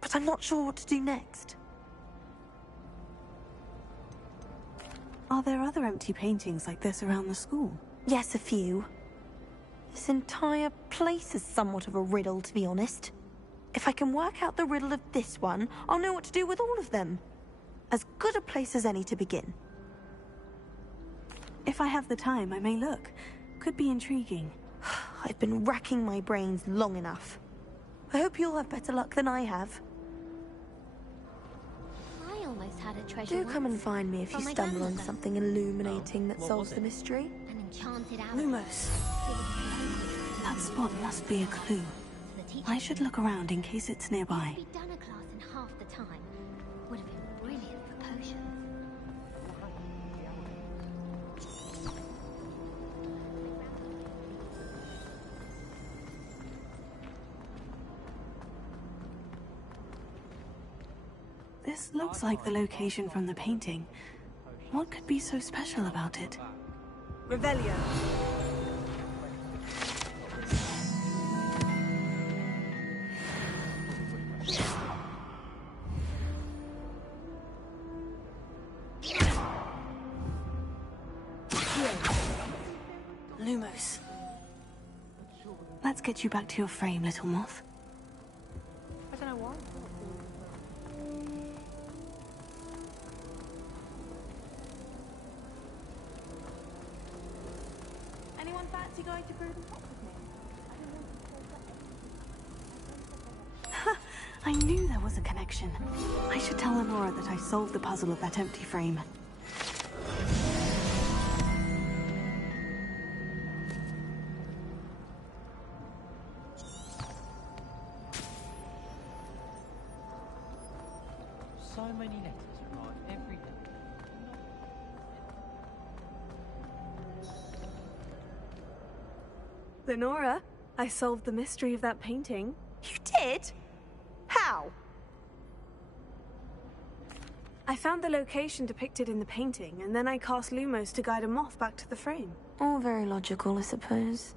But I'm not sure what to do next. Are there other empty paintings like this around the school? Yes, a few. This entire place is somewhat of a riddle, to be honest. If I can work out the riddle of this one, I'll know what to do with all of them. As good a place as any to begin. If I have the time, I may look. Could be intriguing. I've been racking my brains long enough. I hope you'll have better luck than I have. I almost had a treasure Do come and find me if you stumble on something illuminating that solves the mystery. An enchanted owl. Lumos. That spot must be a clue. I should look around in case it's nearby. We'd done a class in half the time. Would have been brilliant for potions. This looks like the location from the painting. What could be so special about it? Revelio. Lumos. Let's get you back to your frame, little moth. I don't know why. Anyone fancy going to Broden Hop with me? I knew there was a connection. I should tell Lenora that I solved the puzzle of that empty frame. So many letters arrive every day. Lenora, I solved the mystery of that painting. You did? How? I found the location depicted in the painting, and then I cast Lumos to guide a moth back to the frame. All very logical, I suppose.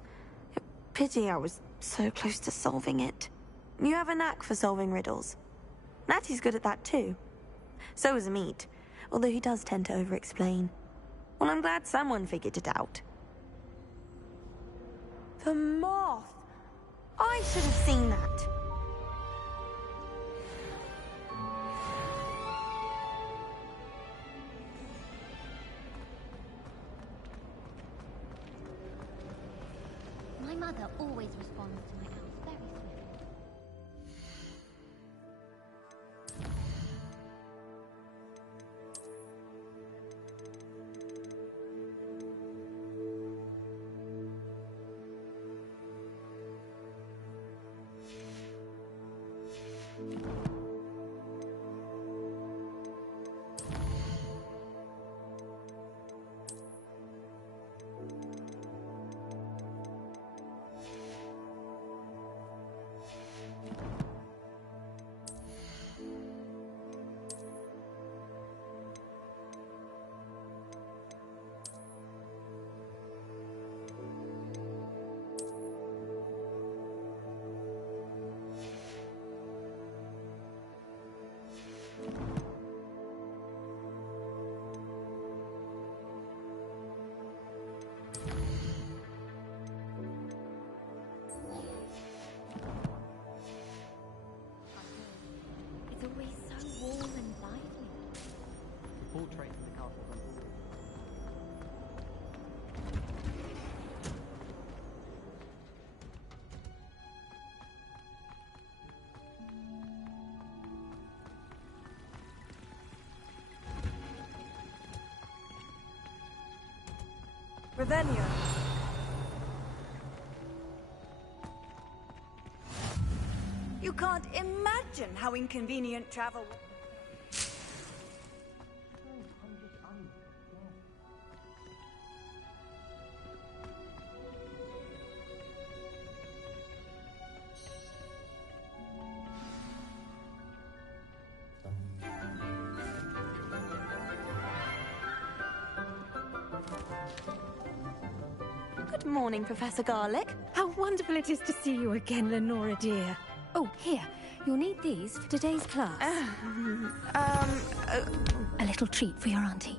Pity I was so close to solving it. You have a knack for solving riddles. Natty's good at that too. So is Amit, although he does tend to over-explain. Well, I'm glad someone figured it out. The moth! I should have seen that. My mother always responds to my owls very swiftly. Revelio. You can't imagine how inconvenient travel. Good morning, Professor Garlic. How wonderful it is to see you again, Lenora dear. Oh, here. You'll need these for today's class. A little treat for your auntie.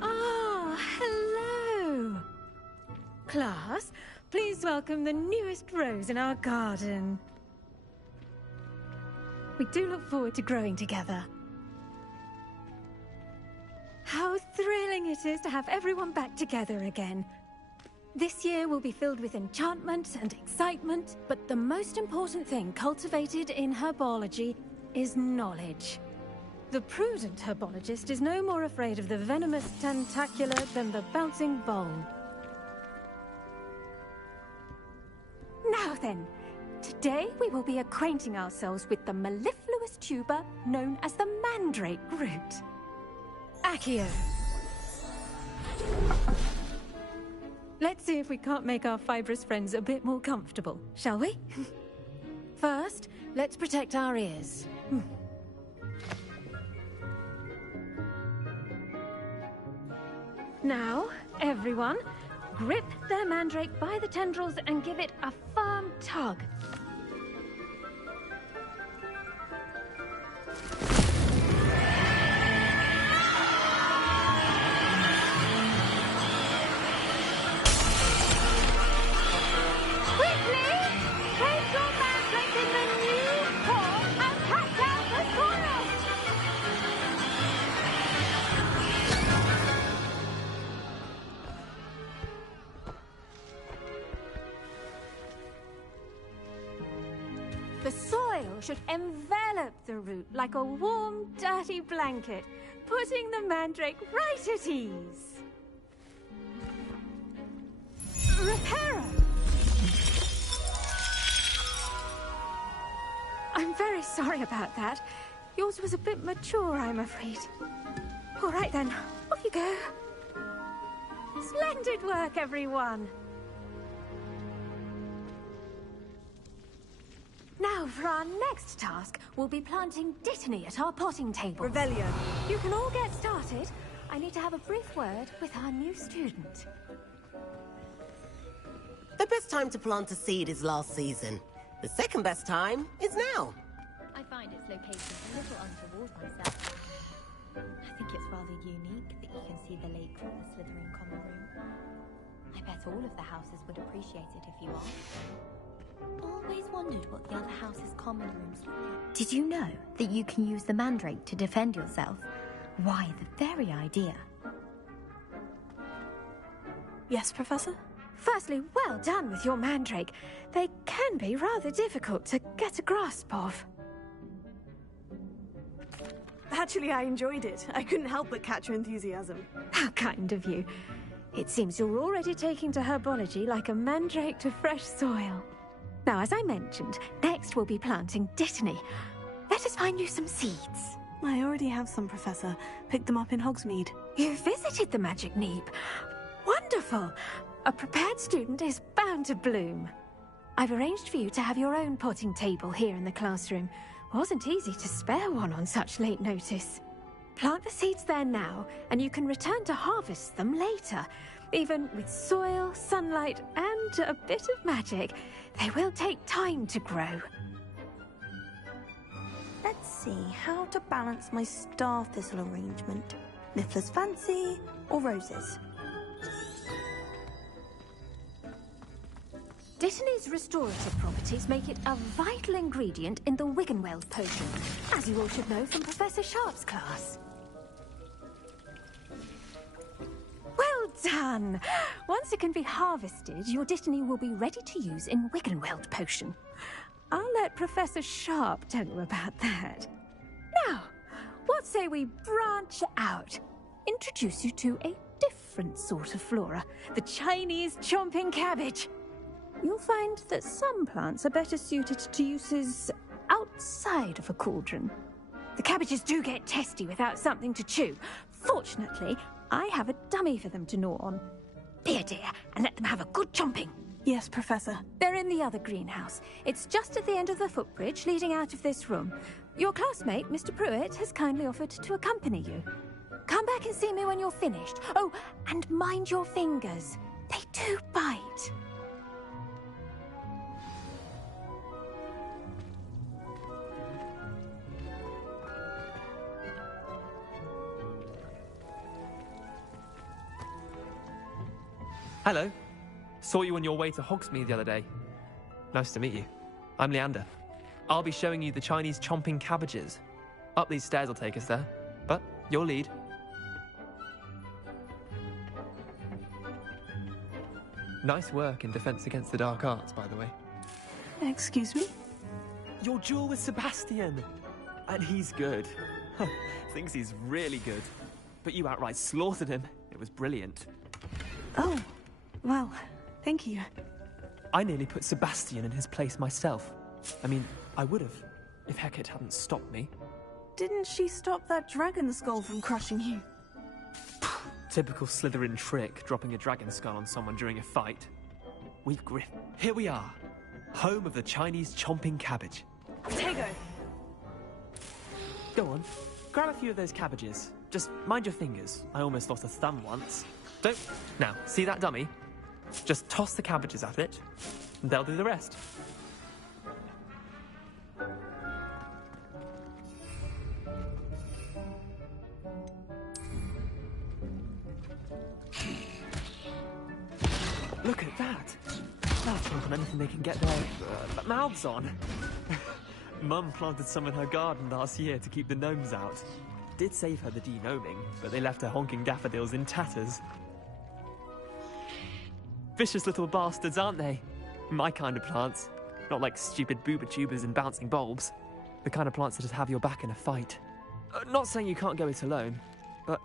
Ah, hello. Class, please welcome the newest rose in our garden. We do look forward to growing together. How thrilling it is to have everyone back together again. This year will be filled with enchantment and excitement, but the most important thing cultivated in herbology is knowledge. The prudent herbologist is no more afraid of the venomous tentacula than the bouncing vole. Now then, today we will be acquainting ourselves with the mellifluous tuber known as the mandrake root. Accio. Let's see if we can't make our fibrous friends a bit more comfortable, shall we? First, let's protect our ears. Now, everyone, grip their mandrake by the tendrils and give it a firm tug. The soil should envelop the root like a warm, dirty blanket, putting the mandrake right at ease. Reparo! I'm very sorry about that. Yours was a bit mature, I'm afraid. All right then, off you go. Splendid work, everyone. Now, for our next task, we'll be planting Dittany at our potting table. Revelio. You can all get started. I need to have a brief word with our new student. The best time to plant a seed is last season. The second best time is now. I find its location a little untoward myself. I think it's rather unique that you can see the lake from the Slytherin common room. I bet all of the houses would appreciate it if you asked. Always wondered what the other houses' common rooms look like. Did you know that you can use the mandrake to defend yourself? Why, the very idea. Yes, Professor? Firstly, well done with your mandrake. They can be rather difficult to get a grasp of. Actually, I enjoyed it. I couldn't help but catch your enthusiasm. How kind of you. It seems you're already taking to herbology like a mandrake to fresh soil. Now, as I mentioned, next we'll be planting Dittany. Let us find you some seeds. I already have some, Professor. Picked them up in Hogsmeade. You visited the Magic Neep. Wonderful! A prepared student is bound to bloom. I've arranged for you to have your own potting table here in the classroom. Wasn't easy to spare one on such late notice. Plant the seeds there now, and you can return to harvest them later. Even with soil, sunlight, and a bit of magic, they will take time to grow. Let's see how to balance my star thistle arrangement. Niffler's fancy or roses? Dittany's restorative properties make it a vital ingredient in the Wiggenweld potion, as you all should know from Professor Sharp's class. Well done! Once it can be harvested, your Dittany will be ready to use in Wiggenweld potion. I'll let Professor Sharp tell you about that. Now, what say we branch out? introduce you to a different sort of flora, the Chinese chomping cabbage. You'll find that some plants are better suited to uses outside of a cauldron. The cabbages do get testy without something to chew. Fortunately, I have a dummy for them to gnaw on. Be a dear and let them have a good chomping. Yes, Professor. They're in the other greenhouse. It's just at the end of the footbridge leading out of this room. Your classmate, Mr. Pruitt, has kindly offered to accompany you. Come back and see me when you're finished. Oh, and mind your fingers. They do bite. Hello. Saw you on your way to Hogsmeade the other day. Nice to meet you. I'm Leander. I'll be showing you the Chinese chomping cabbages. Up these stairs will take us there, but your lead. Nice work in Defense Against the Dark Arts, by the way. Excuse me? Your duel with Sebastian! And he's good. Thinks he's really good. But you outright slaughtered him. It was brilliant. Oh, well, thank you. I nearly put Sebastian in his place myself. I mean, I would have, if Hecate hadn't stopped me. Didn't she stop that dragon skull from crushing you? Typical Slytherin trick, dropping a dragon skull on someone during a fight. We've grit. Here we are, home of the Chinese chomping cabbage. Tego! Go on, grab a few of those cabbages. Just mind your fingers. I almost lost a thumb once. Don't. Now, see that dummy? Just toss the cabbages at it, and they'll do the rest. Look at that! They'll chomp on anything they can get their mouths on. Mum planted some in her garden last year to keep the gnomes out. Did save her the de-gnoming, but they left her honking daffodils in tatters. Vicious little bastards, aren't they? My kind of plants. Not like stupid booba tubers and bouncing bulbs. The kind of plants that just have your back in a fight. Not saying you can't go it alone, but...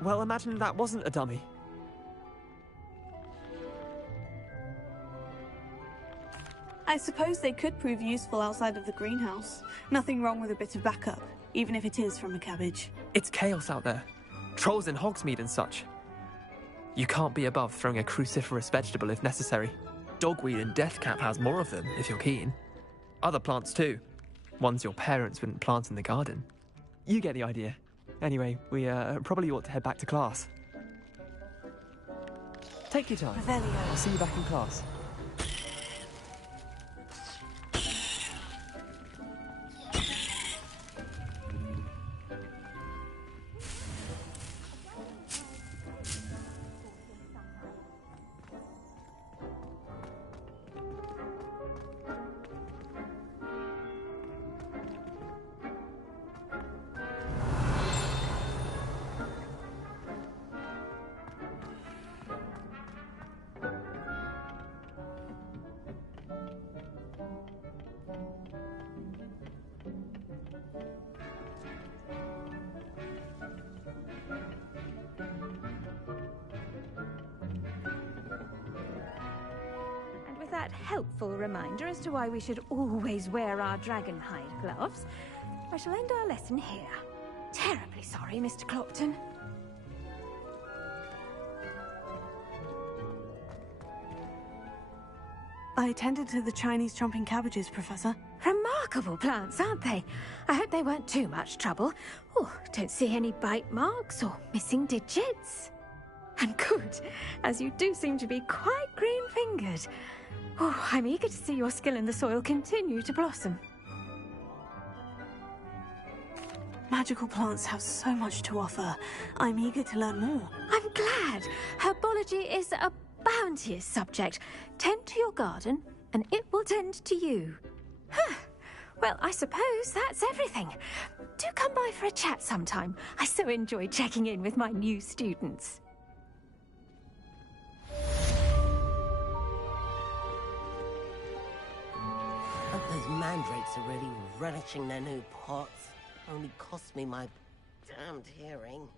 well, imagine that wasn't a dummy. I suppose they could prove useful outside of the greenhouse. Nothing wrong with a bit of backup, even if it is from a cabbage. It's chaos out there. Trolls in Hogsmeade and such. You can't be above throwing a cruciferous vegetable if necessary. Dogweed and deathcap has more of them, if you're keen. Other plants too. Ones your parents wouldn't plant in the garden. You get the idea. Anyway, we probably ought to head back to class. Take your time. I'll see you back in class. That helpful reminder as to why we should always wear our dragonhide gloves, I shall end our lesson here. Terribly sorry, Mr. Clopton. I tended to the Chinese chomping cabbages, Professor. Remarkable plants, aren't they? I hope they weren't too much trouble. Oh, don't see any bite marks or missing digits. And good, as you do seem to be quite green-fingered. Oh, I'm eager to see your skill in the soil continue to blossom. Magical plants have so much to offer. I'm eager to learn more. I'm glad. Herbology is a bounteous subject. Tend to your garden, and it will tend to you. Huh. Well, I suppose that's everything. Do come by for a chat sometime. I so enjoy checking in with my new students. Those mandrakes are really relishing their new pots. Only cost me my damned hearing.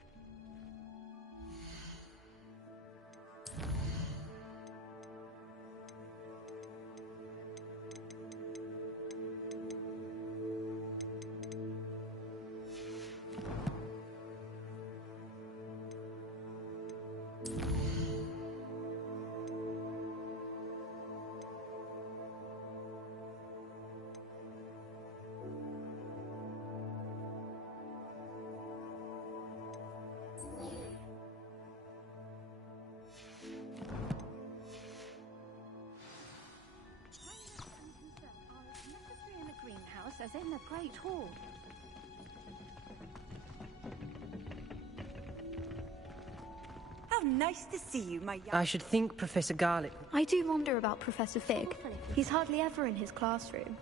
is in the Great Hall. How nice to see you, my young... I should think Professor Garlick... I do wonder about Professor Fig. He's hardly ever in his classroom.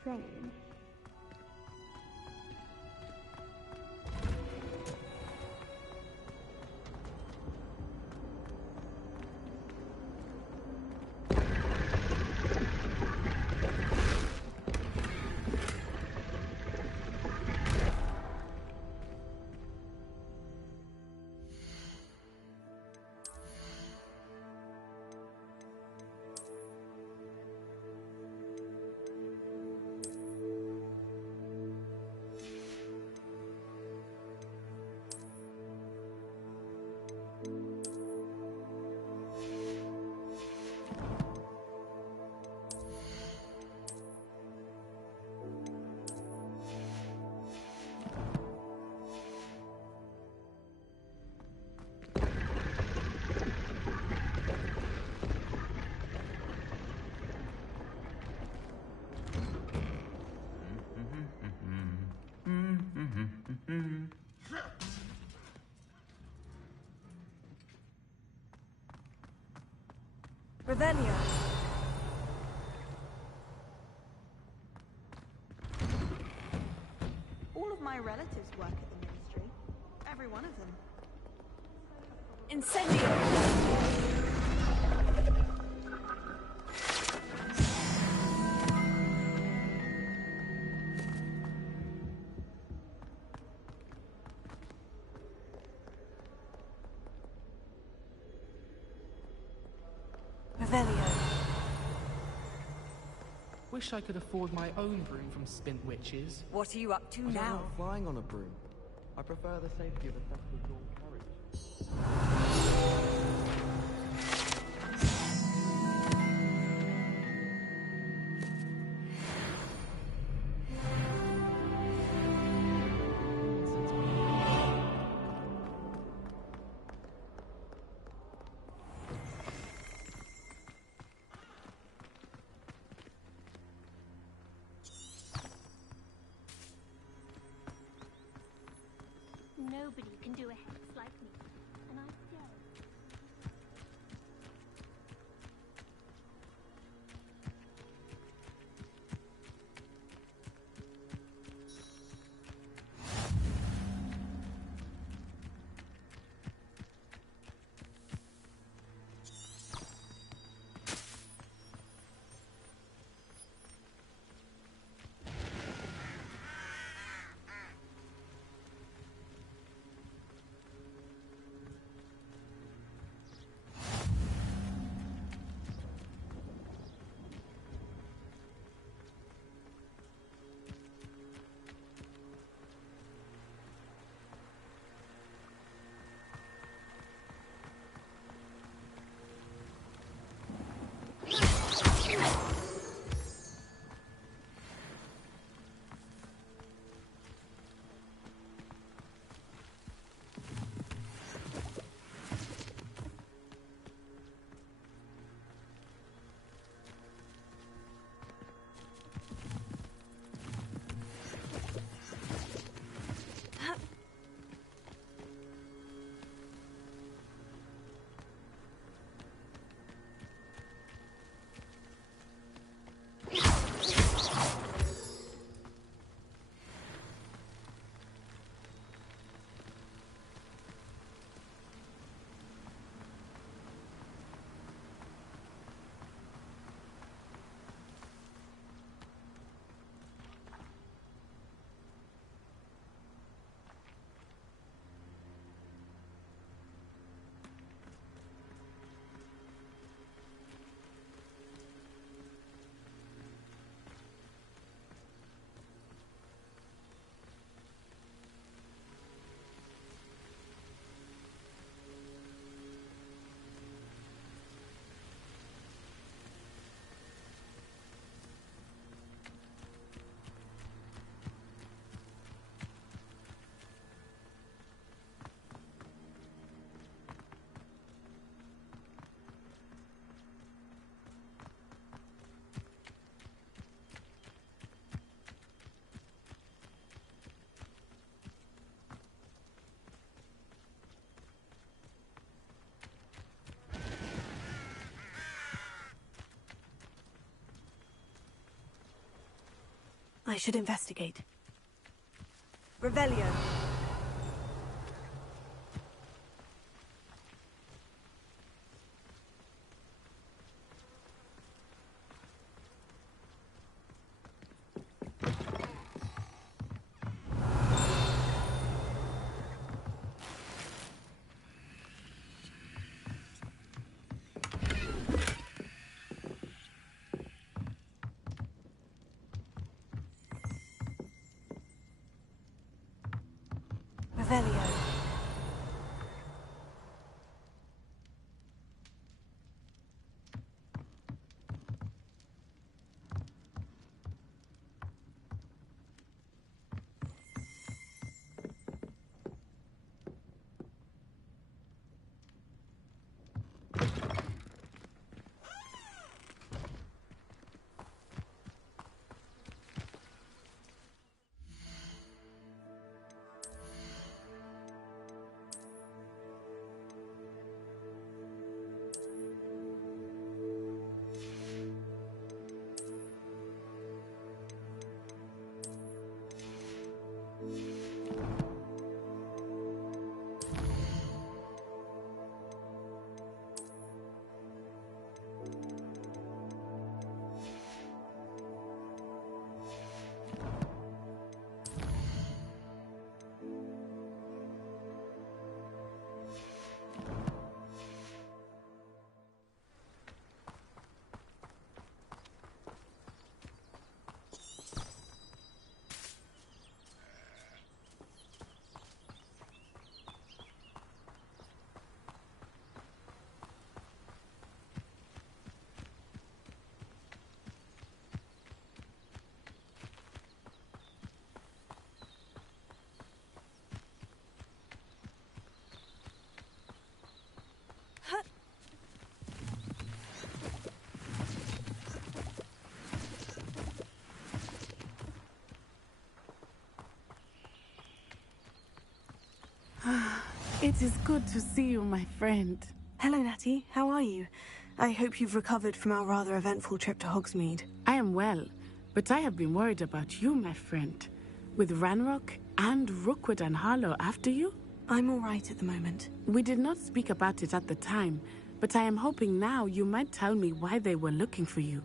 Strange. Revelio. All of my relatives work at the ministry. Every one of them. Incendio! Wish I could afford my own broom from Spint Witches. What are you up to I now? don't like flying on a broom. I prefer the safety of a theft drawn carriage. Nobody can do a hex like me, and I dare. I should investigate. Revelio. Revelio. It is good to see you, my friend. Hello, Natty. How are you? I hope you've recovered from our rather eventful trip to Hogsmeade. I am well, but I have been worried about you, my friend. With Ranrock and Rookwood and Harlow after you? I'm all right at the moment. We did not speak about it at the time, but I am hoping now you might tell me why they were looking for you.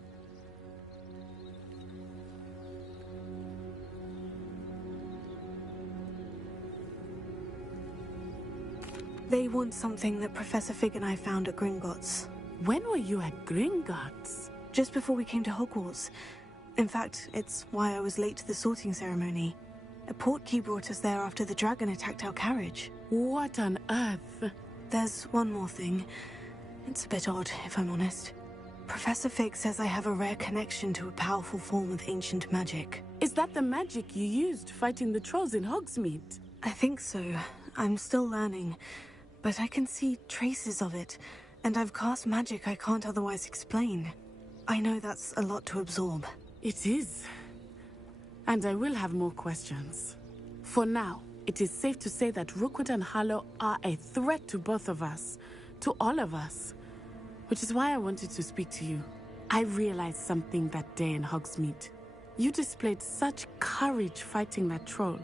They want something that Professor Fig and I found at Gringotts. When were you at Gringotts? Just before we came to Hogwarts. In fact, it's why I was late to the sorting ceremony. A portkey brought us there after the dragon attacked our carriage. What on earth? There's one more thing. It's a bit odd, if I'm honest. Professor Fig says I have a rare connection to a powerful form of ancient magic. Is that the magic you used fighting the trolls in Hogsmeade? I think so. I'm still learning. But I can see traces of it, and I've cast magic I can't otherwise explain. I know that's a lot to absorb. It is. And I will have more questions. For now, it is safe to say that Rookwood and Harlow are a threat to both of us, to all of us. Which is why I wanted to speak to you. I realized something that day in Hogsmeade. You displayed such courage fighting that troll.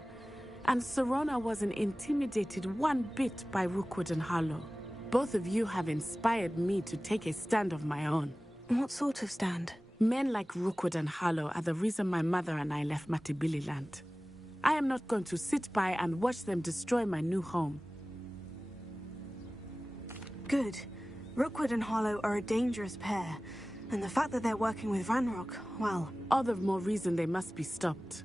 And Serona wasn't intimidated one bit by Rookwood and Harlow. Both of you have inspired me to take a stand of my own. What sort of stand? Men like Rookwood and Harlow are the reason my mother and I left Matibililand. I am not going to sit by and watch them destroy my new home. Good. Rookwood and Harlow are a dangerous pair. And the fact that they're working with Ranrock, well... all the more reason they must be stopped.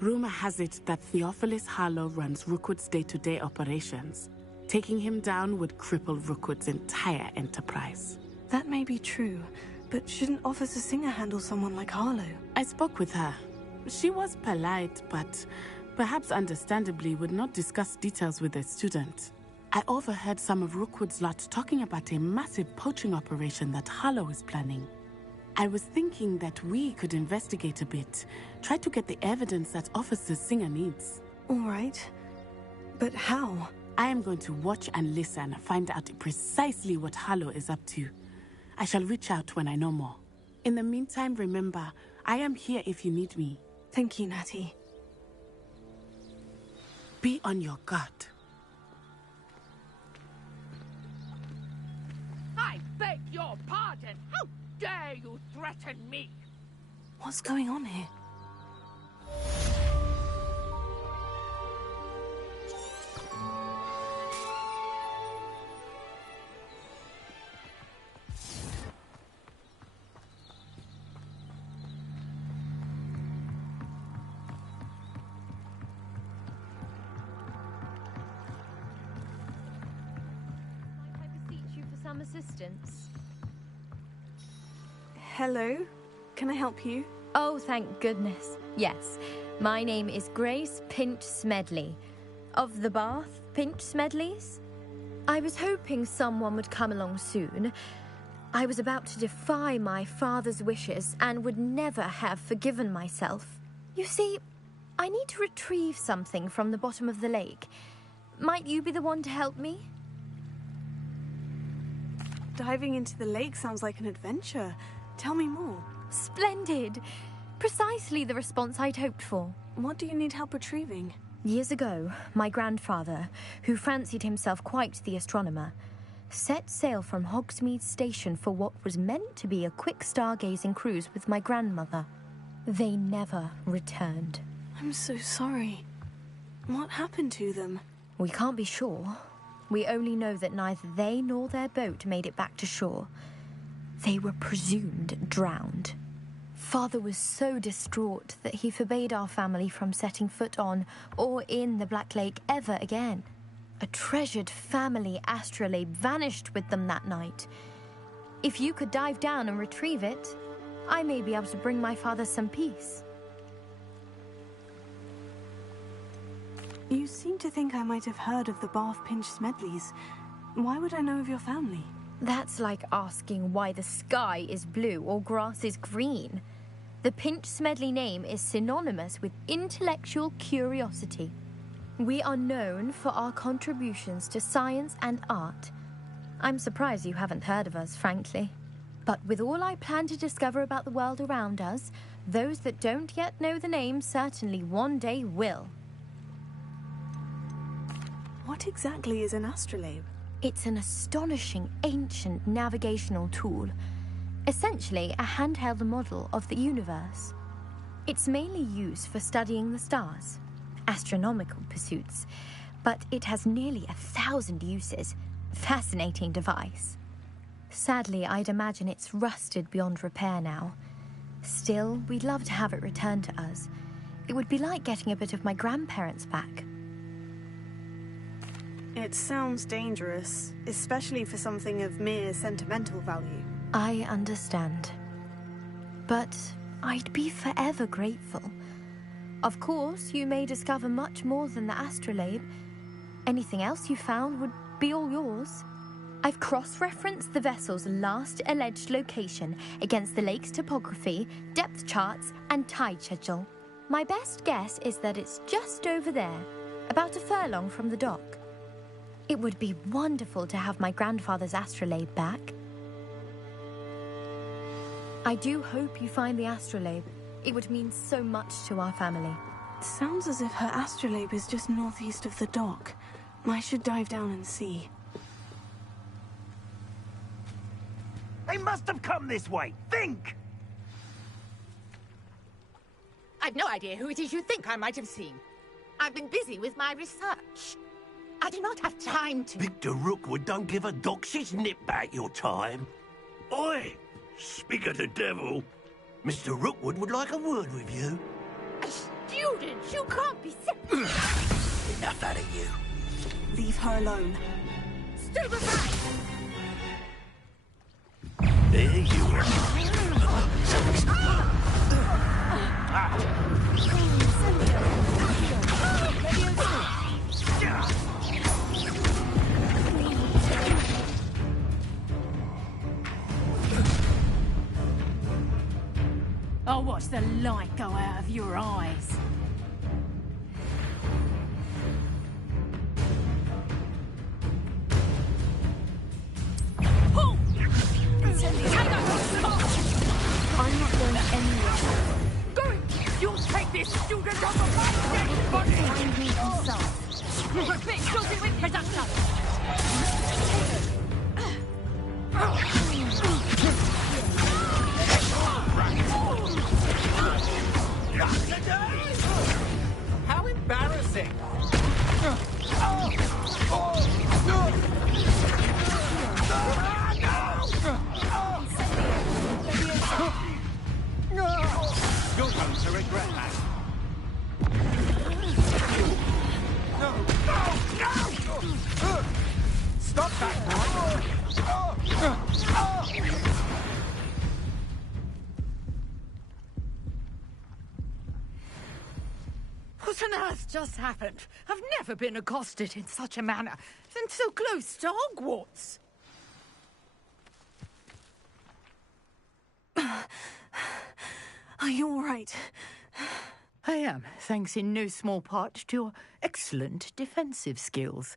Rumor has it that Theophilus Harlow runs Rookwood's day-to-day operations. Taking him down would cripple Rookwood's entire enterprise. That may be true, but shouldn't Officer Singer handle someone like Harlow? I spoke with her. She was polite, but perhaps understandably would not discuss details with a student. I overheard some of Rookwood's lot talking about a massive poaching operation that Harlow is planning. I was thinking that we could investigate a bit, try to get the evidence that Officer Singer needs. All right. But how? I am going to watch and listen, find out precisely what Harlow is up to. I shall reach out when I know more. In the meantime, remember, I am here if you need me. Thank you, Natty. Be on your guard. I beg your pardon. How dare you threaten me? What's going on here? Some assistance. Hello? Can I help you? Oh, thank goodness. Yes. My name is Grace Pinch Smedley. Of the Bath Pinch Smedleys? I was hoping someone would come along soon. I was about to defy my father's wishes and would never have forgiven myself. You see, I need to retrieve something from the bottom of the lake. Might you be the one to help me? Diving into the lake sounds like an adventure. Tell me more. Splendid! Precisely the response I'd hoped for. What do you need help retrieving? Years ago, my grandfather, who fancied himself quite the astronomer, set sail from Hogsmeade Station for what was meant to be a quick stargazing cruise with my grandmother. They never returned. I'm so sorry. What happened to them? We can't be sure. We only know that neither they nor their boat made it back to shore. They were presumed drowned. Father was so distraught that he forbade our family from setting foot on or in the Black Lake ever again. A treasured family astrolabe vanished with them that night. If you could dive down and retrieve it, I may be able to bring my father some peace. You seem to think I might have heard of the Bath Pinch Smedleys. Why would I know of your family? That's like asking why the sky is blue or grass is green. The Pinch Smedley name is synonymous with intellectual curiosity. We are known for our contributions to science and art. I'm surprised you haven't heard of us, frankly. But with all I plan to discover about the world around us, those that don't yet know the name certainly one day will. What exactly is an astrolabe? It's an astonishing ancient navigational tool. Essentially a handheld model of the universe. It's mainly used for studying the stars, astronomical pursuits, but it has nearly 1,000 uses. Fascinating device. Sadly, I'd imagine it's rusted beyond repair now. Still, we'd love to have it returned to us. It would be like getting a bit of my grandparents back. It sounds dangerous, especially for something of mere sentimental value. I understand. But I'd be forever grateful. Of course, you may discover much more than the astrolabe. Anything else you found would be all yours. I've cross-referenced the vessel's last alleged location against the lake's topography, depth charts, and tide schedule. My best guess is that it's just over there, about a furlong from the dock. It would be wonderful to have my grandfather's astrolabe back. I do hope you find the astrolabe. It would mean so much to our family. Sounds as if her astrolabe is just northeast of the dock. I should dive down and see. They must have come this way. Think! I've no idea who it is you think I might have seen. I've been busy with my research. I do not have time to... Victor Rookwood don't give a doxy's nip back your time. Oi! Speak of the devil. Mr. Rookwood would like a word with you. A student? You can't be serious. Enough out of you. Leave her alone. Stupefy! There you are. I'll watch the light go out of your eyes. I'm not going anywhere. Go! You'll take this student of the dead body! Find me some. You were big choosing with production! How embarrassing! You're going to regret that. No! Stop that! What on earth just happened? I've never been accosted in such a manner, and so close to Hogwarts. Are you all right? I am, thanks in no small part to your excellent defensive skills.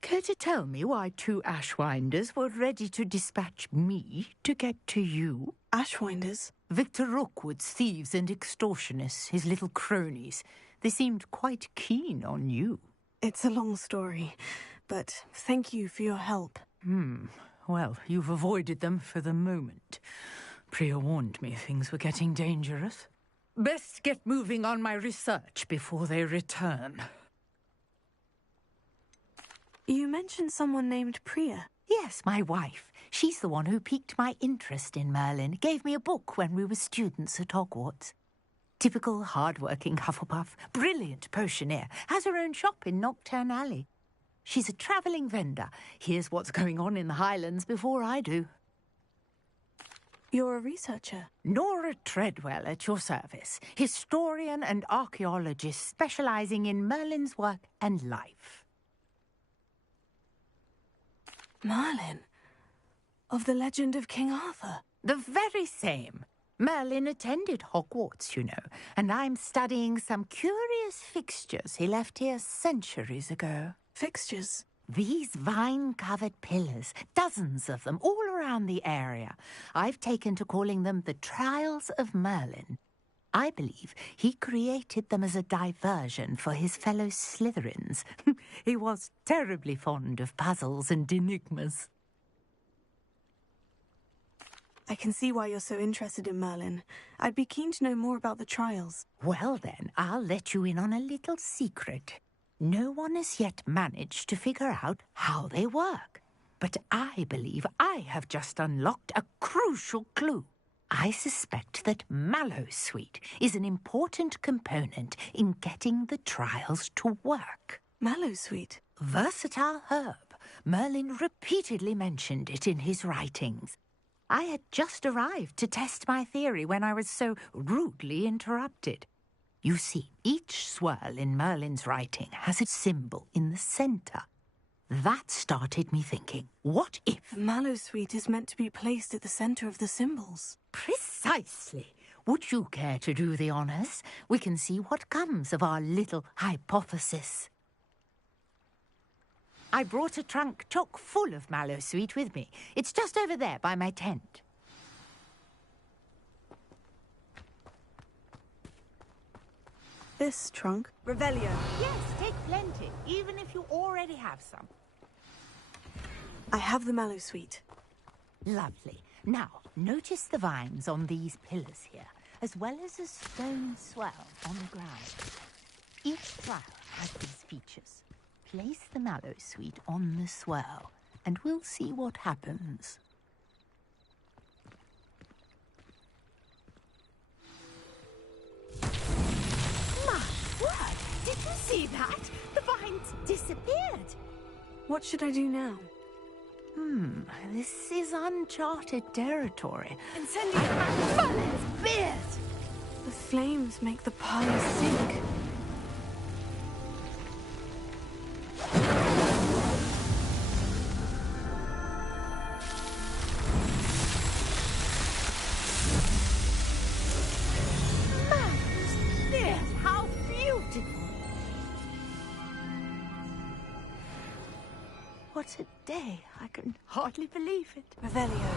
Care to tell me why 2 Ashwinders were ready to dispatch me to get to you? Ashwinders? Victor Rookwood's thieves and extortionists, his little cronies. They seemed quite keen on you. It's a long story, but thank you for your help. Well, you've avoided them for the moment. Priya warned me things were getting dangerous. Best get moving on my research before they return. You mentioned someone named Priya. Yes, my wife. She's the one who piqued my interest in Merlin. Gave me a book when we were students at Hogwarts. Typical hard-working Hufflepuff, brilliant potioneer, has her own shop in Nocturne Alley. She's a travelling vendor. Hears what's going on in the Highlands before I do. You're a researcher? Nora Treadwell at your service. Historian and archaeologist specialising in Merlin's work and life. Merlin? Of the legend of King Arthur? The very same. Merlin attended Hogwarts, you know, and I'm studying some curious fixtures he left here centuries ago. Fixtures? These vine-covered pillars, dozens of them, all around the area. I've taken to calling them the Trials of Merlin. I believe he created them as a diversion for his fellow Slytherins. He was terribly fond of puzzles and enigmas. I can see why you're so interested in Merlin. I'd be keen to know more about the trials. Well then, I'll let you in on a little secret. No one has yet managed to figure out how they work. But I believe I have just unlocked a crucial clue. I suspect that Mallowsweet is an important component in getting the trials to work. Mallowsweet? Versatile herb. Merlin repeatedly mentioned it in his writings. I had just arrived to test my theory when I was so rudely interrupted. You see, each swirl in Merlin's writing has a symbol in the centre. That started me thinking, what if... Mallowsweet is meant to be placed at the centre of the symbols. Precisely. Would you care to do the honours? We can see what comes of our little hypothesis. I brought a trunk chock full of Mallowsweet with me. It's just over there by my tent. This trunk? Revelio. Yes, take plenty, even if you already have some. I have the Mallowsweet. Lovely. Now, notice the vines on these pillars here, as well as a stone swell on the ground. Each trial has these features. Place the Mallowsweet on the swirl, and we'll see what happens. My word! Did you see that? The vines disappeared. What should I do now? This is uncharted territory. Incendio! Merlin's beard! The flames make the parlour sink. Merlin's beard! How beautiful! What a day. I can hardly believe it. Revelio.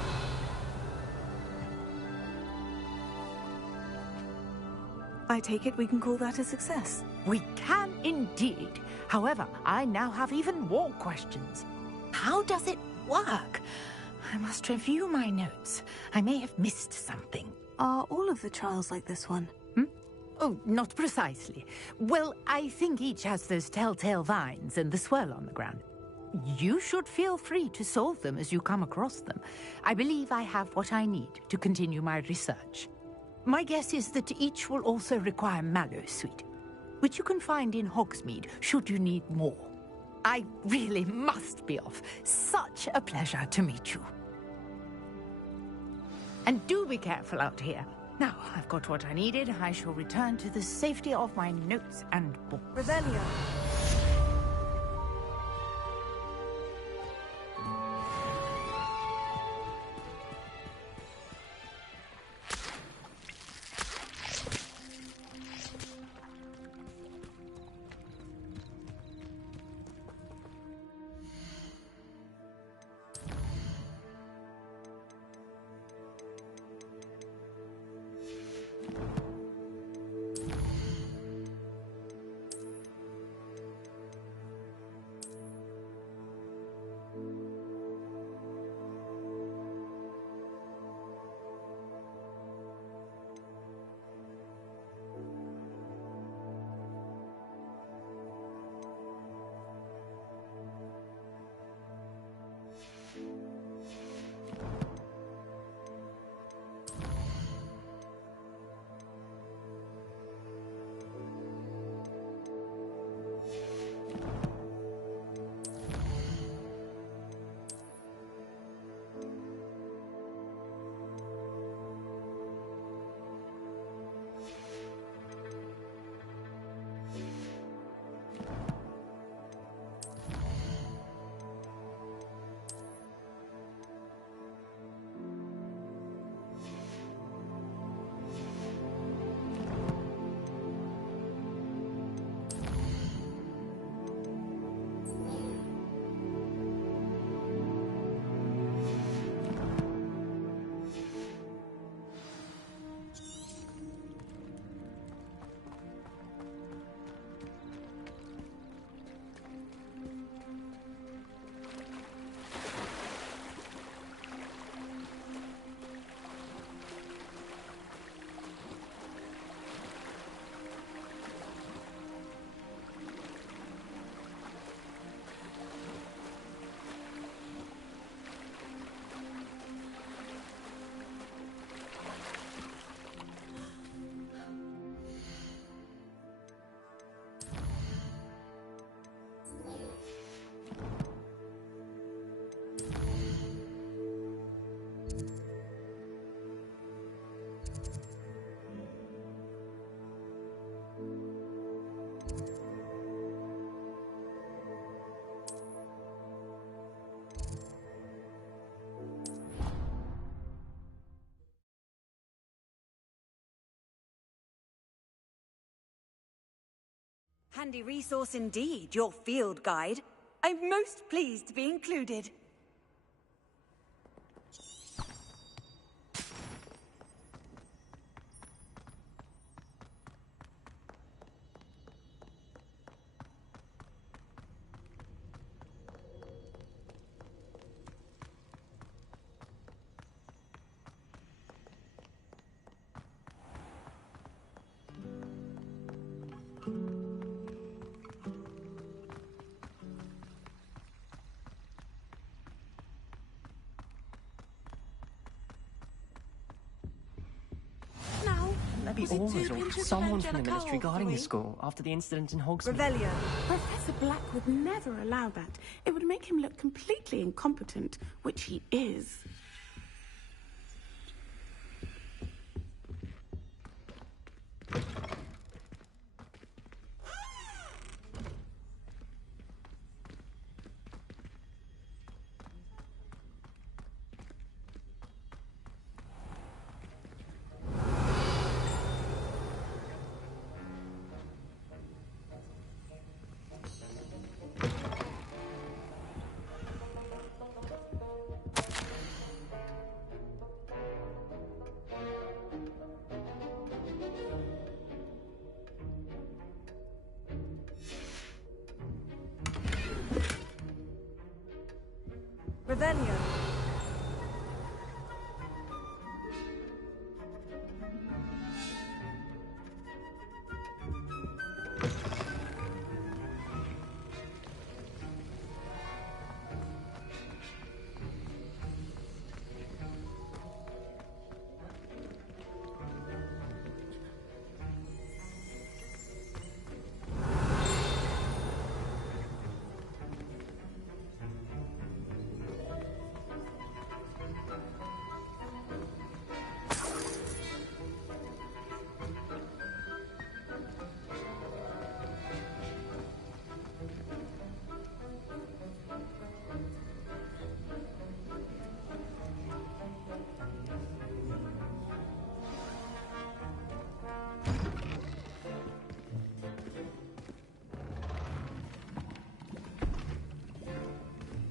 I take it we can call that a success. We can indeed. However, I now have even more questions. How does it work? I must review my notes. I may have missed something. Are all of the trials like this one? Oh, not precisely. Well, I think each has those telltale vines and the swirl on the ground. You should feel free to solve them as you come across them. I believe I have what I need to continue my research. My guess is that each will also require Mallowsweet, which you can find in Hogsmeade should you need more. I really must be off. Such a pleasure to meet you. And do be careful out here. Now, I've got what I needed. I shall return to the safety of my notes and books. Revelio. Handy resource indeed, your field guide. I'm most pleased to be included. Maybe Aurors or someone from the ministry guarding the school after the incident in Hogsmeade. Revelio. Professor Black would never allow that. It would make him look completely incompetent, which he is. Revelio.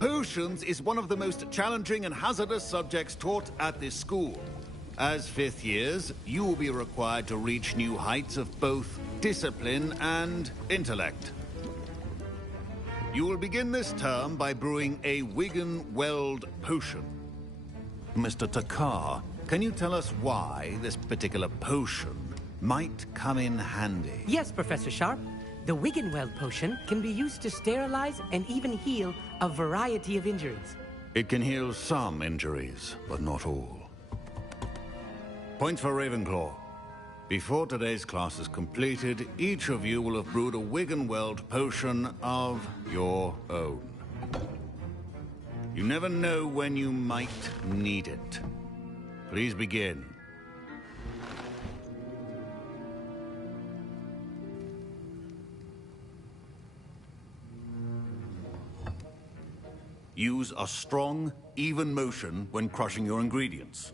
Potions is one of the most challenging and hazardous subjects taught at this school. As fifth years, you will be required to reach new heights of both discipline and intellect. You will begin this term by brewing a Wigan-Weld potion. Mr. Takar, can you tell us why this particular potion might come in handy? Yes, Professor Sharp. The Wigan-Weld potion can be used to sterilize and even heal a variety of injuries. It can heal some injuries, but not all. Point for Ravenclaw. Before today's class is completed, each of you will have brewed a Wigan-Weld potion of your own. You never know when you might need it. Please begin. Use a strong, even motion when crushing your ingredients.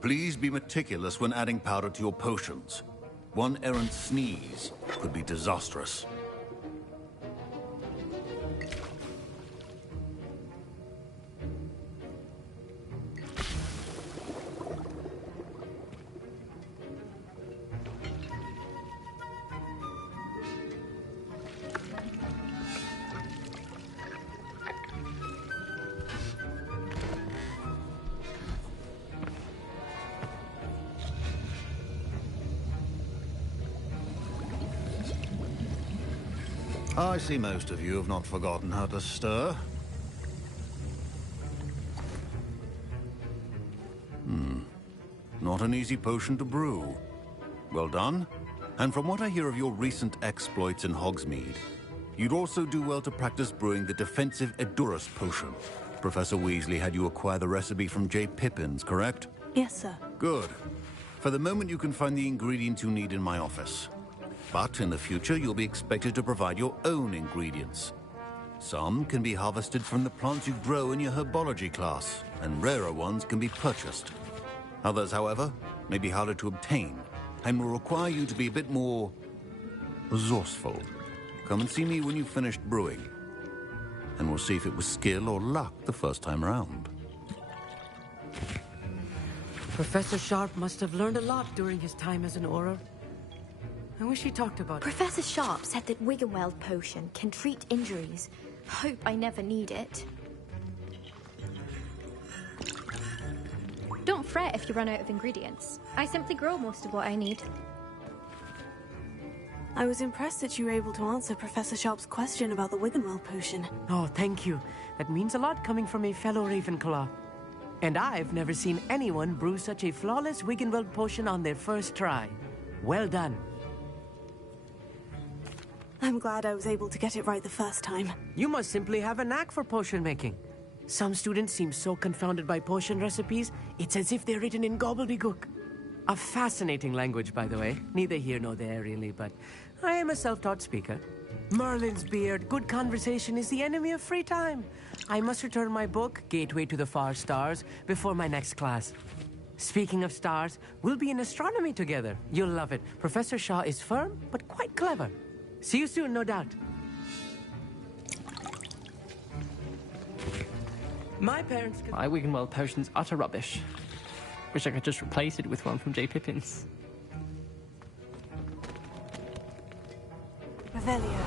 Please be meticulous when adding powder to your potions. One errant sneeze could be disastrous. I see most of you have not forgotten how to stir. Not an easy potion to brew. Well done. And from what I hear of your recent exploits in Hogsmeade, you'd also do well to practice brewing the defensive Edurus potion. Professor Weasley had you acquire the recipe from J. Pippins, correct? Yes, sir. Good. For the moment, you can find the ingredients you need in my office. But in the future, you'll be expected to provide your own ingredients. Some can be harvested from the plants you grow in your herbology class, and rarer ones can be purchased. Others, however, may be harder to obtain, and will require you to be a bit more resourceful. Come and see me when you've finished brewing, and we'll see if it was skill or luck the first time around. Professor Sharp must have learned a lot during his time as an Auror. I wish he talked about it. Professor Sharp said that Wigan-Weld potion can treat injuries. Hope I never need it. Don't fret if you run out of ingredients. I simply grow most of what I need. I was impressed that you were able to answer Professor Sharp's question about the Wigan-Weld potion. Oh, thank you. That means a lot coming from a fellow Ravenclaw. And I've never seen anyone brew such a flawless Wigan-Weld potion on their first try. Well done. I'm glad I was able to get it right the first time. You must simply have a knack for potion making. Some students seem so confounded by potion recipes, it's as if they're written in gobbledygook. A fascinating language, by the way. Neither here nor there, really, but I am a self-taught speaker. Merlin's beard, good conversation is the enemy of free time. I must return my book, Gateway to the Far Stars, before my next class. Speaking of stars, we'll be in astronomy together. You'll love it. Professor Shaw is firm, but quite clever. See you soon, no doubt. My parents... My Wigan-Weld potion's utter rubbish. Wish I could just replace it with one from J. Pippins. Revelio.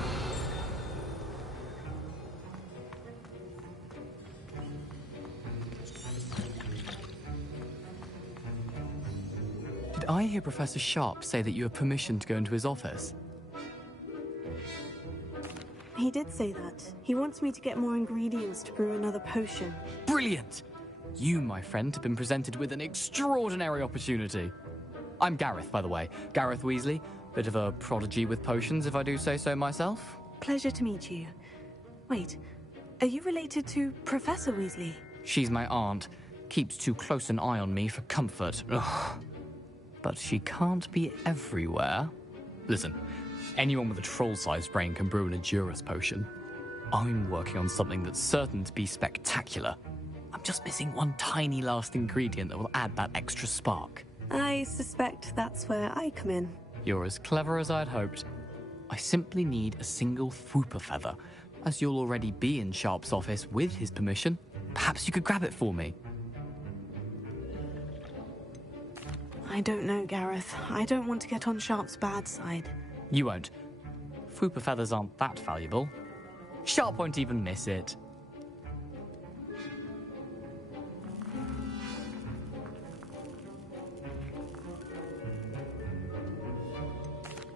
Did I hear Professor Sharp say that you have permission to go into his office? He did say that. He wants me to get more ingredients to brew another potion. Brilliant! You, my friend, have been presented with an extraordinary opportunity. I'm Gareth, by the way. Gareth Weasley. Bit of a prodigy with potions, if I do say so myself. Pleasure to meet you. Wait, are you related to Professor Weasley? She's my aunt. Keeps too close an eye on me for comfort. Ugh. But she can't be everywhere. Listen, anyone with a troll-sized brain can brew an Edurus potion. I'm working on something that's certain to be spectacular. I'm just missing one tiny last ingredient that will add that extra spark. I suspect that's where I come in. You're as clever as I'd hoped. I simply need a single Fwooper feather. As you'll already be in Sharp's office with his permission, perhaps you could grab it for me. I don't know, Gareth. I don't want to get on Sharp's bad side. You won't. Fwooper feathers aren't that valuable. Sharp won't even miss it.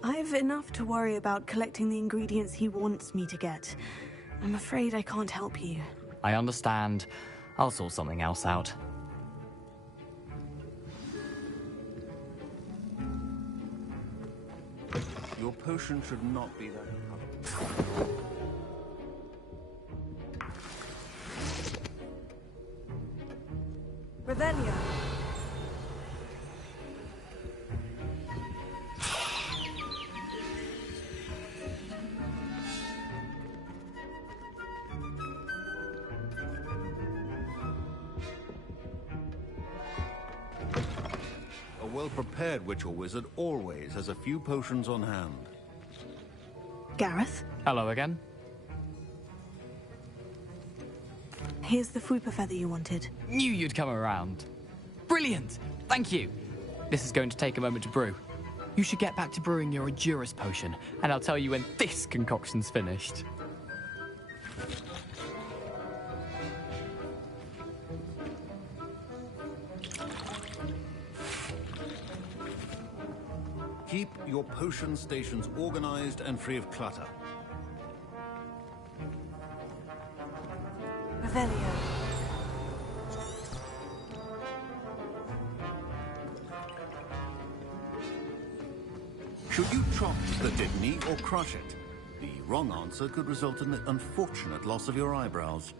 I've enough to worry about collecting the ingredients he wants me to get. I'm afraid I can't help you. I understand. I'll sort something else out. Your potion should not be that. Revelio. A well-prepared witch or wizard always has a few potions on hand. Gareth? Hello again. Here's the Fwooper feather you wanted. Knew you'd come around. Brilliant! Thank you! This is going to take a moment to brew. You should get back to brewing your Edurus potion, and I'll tell you when this concoction's finished. Keep your potion stations organized and free of clutter. Revelio. Should you chop the dignity or crush it? The wrong answer could result in the unfortunate loss of your eyebrows.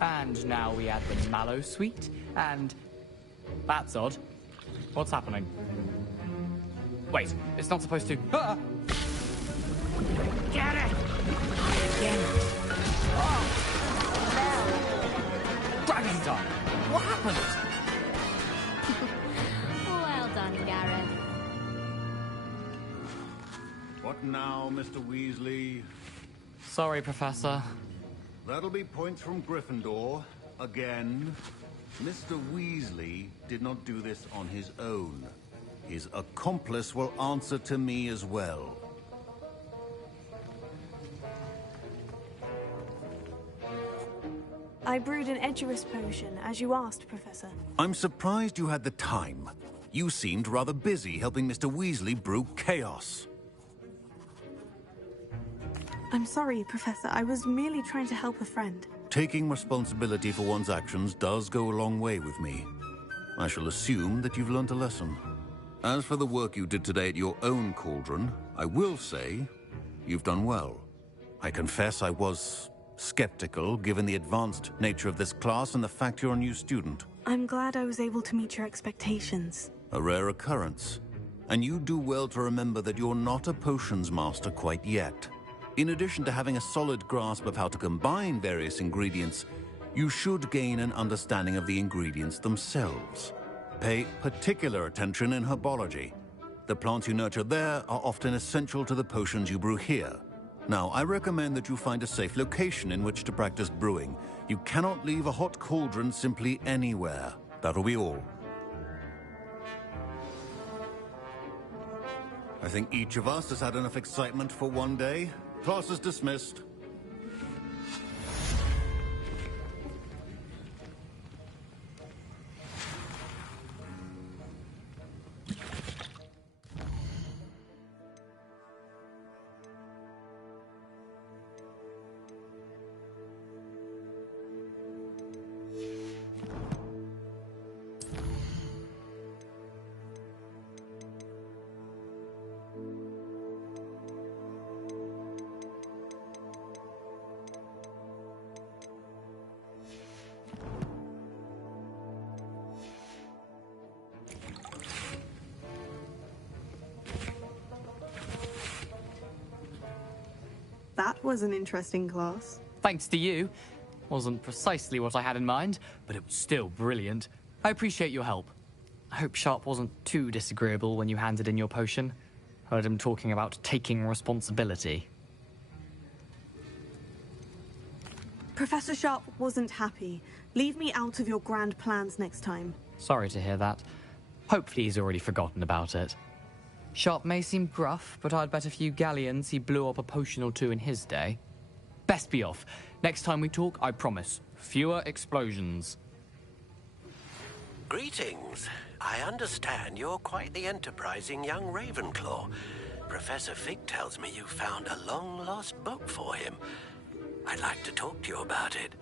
And now we add the mallow sweet, and... That's odd. What's happening? Wait, it's not supposed to... Ah! What now, Mr. Weasley? Sorry, Professor. That'll be points from Gryffindor. Again. Mr. Weasley did not do this on his own. His accomplice will answer to me as well. I brewed an Edgerus potion, as you asked, Professor. I'm surprised you had the time. You seemed rather busy helping Mr. Weasley brew chaos. I'm sorry, Professor. I was merely trying to help a friend. Taking responsibility for one's actions does go a long way with me. I shall assume that you've learnt a lesson. As for the work you did today at your own cauldron, I will say you've done well. I confess I was skeptical, given the advanced nature of this class and the fact you're a new student. I'm glad I was able to meet your expectations. A rare occurrence. And you do well to remember that you're not a potions master quite yet. In addition to having a solid grasp of how to combine various ingredients, you should gain an understanding of the ingredients themselves. Pay particular attention in herbology. The plants you nurture there are often essential to the potions you brew here. Now, I recommend that you find a safe location in which to practice brewing. You cannot leave a hot cauldron simply anywhere. That'll be all. I think each of us has had enough excitement for one day. Class is dismissed. That was an interesting class. Thanks to you. Wasn't precisely what I had in mind, but it was still brilliant. I appreciate your help. I hope Sharp wasn't too disagreeable when you handed in your potion. Heard him talking about taking responsibility. Professor Sharp wasn't happy. Leave me out of your grand plans next time. Sorry to hear that. Hopefully he's already forgotten about it. Sharp may seem gruff, but I'd bet a few galleons he blew up a potion or two in his day. Best be off. Next time we talk, I promise, fewer explosions. Greetings. I understand you're quite the enterprising young Ravenclaw. Professor Fig tells me you found a long-lost book for him. I'd like to talk to you about it.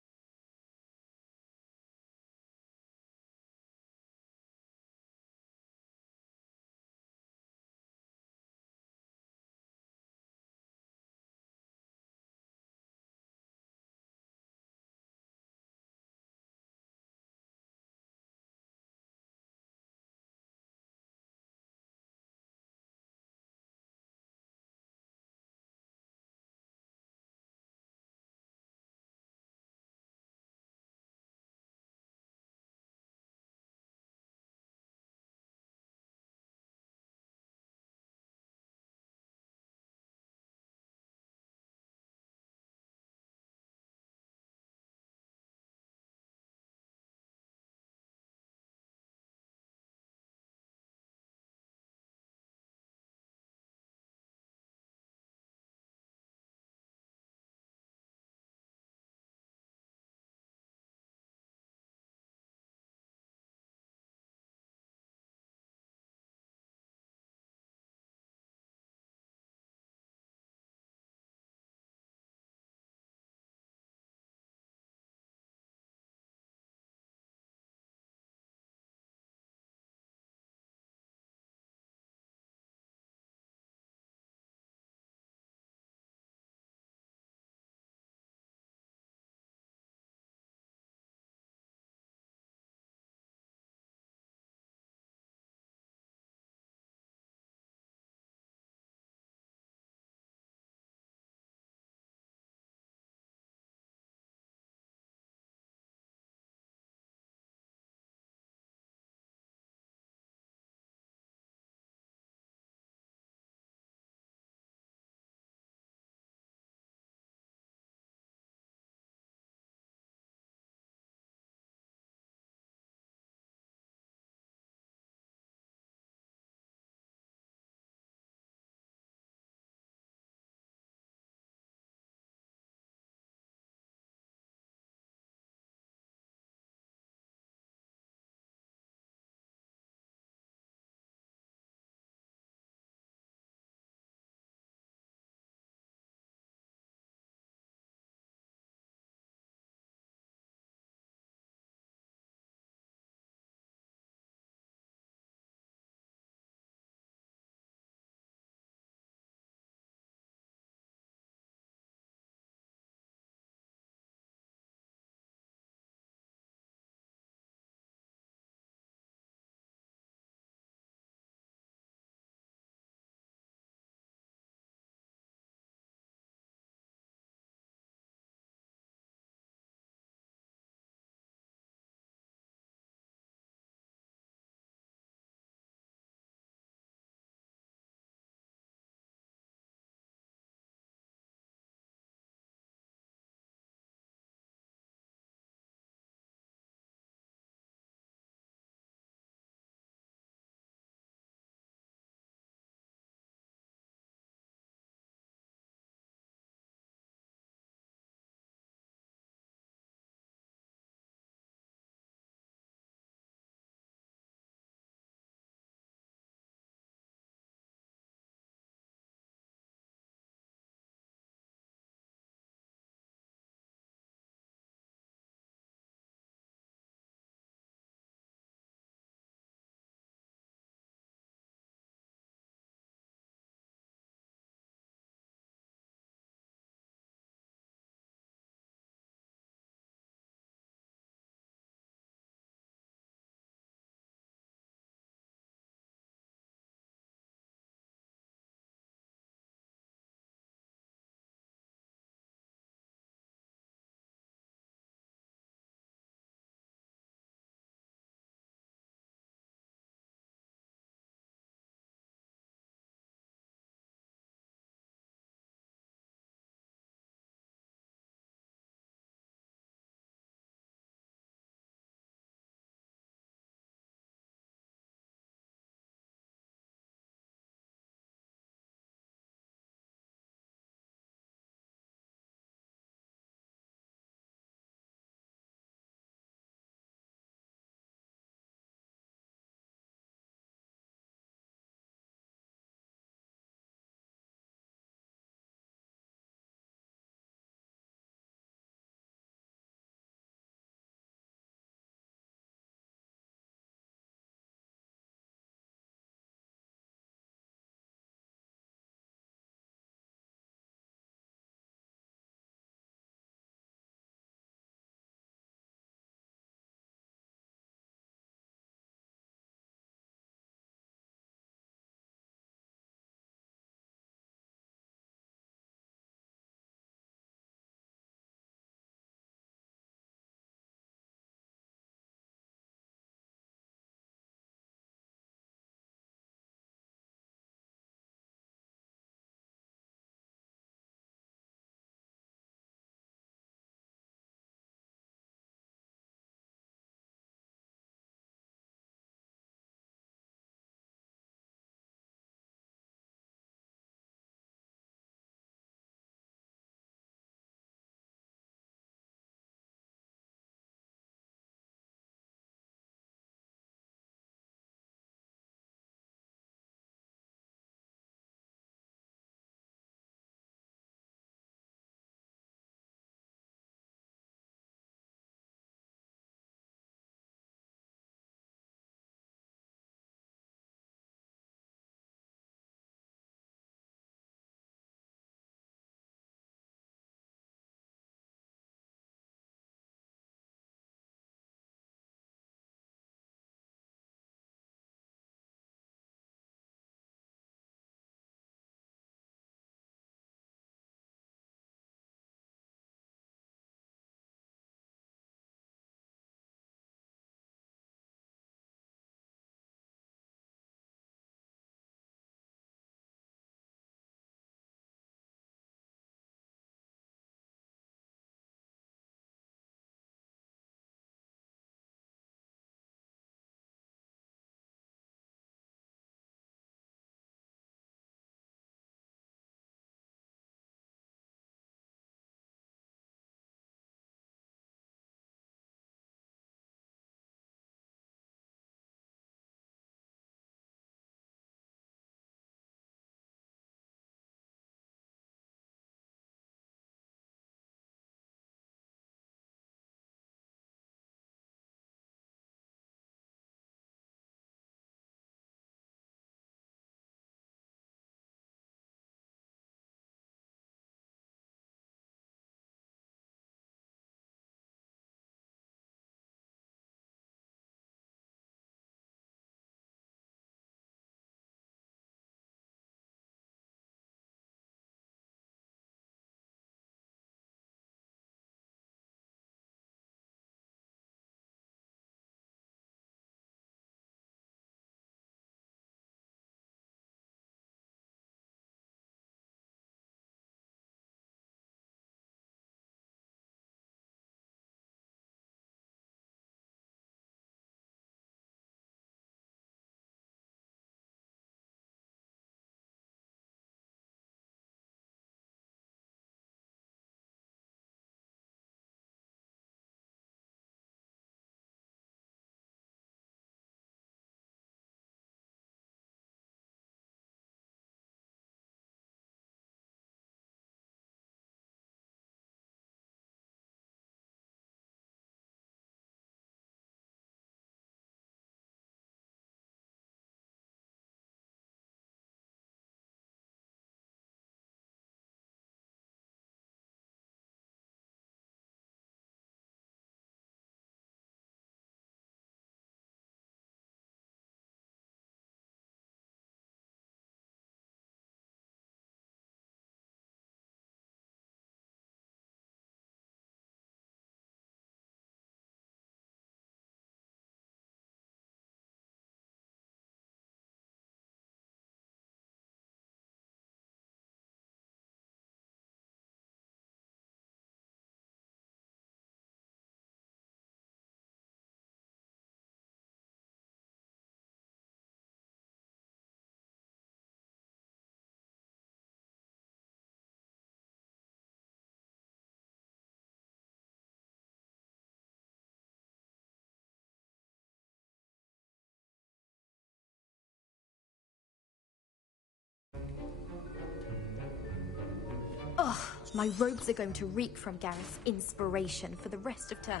My robes are going to reek from Gareth's inspiration for the rest of term.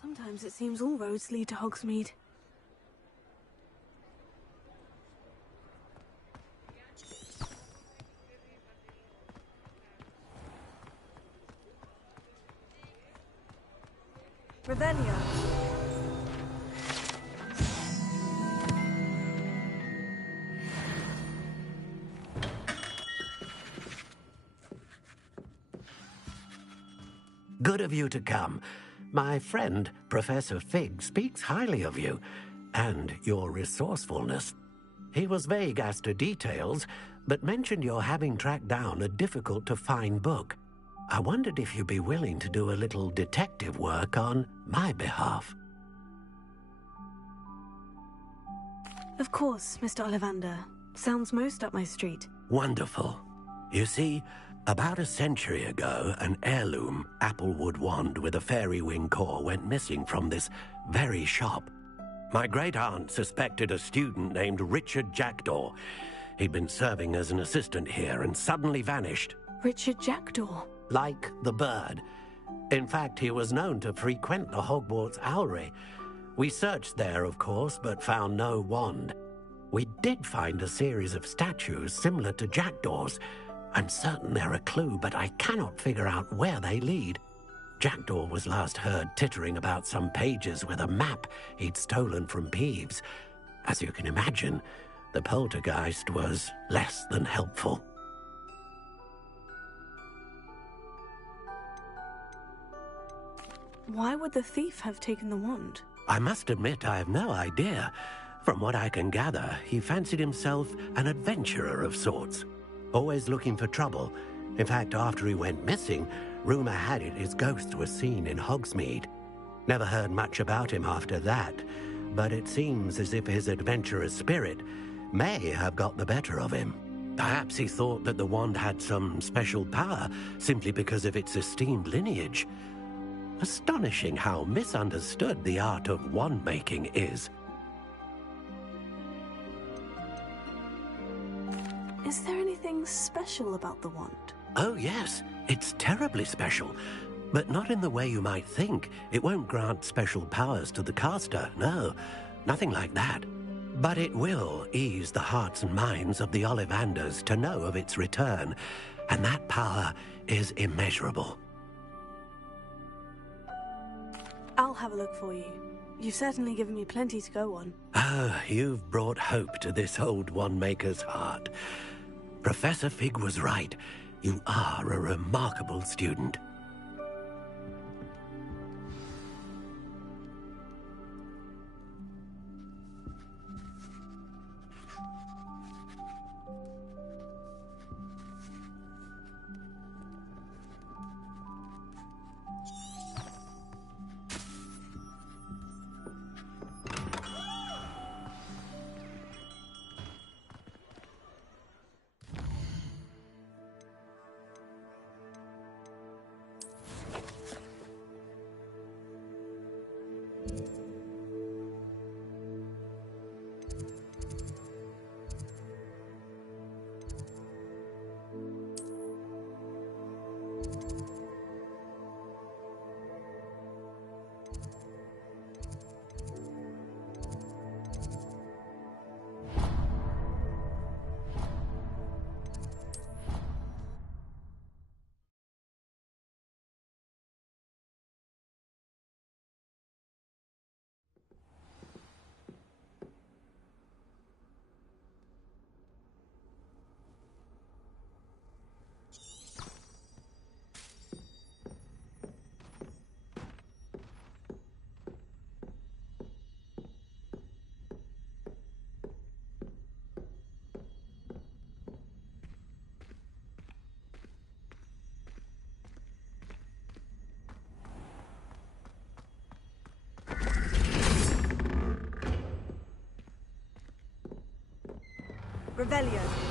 Sometimes it seems all roads lead to Hogsmeade. Revelio. Good of you to come. My friend, Professor Fig, speaks highly of you and your resourcefulness. He was vague as to details, but mentioned your having tracked down a difficult-to-find book. I wondered if you'd be willing to do a little detective work on my behalf. Of course, Mr. Ollivander. Sounds most up my street. Wonderful. You see, about a century ago, an heirloom applewood wand with a fairy wing core went missing from this very shop. My great-aunt suspected a student named Richard Jackdaw. He'd been serving as an assistant here and suddenly vanished. Richard Jackdaw? Like the bird. In fact, he was known to frequent the Hogwarts Owlery. We searched there, of course, but found no wand. We did find a series of statues similar to Jackdaw's. I'm certain they're a clue, but I cannot figure out where they lead. Jackdaw was last heard tittering about some pages with a map he'd stolen from Peeves. As you can imagine, the poltergeist was less than helpful. Why would the thief have taken the wand? I must admit I have no idea. From what I can gather, he fancied himself an adventurer of sorts. Always looking for trouble. In fact, after he went missing, rumor had it his ghost was seen in Hogsmeade. Never heard much about him after that, but it seems as if his adventurous spirit may have got the better of him. Perhaps he thought that the wand had some special power simply because of its esteemed lineage. Astonishing how misunderstood the art of wand-making is. Is there anything special about the wand? Oh yes, it's terribly special. But not in the way you might think. It won't grant special powers to the caster, no. Nothing like that. But it will ease the hearts and minds of the Ollivanders to know of its return. And that power is immeasurable. I'll have a look for you. You've certainly given me plenty to go on. Oh, you've brought hope to this old wand-maker's heart. Professor Fig was right. You are a remarkable student. Revelio.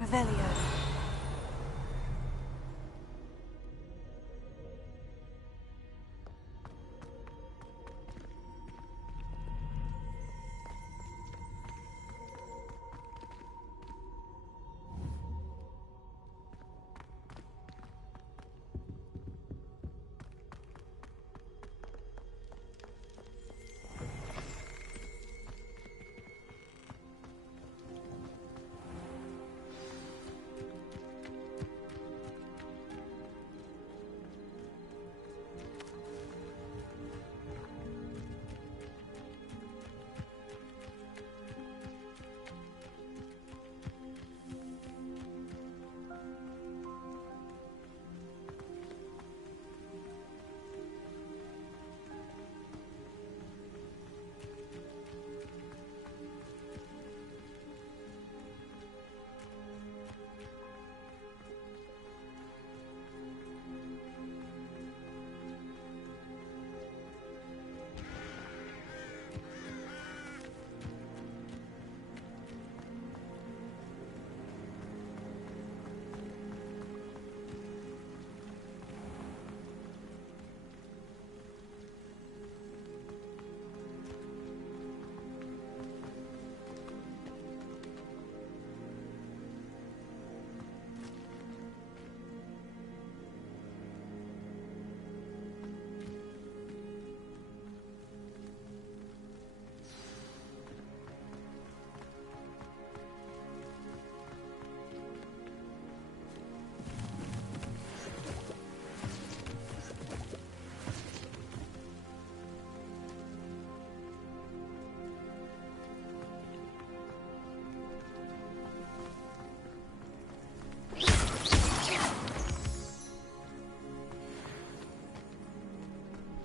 Revelio.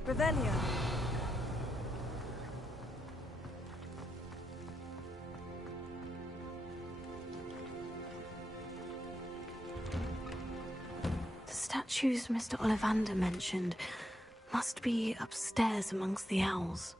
Revelio. The statues Mr. Ollivander mentioned must be upstairs amongst the owls.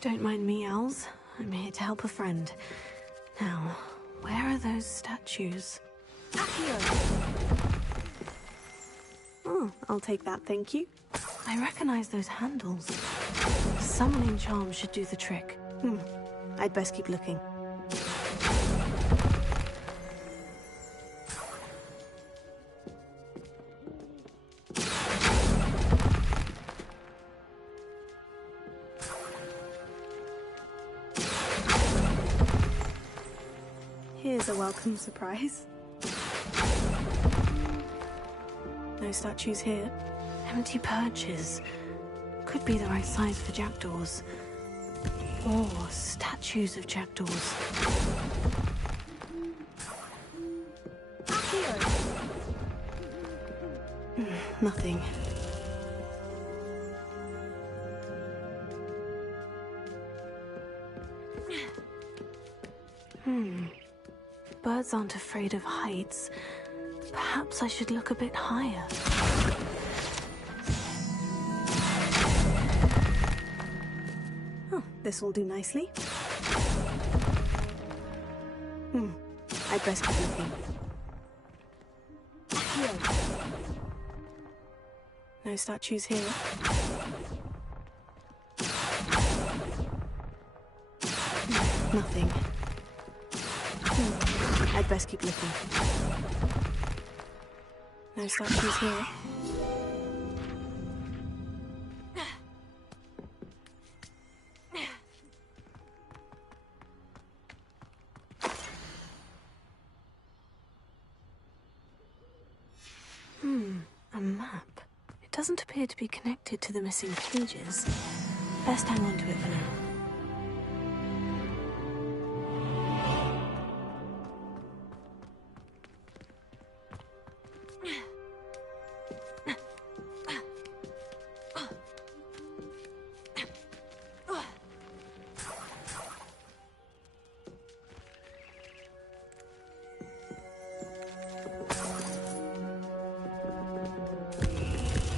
Don't mind me, owls. I'm here to help a friend. Now, where are those statues? Oh, I'll take that, thank you. I recognize those handles. Summoning charm should do the trick. I'd best keep looking. Here's a welcome surprise. No statues here. Empty perches. Could be the right size for jackdaws. Or statues of jackdaws. Nothing. Birds aren't afraid of heights. Perhaps I should look a bit higher. Oh, this will do nicely. I'd best keep looking. No statues here. Nothing. I'd best keep looking. No statues here. A map. It doesn't appear to be connected to the missing pages. Best hang on to it for now.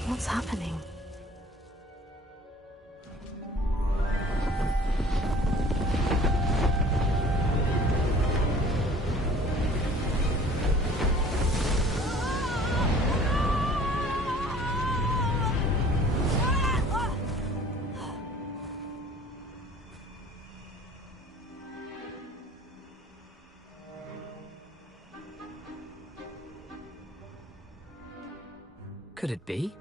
What's happening? Could it be?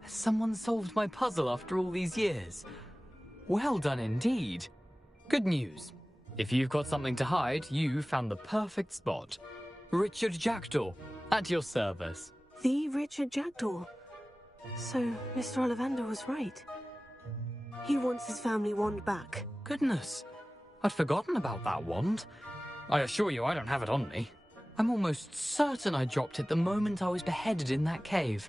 Has someone solved my puzzle after all these years? Well done indeed. Good news. If you've got something to hide, you found the perfect spot. Richard Jackdaw, at your service. The Richard Jackdaw. So, Mr. Ollivander was right. He wants his family wand back. Goodness, I'd forgotten about that wand. I assure you I don't have it on me. I'm almost certain I dropped it the moment I was beheaded in that cave.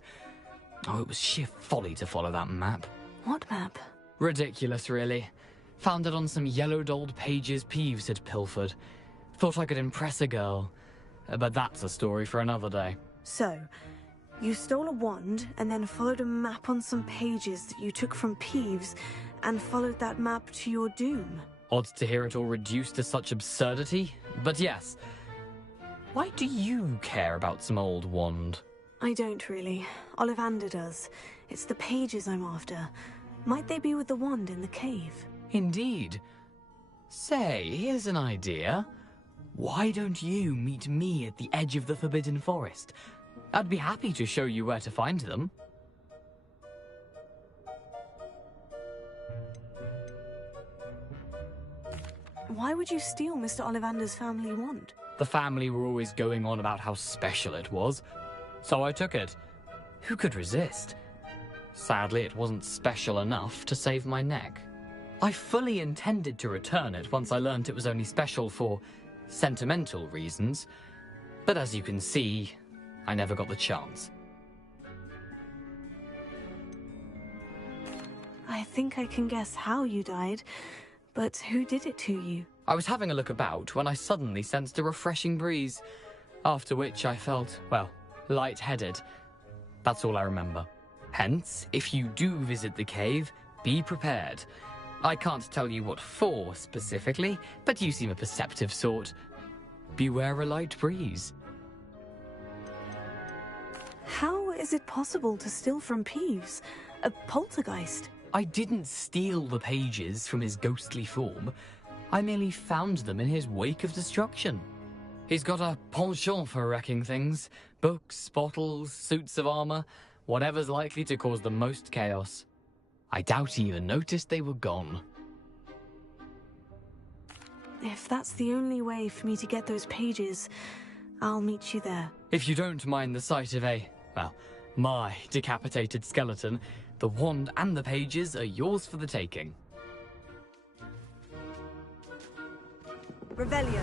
Oh, it was sheer folly to follow that map. What map? Ridiculous, really. Found it on some yellowed old pages Peeves had pilfered. Thought I could impress a girl. But that's a story for another day. So, you stole a wand and then followed a map on some pages that you took from Peeves and followed that map to your doom. Odd to hear it all reduced to such absurdity, but yes. Why do you care about some old wand? I don't really. Ollivander does. It's the pages I'm after. Might they be with the wand in the cave? Indeed. Say, here's an idea. Why don't you meet me at the edge of the Forbidden Forest? I'd be happy to show you where to find them. Why would you steal Mr. Ollivander's family wand? The family were always going on about how special it was, so I took it. Who could resist? Sadly, it wasn't special enough to save my neck. I fully intended to return it once I learned it was only special for sentimental reasons, but as you can see, I never got the chance. I think I can guess how you died, but who did it to you? I was having a look about when I suddenly sensed a refreshing breeze, after which I felt, well, lightheaded. That's all I remember. Hence, if you do visit the cave, be prepared. I can't tell you what for specifically, but you seem a perceptive sort. Beware a light breeze. How is it possible to steal from Peeves? A poltergeist? I didn't steal the pages from his ghostly form. I merely found them in his wake of destruction. He's got a penchant for wrecking things. Books, bottles, suits of armor, whatever's likely to cause the most chaos. I doubt he even noticed they were gone. if that's the only way for me to get those pages, I'll meet you there. If you don't mind the sight of my decapitated skeleton, the wand and the pages are yours for the taking. Revelio.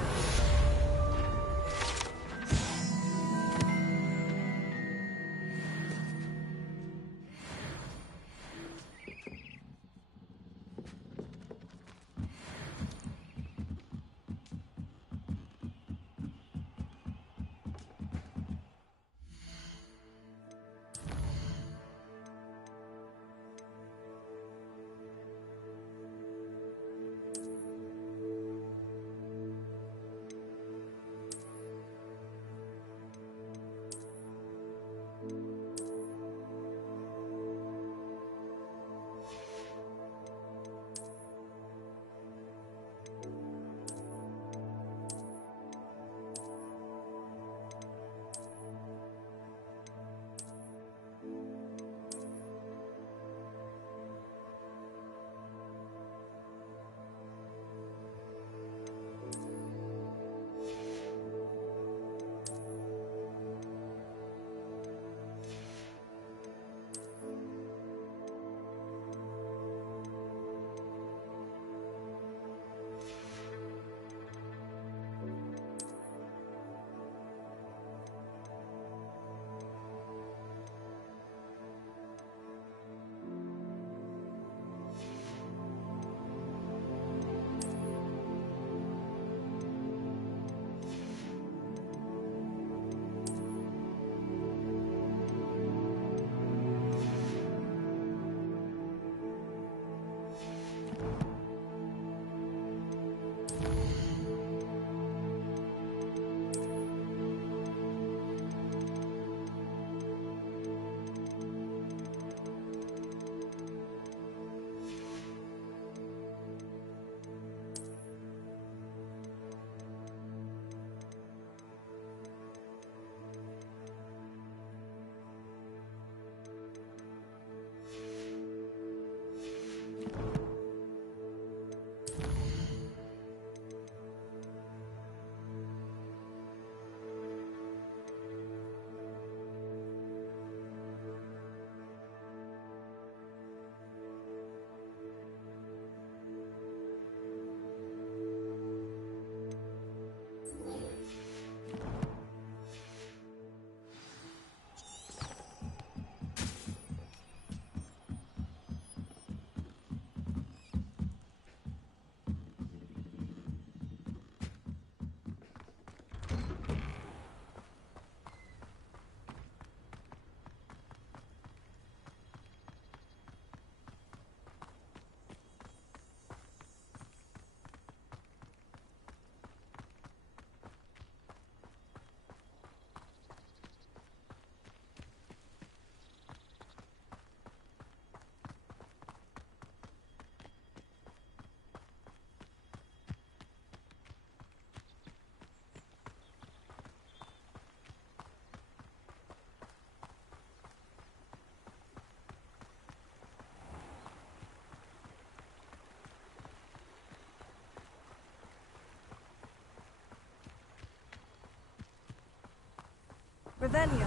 Revelio.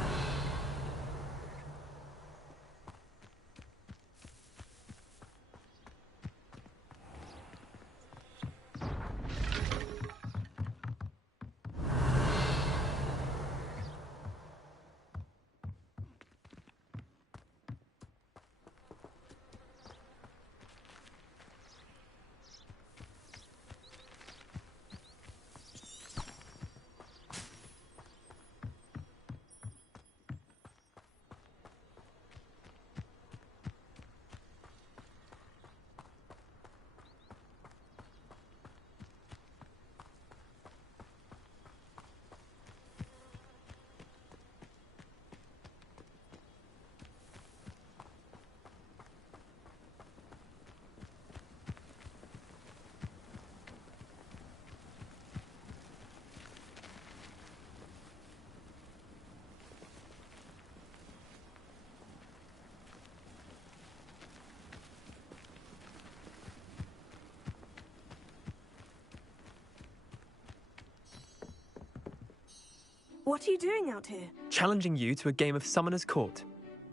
What are you doing out here? Challenging you to a game of Summoner's Court.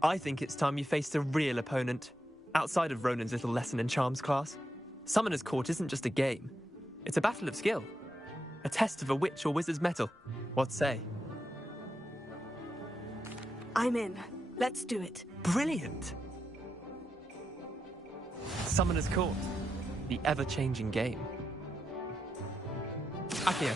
I think it's time you faced a real opponent, outside of Ronan's little lesson in charms class. Summoner's Court isn't just a game. It's a battle of skill. A test of a witch or wizard's mettle. What say? I'm in. Let's do it. Brilliant! Summoner's Court. The ever-changing game. Accio.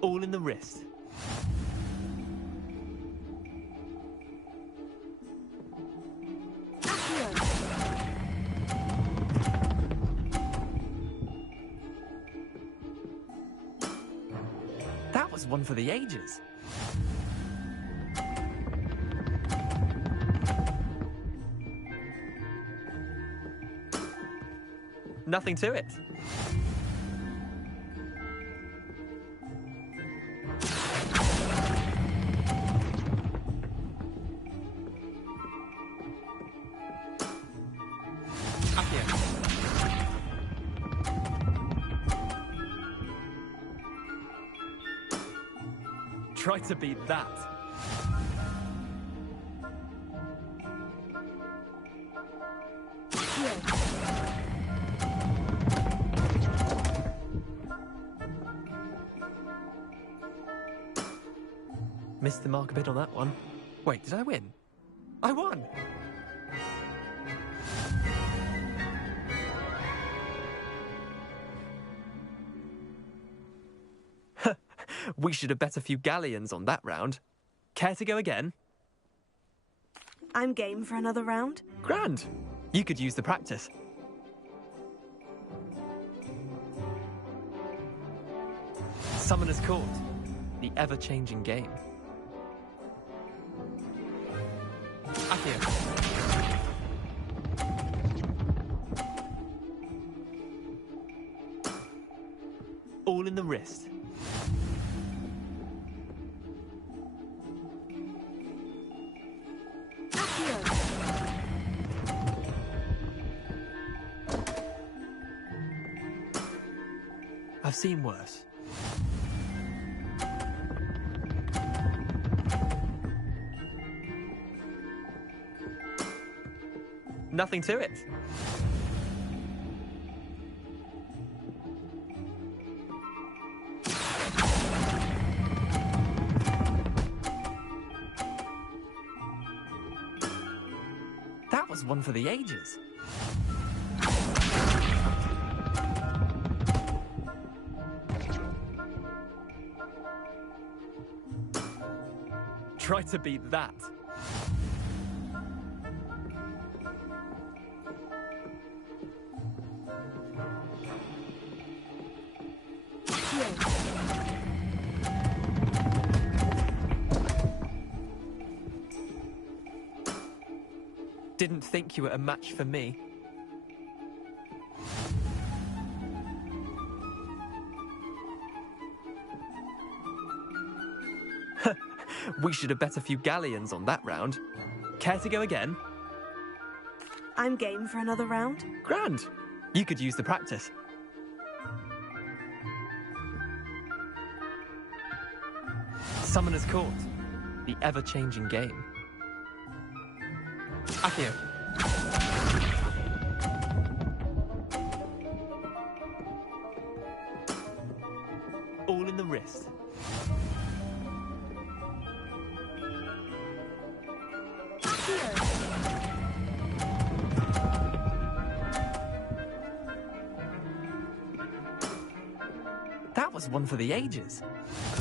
All in the wrist. That was one for the ages. Nothing to it. Try to beat that. Missed the mark a bit on that one. Wait, did I win? I won! We should have bet a few galleons on that round. Care to go again? I'm game for another round. Grand! You could use the practice. Summoner's Court. The ever-changing game. Accio. All in the wrist. I've seen worse. Nothing to it. That was one for the ages. Try to beat that. Didn't think you were a match for me. We should have bet a few galleons on that round. Care to go again? I'm game for another round. Grand! You could use the practice. Summoner's Court. The ever-changing game. Accio. All in the wrist. That was one for the ages.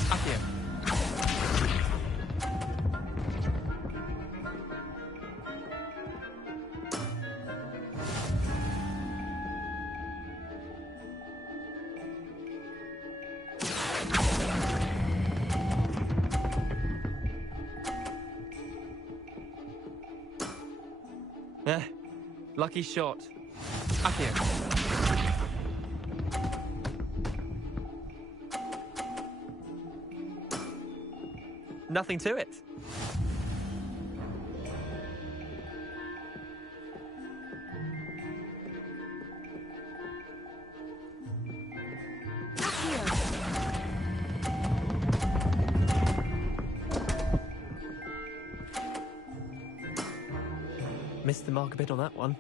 Accio. Lucky shot. Accio. Nothing to it. Missed the mark a bit on that one.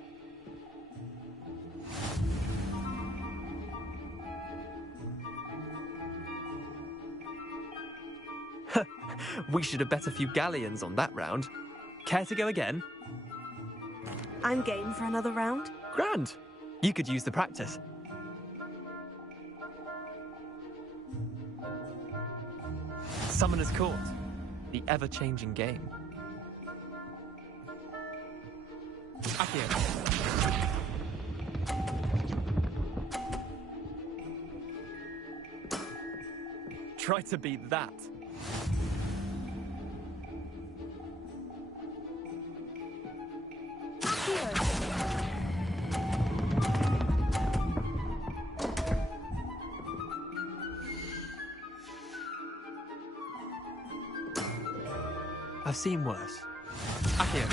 We should have bet a few galleons on that round. Care to go again? I'm game for another round. Grand. You could use the practice. Summoner's Court. The ever-changing game. Accio. Try to beat that. I've seen worse. Accio.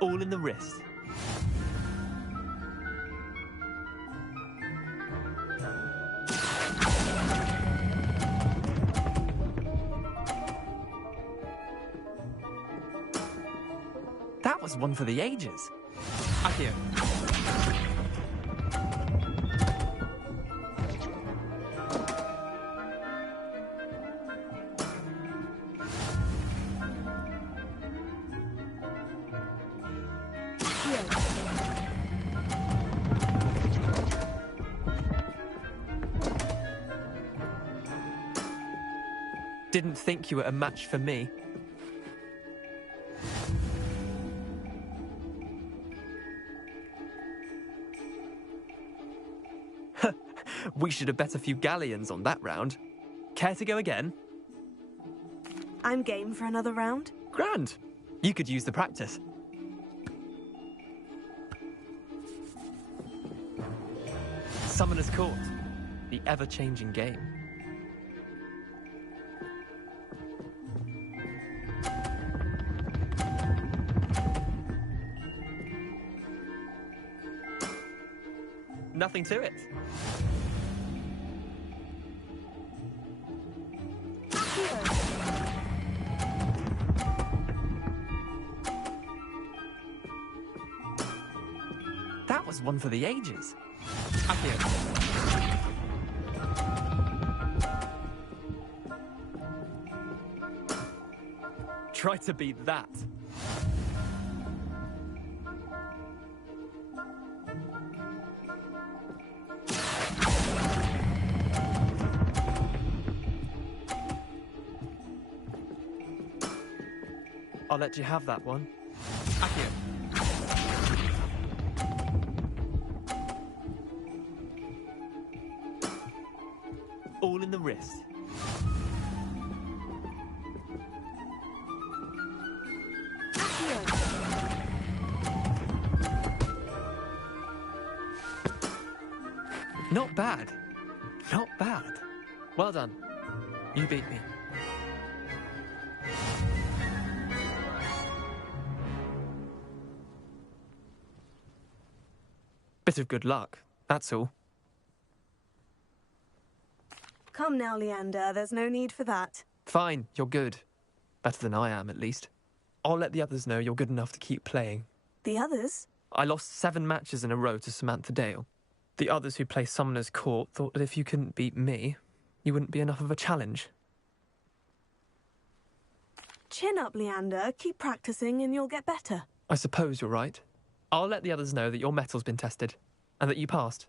All in the wrist. That was one for the ages. Accio. Didn't think you were a match for me. We should have bet a few galleons on that round. Care to go again? I'm game for another round. Grand. You could use the practice. Summoner's Court. The ever-changing game. Nothing to it. That was one for the ages. Accio. Try to beat that. I'll let you have that one. Accio. All in the wrist. Not bad. Not bad. Well done. You beat me. Bit of good luck, that's all. Come now, Leander, there's no need for that. Fine, you're good. Better than I am, at least. I'll let the others know you're good enough to keep playing. The others? I lost 7 matches in a row to Samantha Dale. The others who play Summoner's Court thought that if you couldn't beat me, you wouldn't be enough of a challenge. Chin up, Leander. Keep practicing and you'll get better. I suppose you're right. I'll let the others know that your metal's been tested, and that you passed.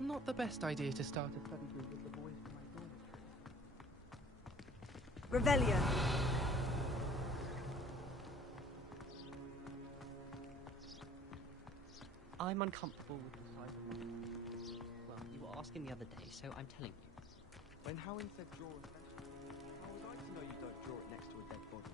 Not the best idea to start a study group with the boys from my dormitory. Revelio. I'm uncomfortable with the size of my... Well, you were asking the other day, so I'm telling you. When Howin said draw a fence, how was I to know you don't draw it next to a dead body?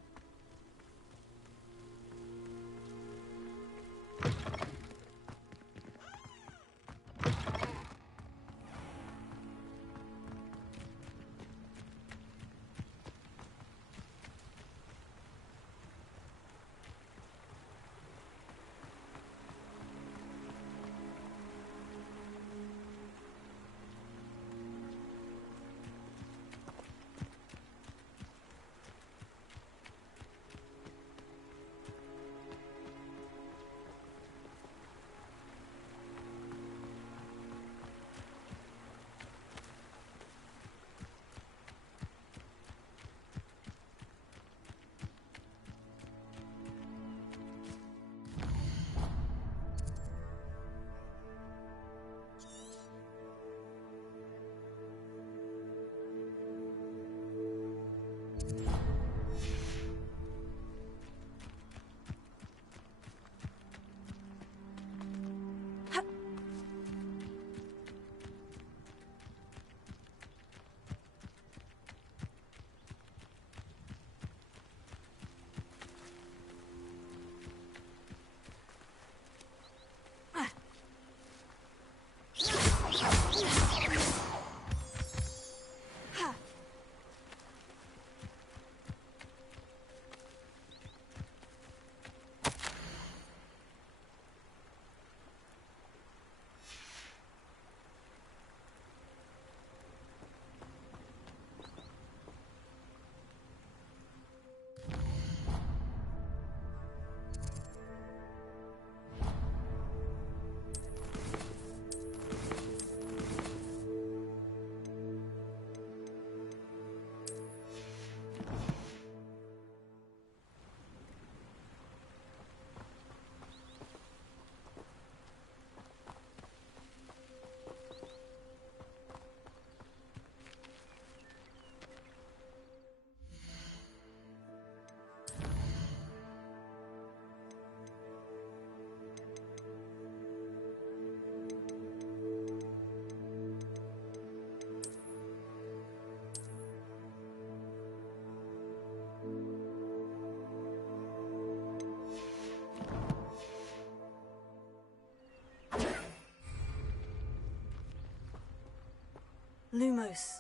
Lumos.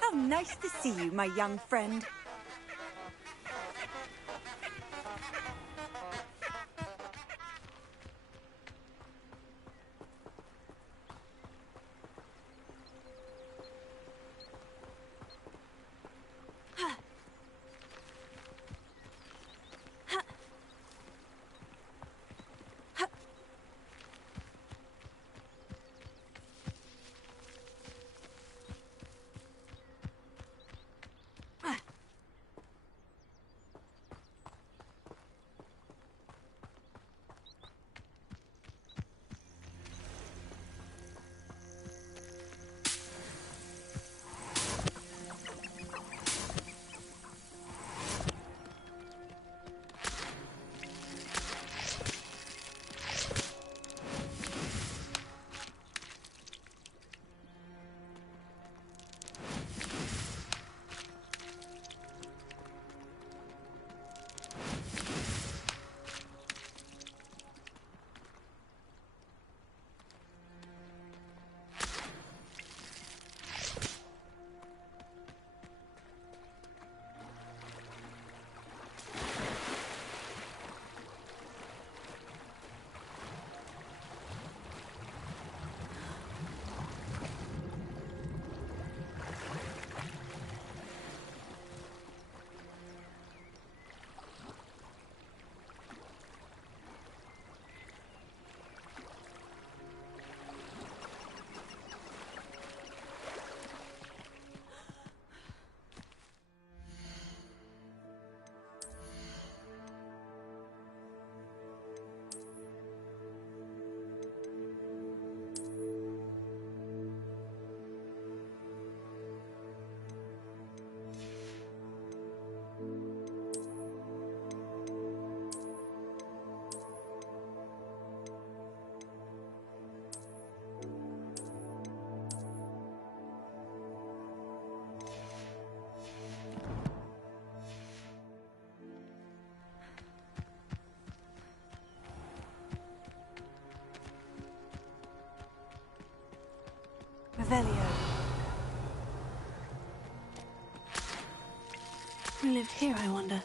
How nice to see you, my young friend. Revelio. Who lived here, I wonder?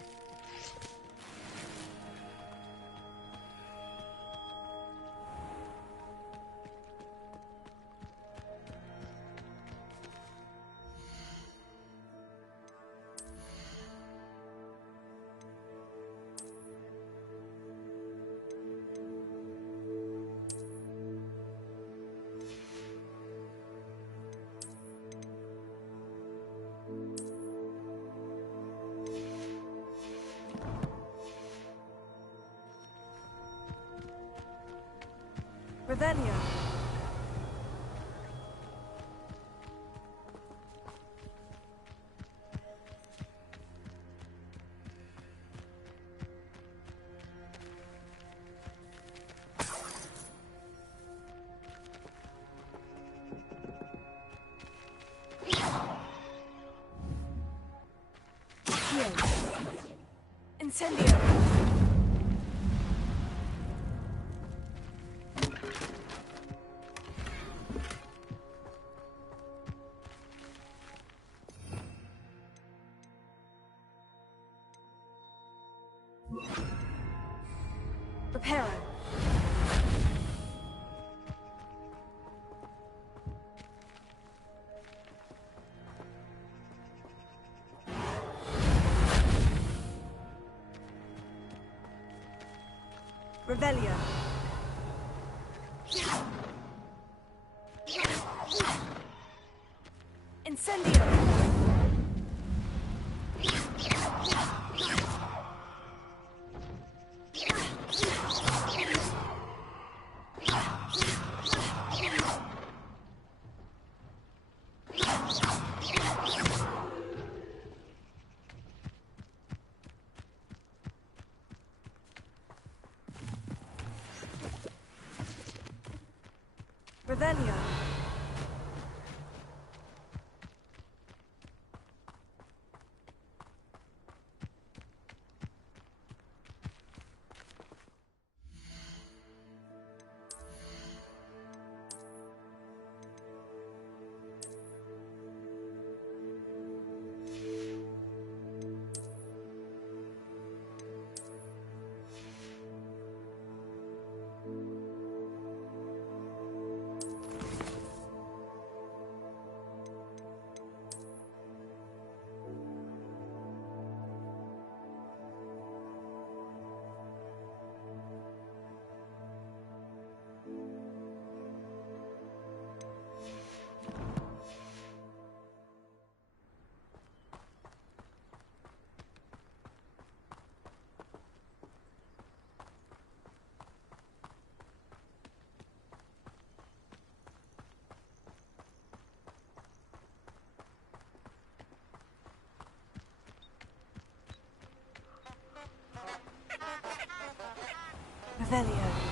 Revelio. Incendio. Reparo. Revelio. Incendio. Revelio. Revelio.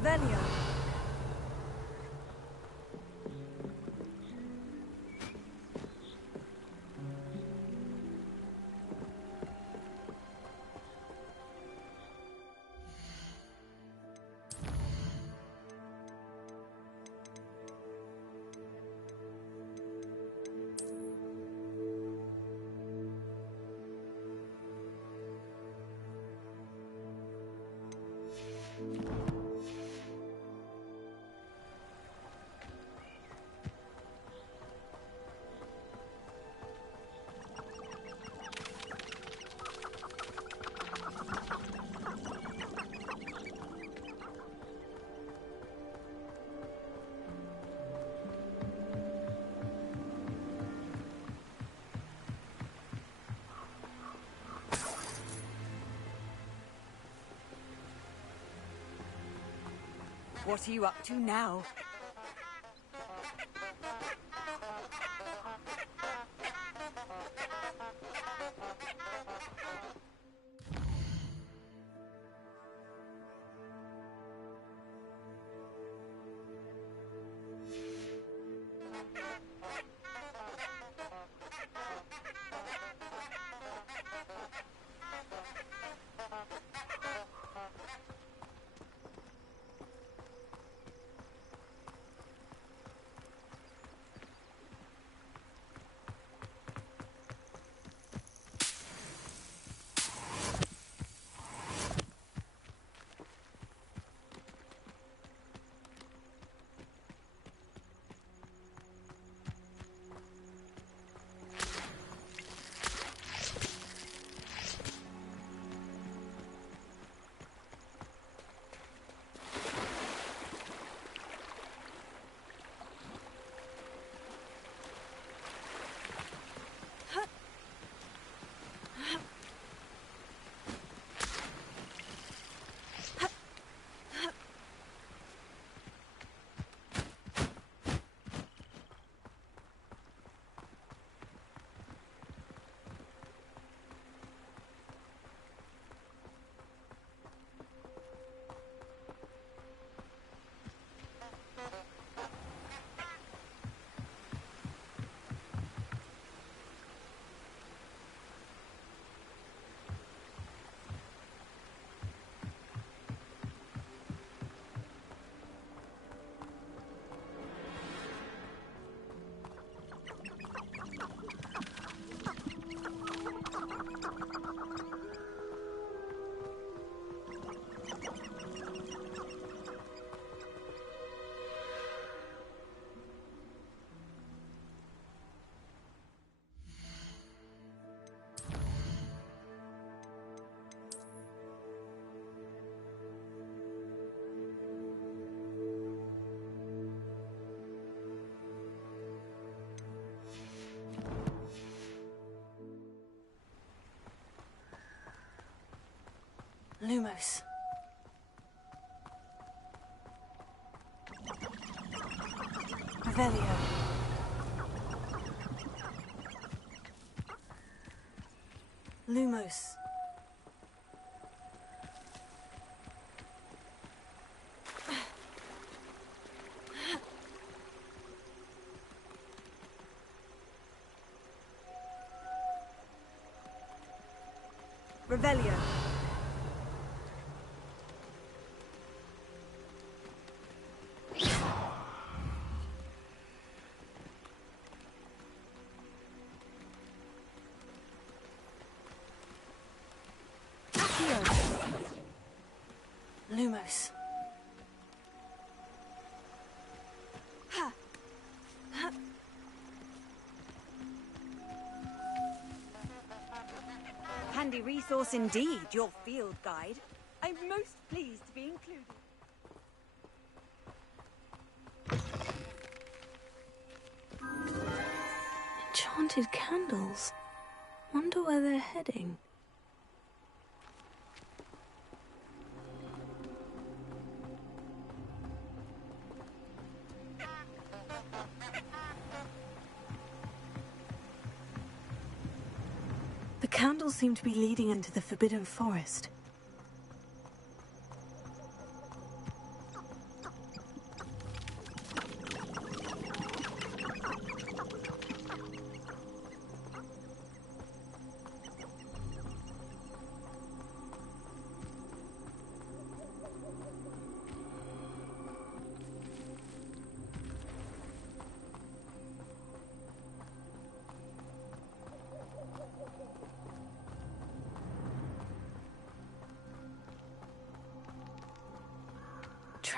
Revelio. What are you up to now? Lumos. Revelio. Lumos. Revelio. Lumos. Handy resource indeed, your field guide. I'm most pleased to be included. Enchanted candles. Wonder where they're heading. The candles seem to be leading into the Forbidden Forest.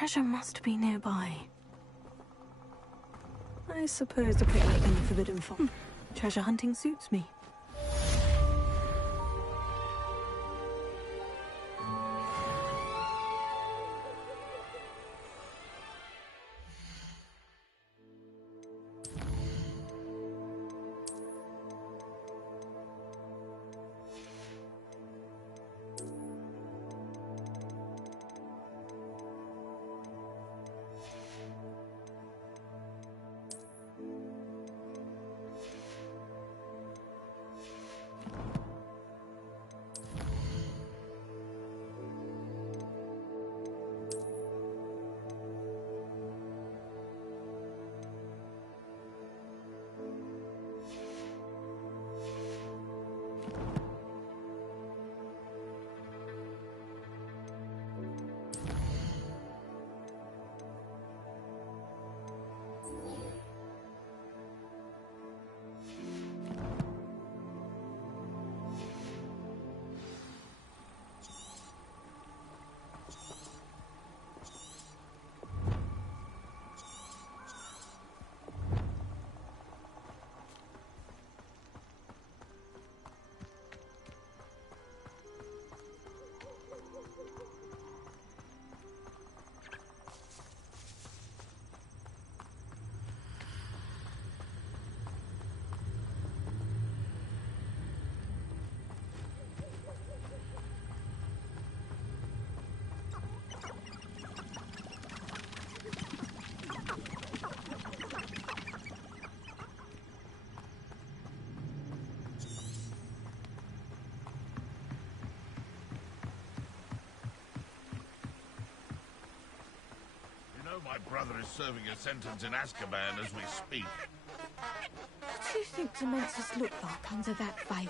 treasure must be nearby. I suppose a picnic in the Forbidden Forest. Treasure hunting suits me. My brother is serving a sentence in Azkaban as we speak. What do you think Dementors look like under that veil?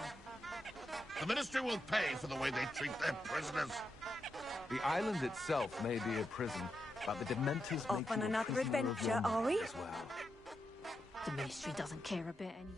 The Ministry will pay for the way they treat their prisoners. The island itself may be a prison, but the Dementors Off make on you a another prisoner of adventure, your are mind we? as well. The Ministry doesn't care a bit anyway.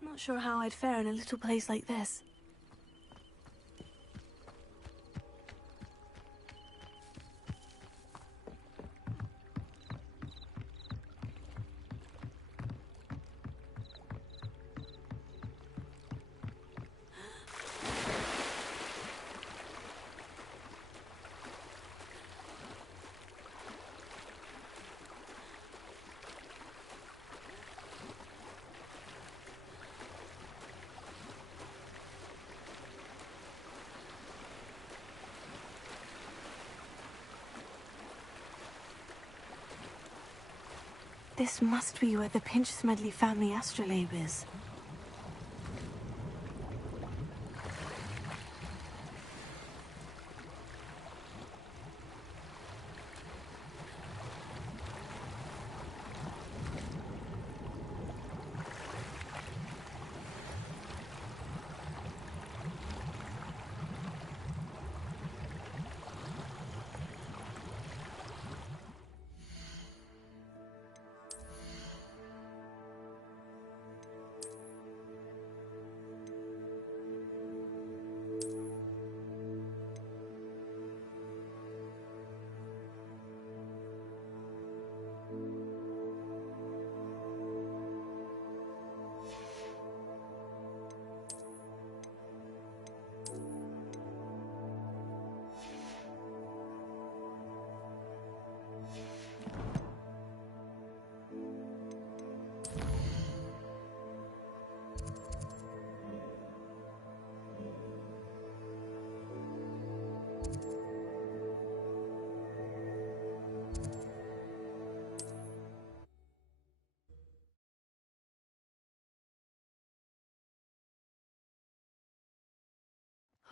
Not sure how I'd fare in a little place like this. This must be where the Pinch-Smedley family astrolabe is.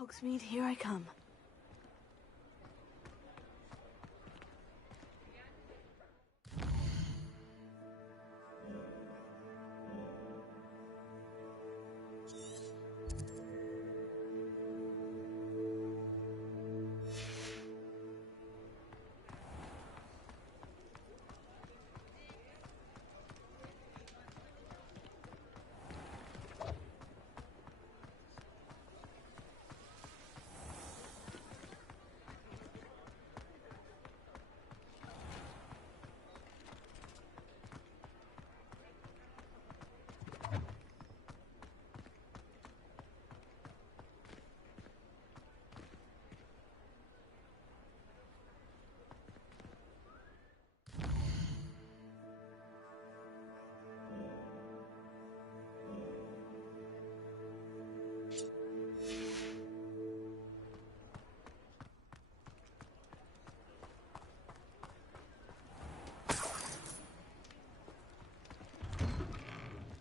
Hogsmeade, here I come.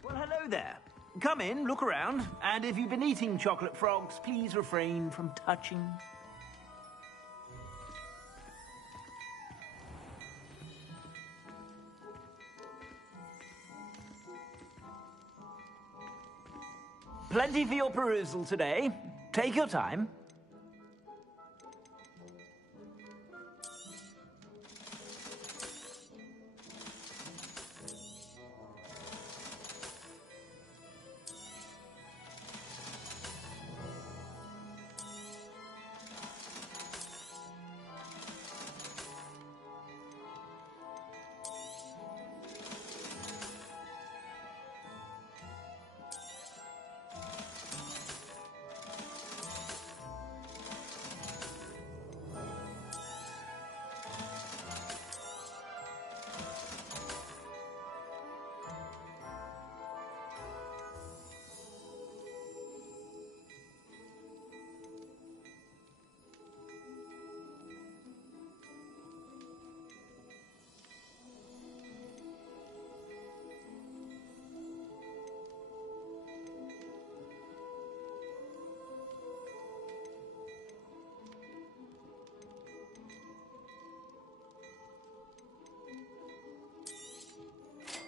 Well, hello there. Come in, look around, and if you've been eating chocolate frogs, please refrain from touching. Plenty for your perusal today. Take your time.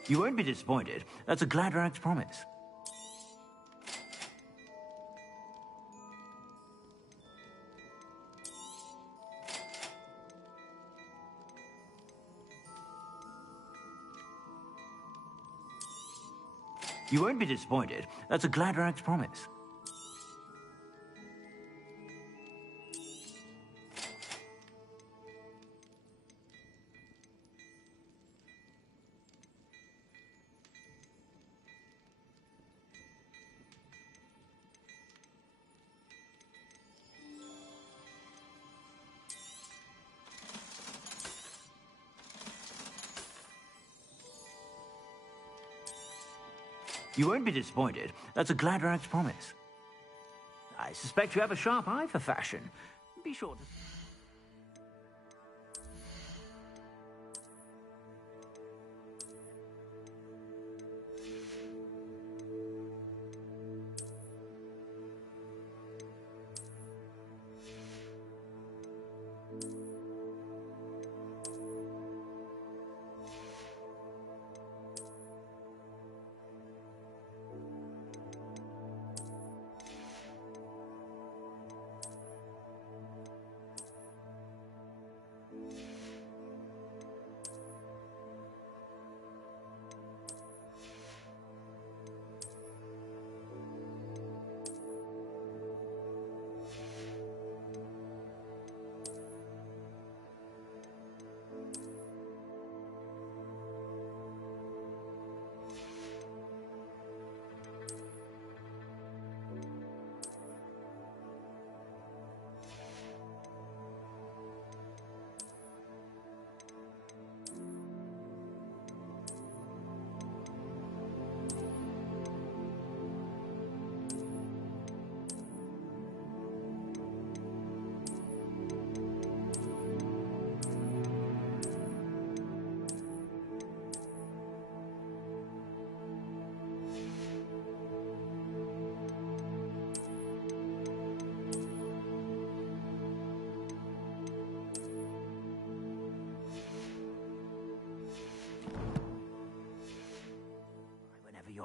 You won't be disappointed. That's a Gladrag's promise. You won't be disappointed. That's a Gladrag's promise. You won't be disappointed. That's a Gladrag's promise. I suspect you have a sharp eye for fashion. Be sure to...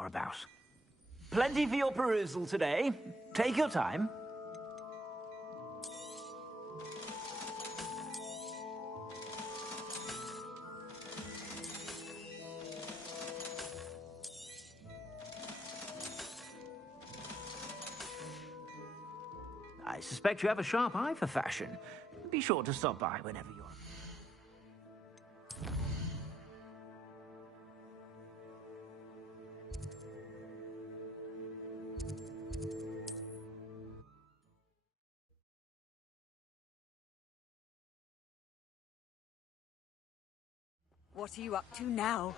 about. Plenty for your perusal today. Take your time. I suspect you have a sharp eye for fashion. Be sure to stop by whenever you're... What are you up to now?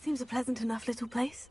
Seems a pleasant enough little place.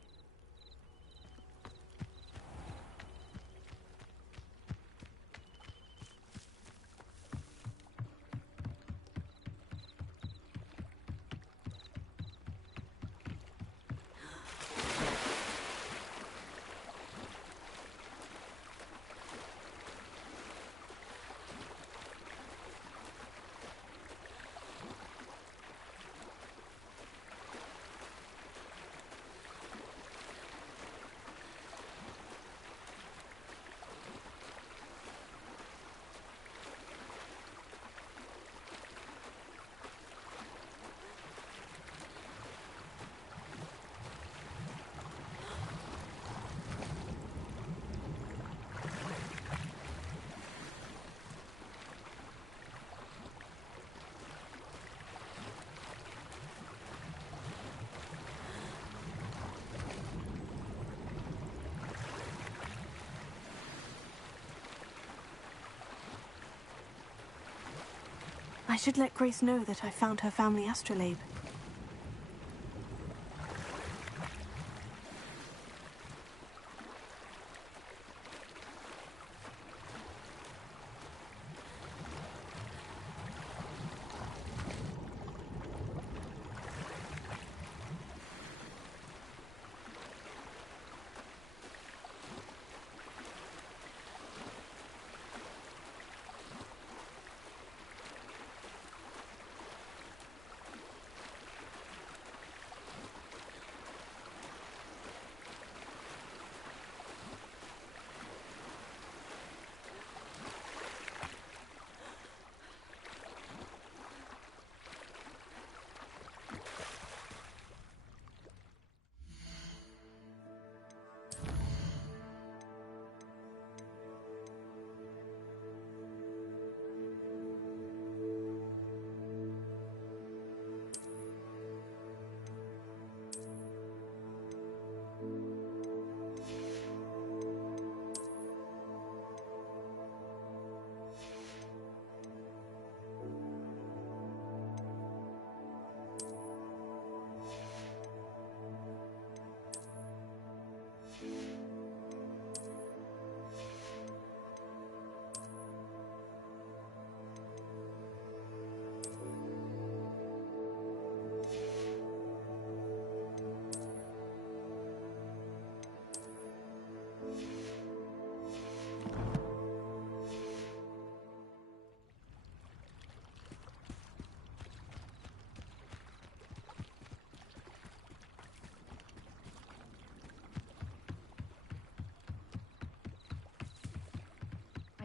I should let Grace know that I found her family astrolabe.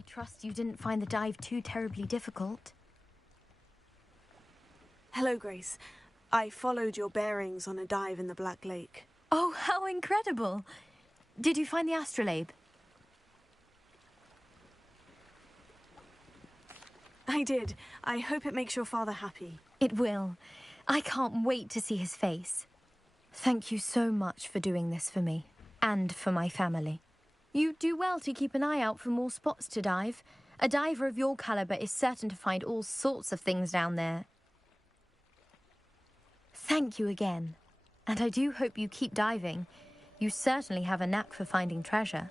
Trust you didn't find the dive too terribly difficult. Hello, Grace. I followed your bearings on a dive in the Black Lake. Oh, how incredible! Did you find the astrolabe? I did. I hope it makes your father happy. It will. I can't wait to see his face. Thank you so much for doing this for me, and for my family. You do well to keep an eye out for more spots to dive. A diver of your caliber is certain to find all sorts of things down there. Thank you again. And I do hope you keep diving. You certainly have a knack for finding treasure.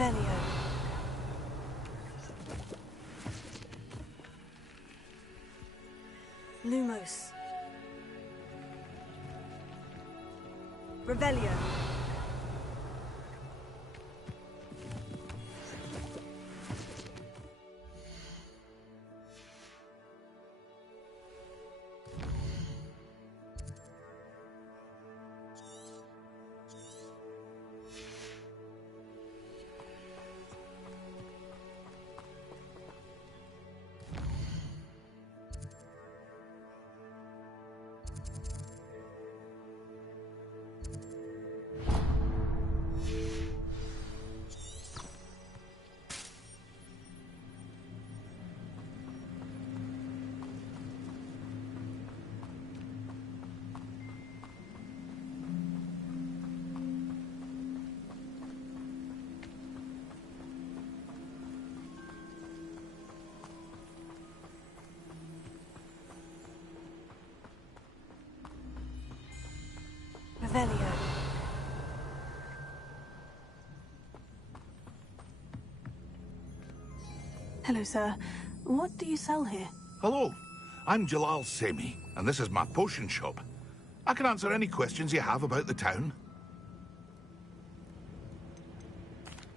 Revelio. Lumos. Revelio. Revelio. Hello, sir. What do you sell here? Hello, I'm Jalal Semi, and this is my potion shop. I can answer any questions you have about the town.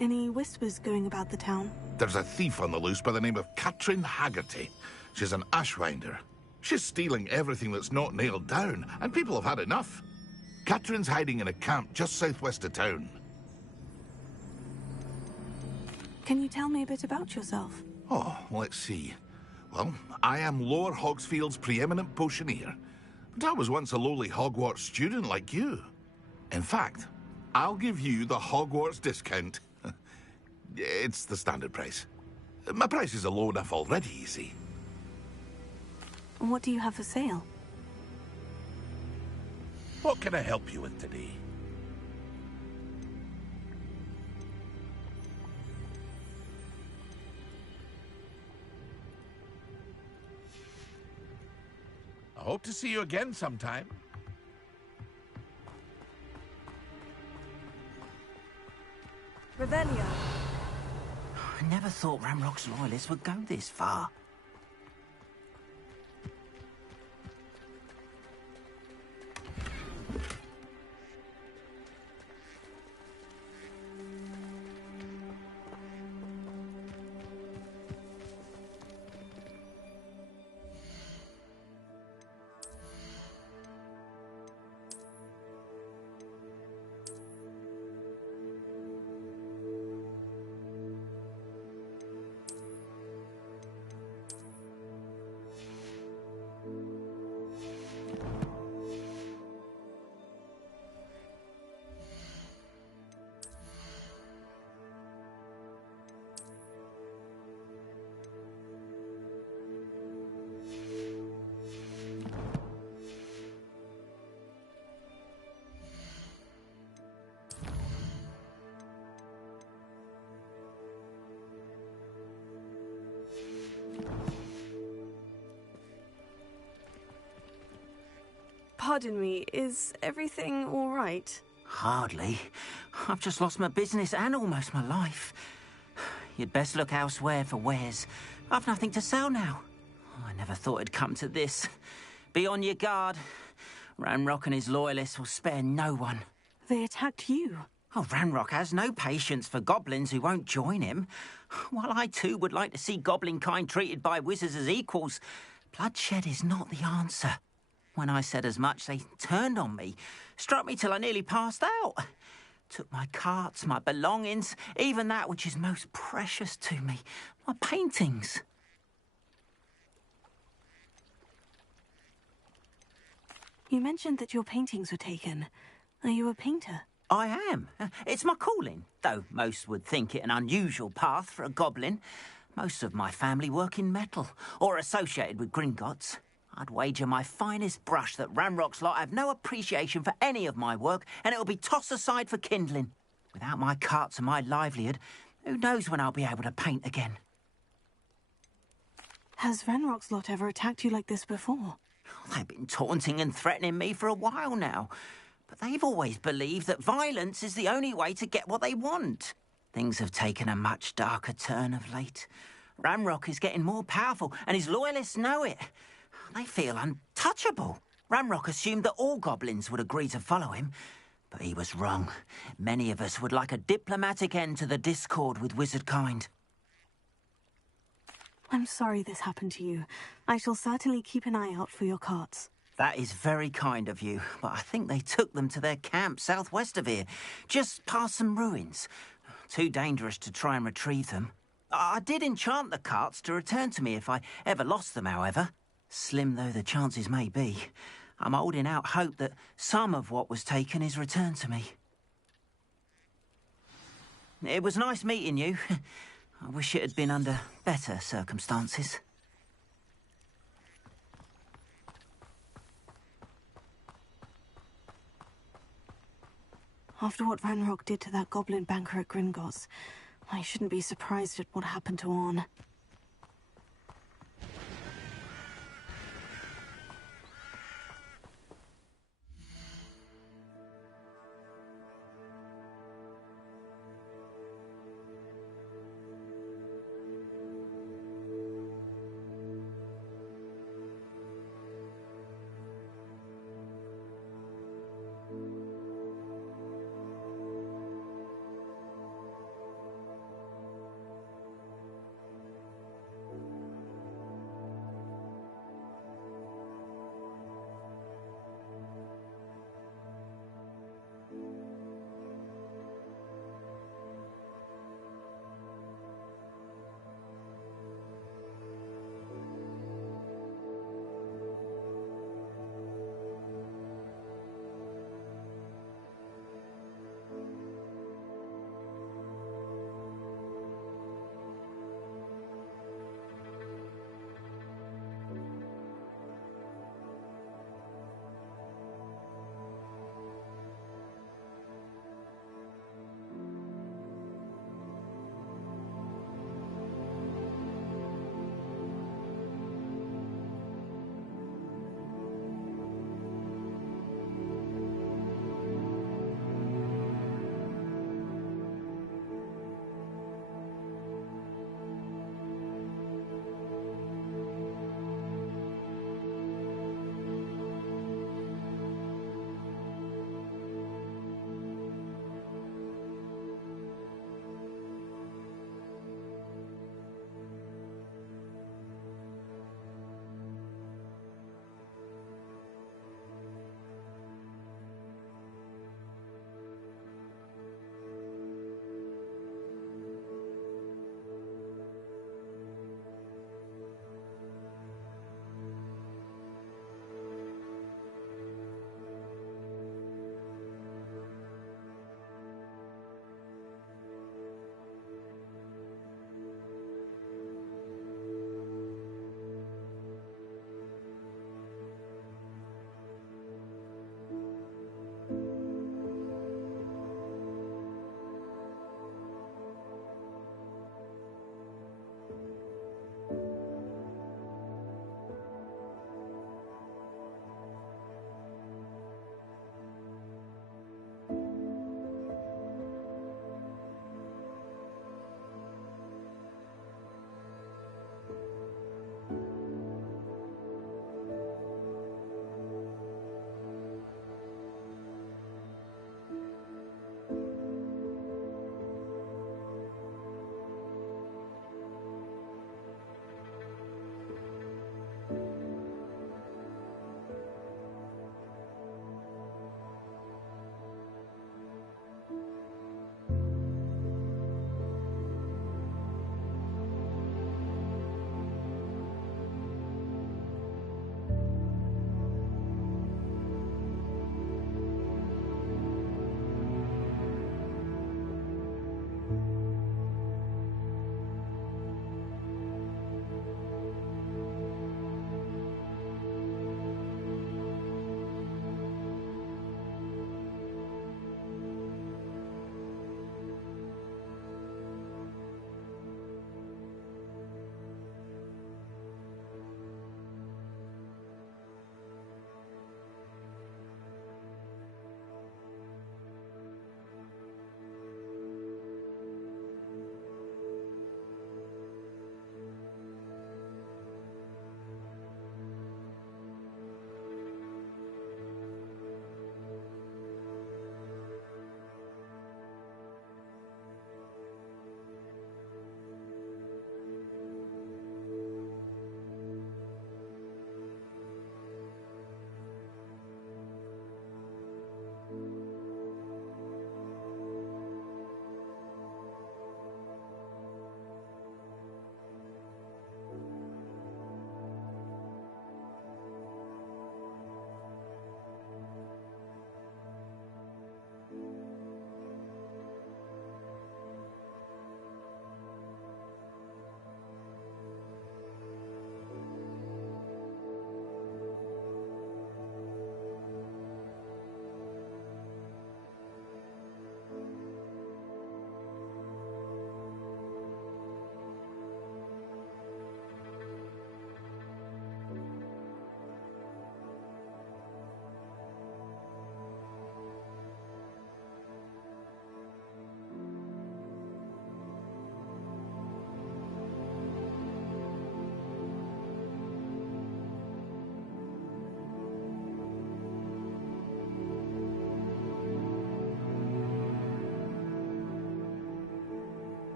Any whispers going about the town? There's a thief on the loose by the name of Katrin Haggerty. She's an ashwinder. She's stealing everything that's not nailed down, and people have had enough. Katrin's hiding in a camp just southwest of town. Can you tell me a bit about yourself? Oh, let's see. Well, I am Lower Hogsfield's preeminent potioneer, but I was once a lowly Hogwarts student like you. In fact, I'll give you the Hogwarts discount. It's the standard price. My prices are low enough already, you see. What do you have for sale? What can I help you with today? I hope to see you again sometime. Revelio. I never thought Ramrock's loyalists would go this far. Pardon me, is everything all right? Hardly. I've just lost my business and almost my life. You'd best look elsewhere for wares. I've nothing to sell now. I never thought it'd come to this. Be on your guard. Ranrock and his loyalists will spare no one. They attacked you? Oh, Ranrock has no patience for goblins who won't join him. While I too would like to see goblin kind treated by wizards as equals, bloodshed is not the answer. When I said as much, they turned on me, struck me till I nearly passed out. Took my carts, my belongings, even that which is most precious to me, my paintings. You mentioned that your paintings were taken. Are you a painter? I am. It's my calling, though most would think it an unusual path for a goblin. Most of my family work in metal, or associated with Gringotts. I'd wager my finest brush that Ranrock's lot have no appreciation for any of my work, and it'll be tossed aside for kindling. Without my carts and my livelihood, who knows when I'll be able to paint again? Has Ranrock's lot ever attacked you like this before? They've been taunting and threatening me for a while now. But they've always believed that violence is the only way to get what they want. Things have taken a much darker turn of late. Ranrock is getting more powerful, and his loyalists know it. They feel untouchable. Ranrock assumed that all goblins would agree to follow him, but he was wrong. Many of us would like a diplomatic end to the discord with wizard kind. I'm sorry this happened to you. I shall certainly keep an eye out for your carts. That is very kind of you, but I think they took them to their camp southwest of here, just past some ruins. Too dangerous to try and retrieve them. I did enchant the carts to return to me if I ever lost them, however. Slim though the chances may be, I'm holding out hope that some of what was taken is returned to me. It was nice meeting you. I wish it had been under better circumstances. After what Ranrock did to that goblin banker at Gringotts, I shouldn't be surprised at what happened to Orn.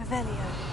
Revelio.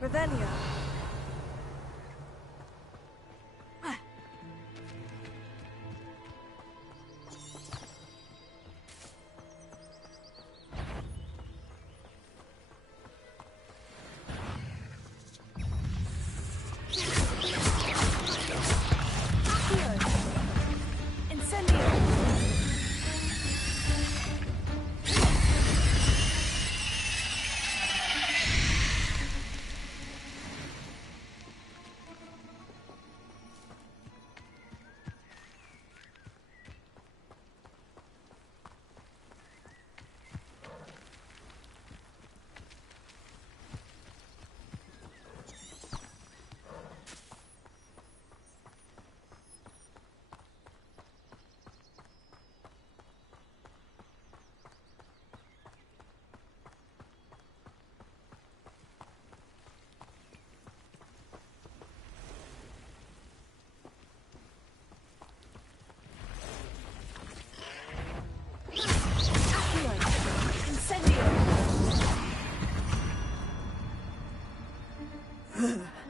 Revelio.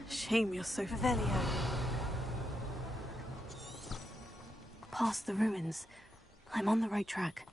Shame you're so Revelio. Past the ruins. I'm on the right track.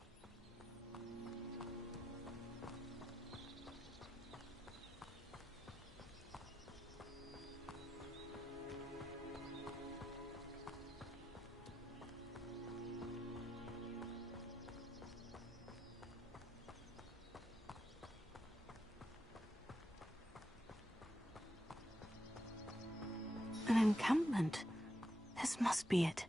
An encampment. This must be it.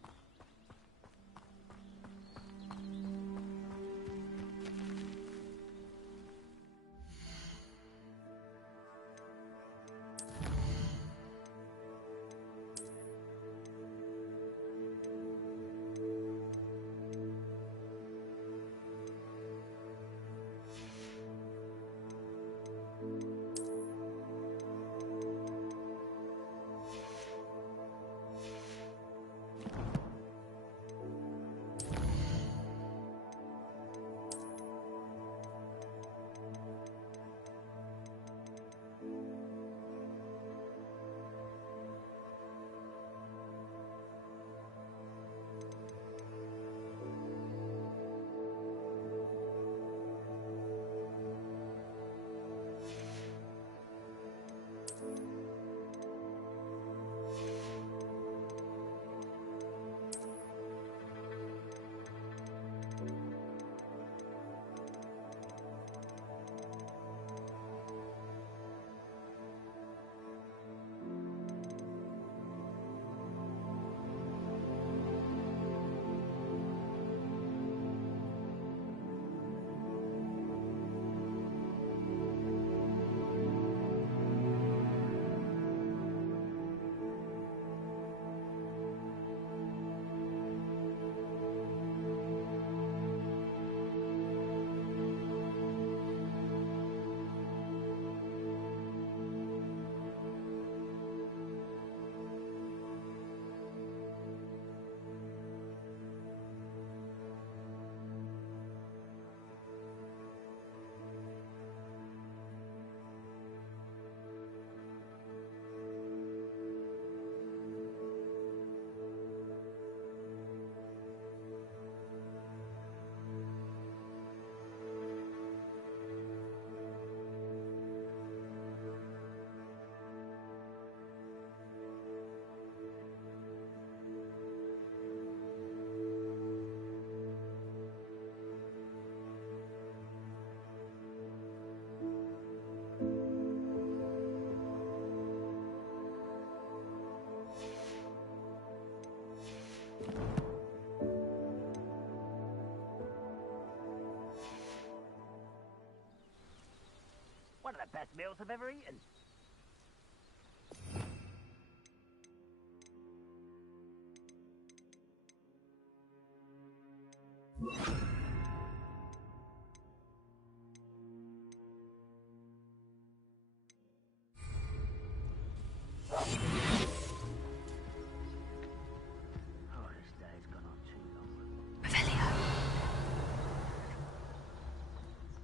best meals I've ever eaten.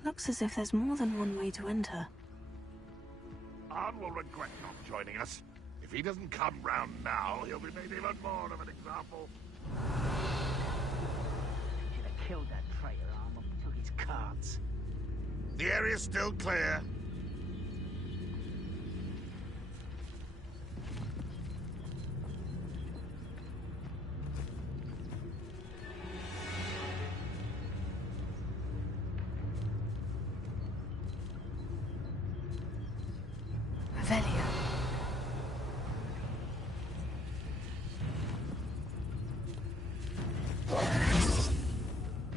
Looks as if there's more than one way to enter. Arn will regret not joining us. If he doesn't come round now, he'll be made even more of an example. Should have killed that traitor, Arn, when we took his cards. The area's still clear.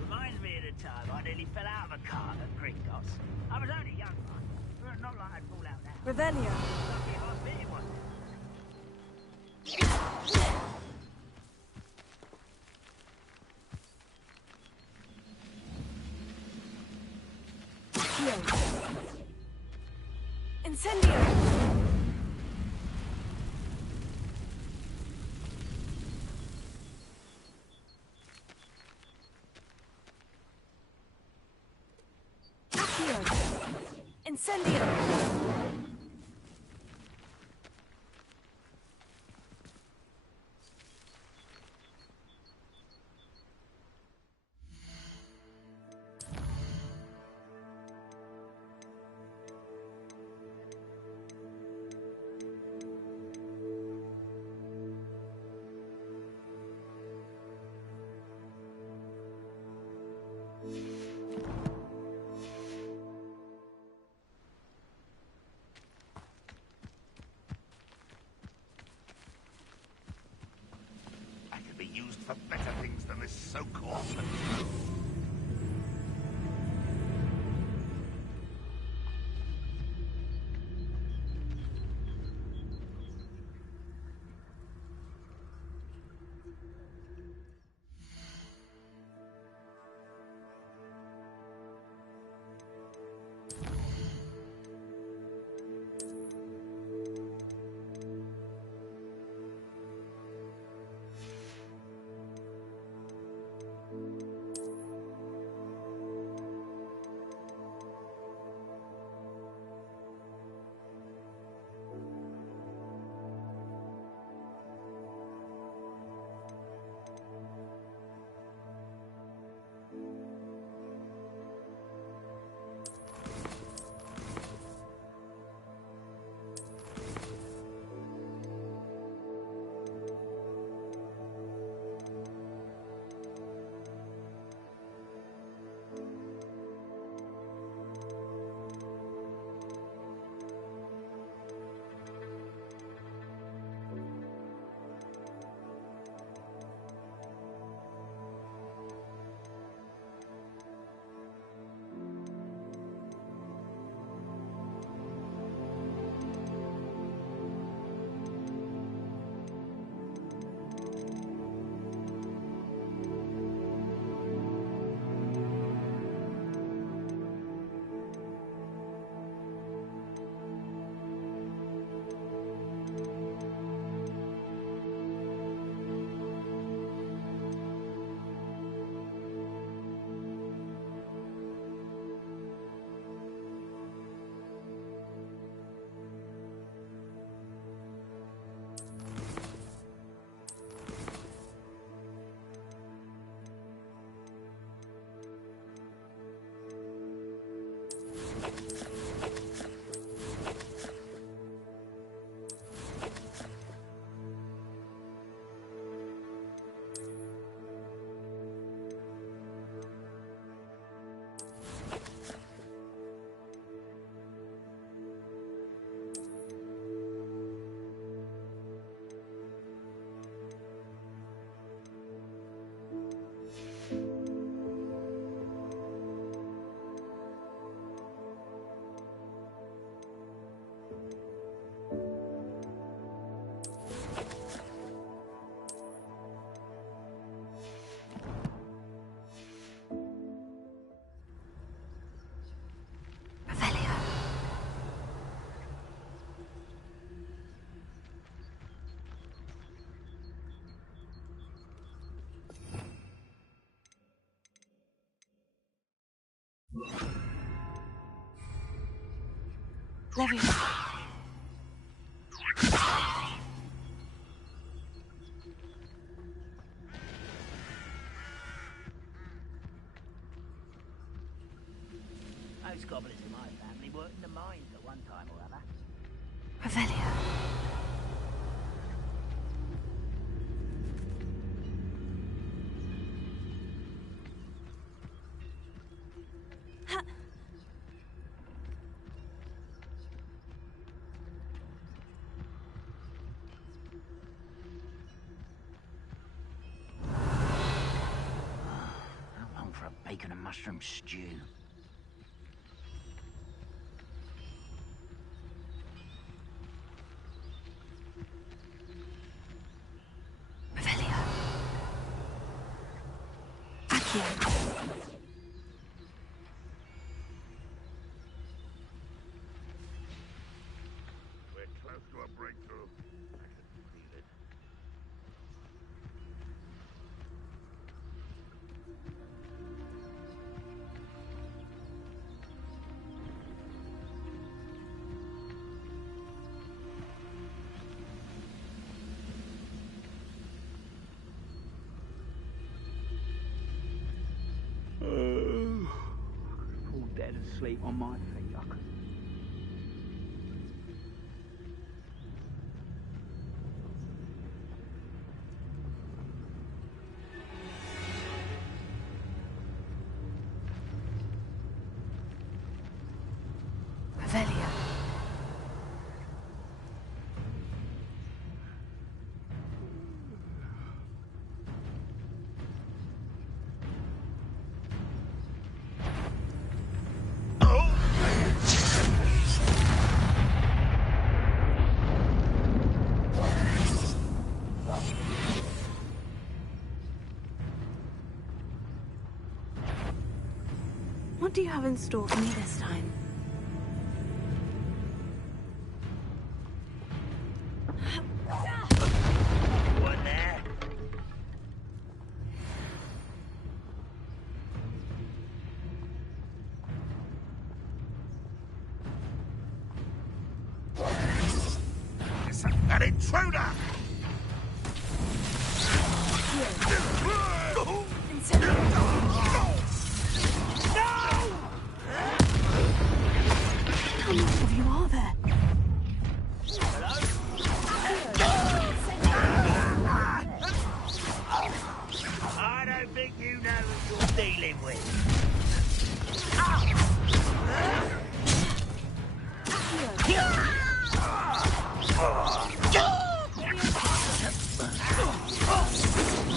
Reminds me of the time I nearly fell out of a cart at Gringotts. I was only young, man. Not like I'd fall out now. Revelio. Lucky if I was bitten one. Incendio! Incendio! I could be used for better things than this so-called. Leviosa. Most gobblers in my family worked in the mines at one time or other. Revelio. How long for a bacon and mushroom stew? Revelio. Accio. We're close to a breakthrough. I can feel it. Fall dead asleep on my feet, I could. Revelio. What do you have in store for me this time? What there? An intruder! How many of you are there? I don't think you know who you're dealing with.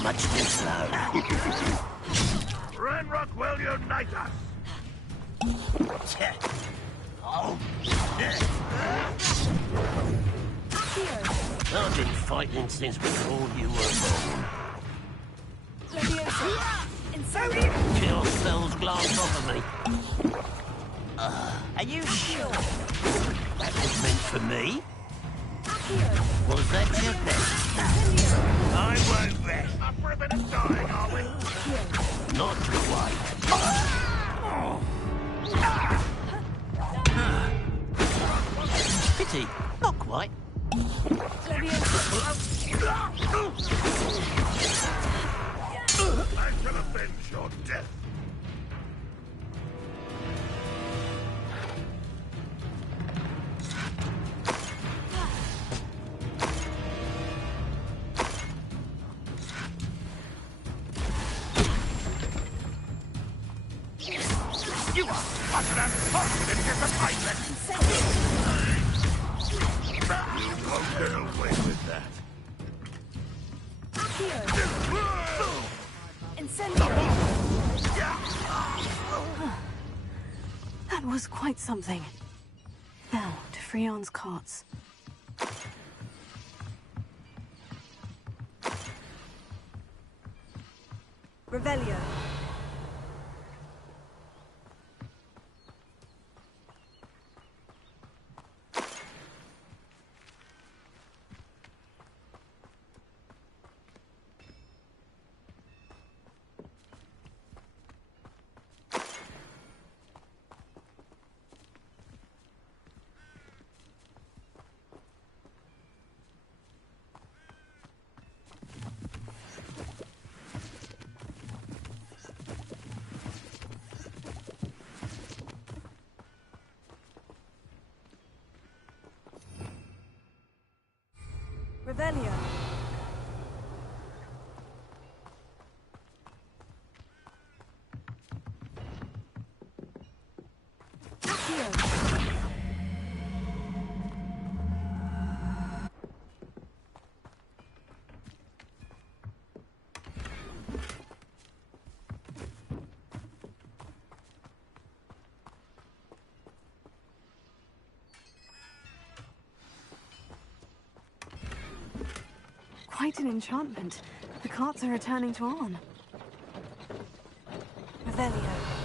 Much too slow. Ranrock will unite us! Oh. I've been fighting since before you were born. Kill spells glance off of me. Are you sure? That was meant for me? Was that your best? I won't rest. Up for a bit of dying, are we? Not quite. Pity. Not quite. I shall avenge your death. You are utter and confident disappointment! You won't get away with that. That was quite something. Now, to Freon's carts. Revelio. Revelio. Quite an enchantment. The carts are returning to Arn. Revelio.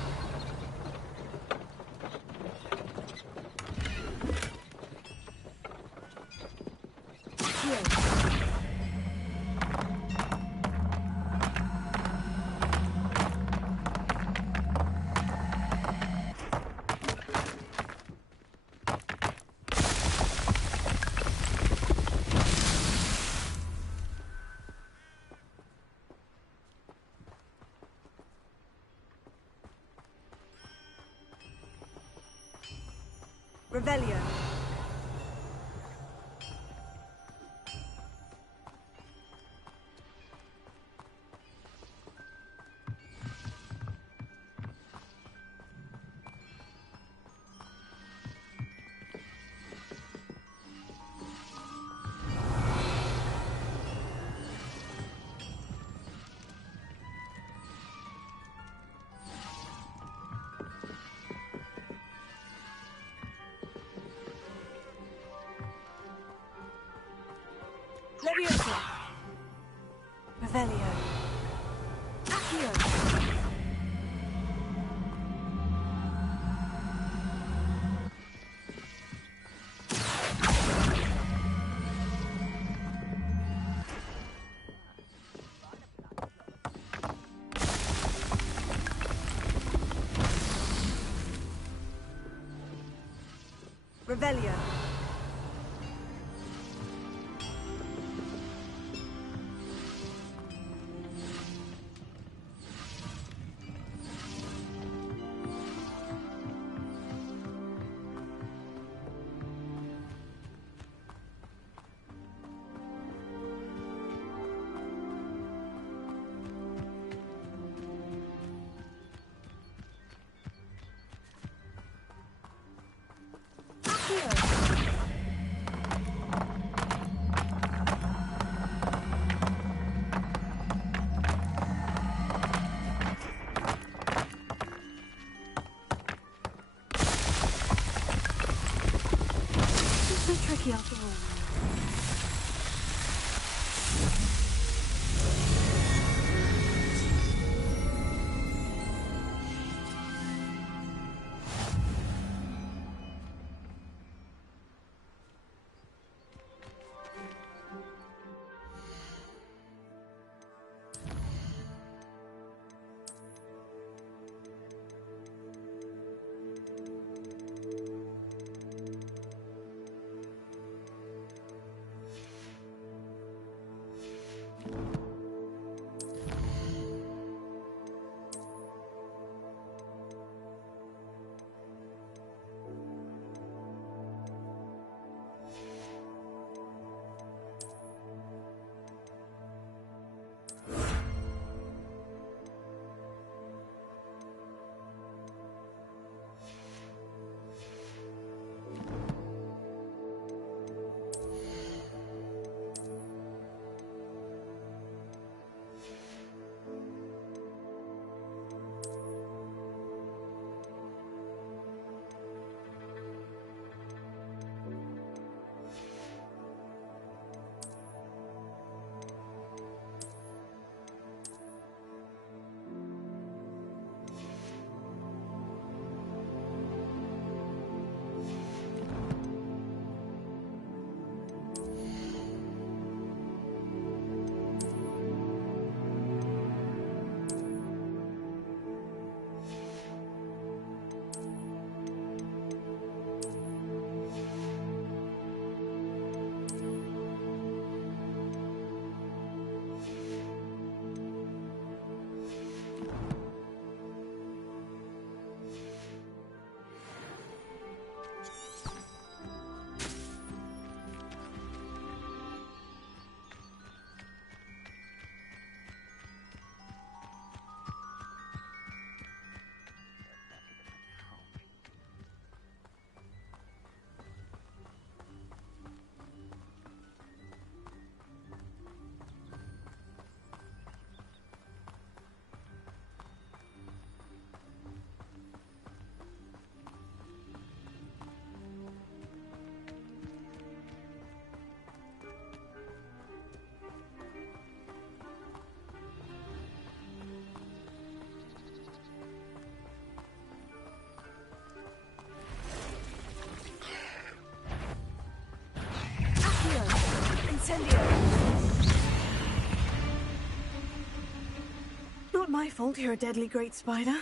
Revelio. Leviosa. Revelio. Accio. Revelio. Tricky after all. fault you're a deadly great spider.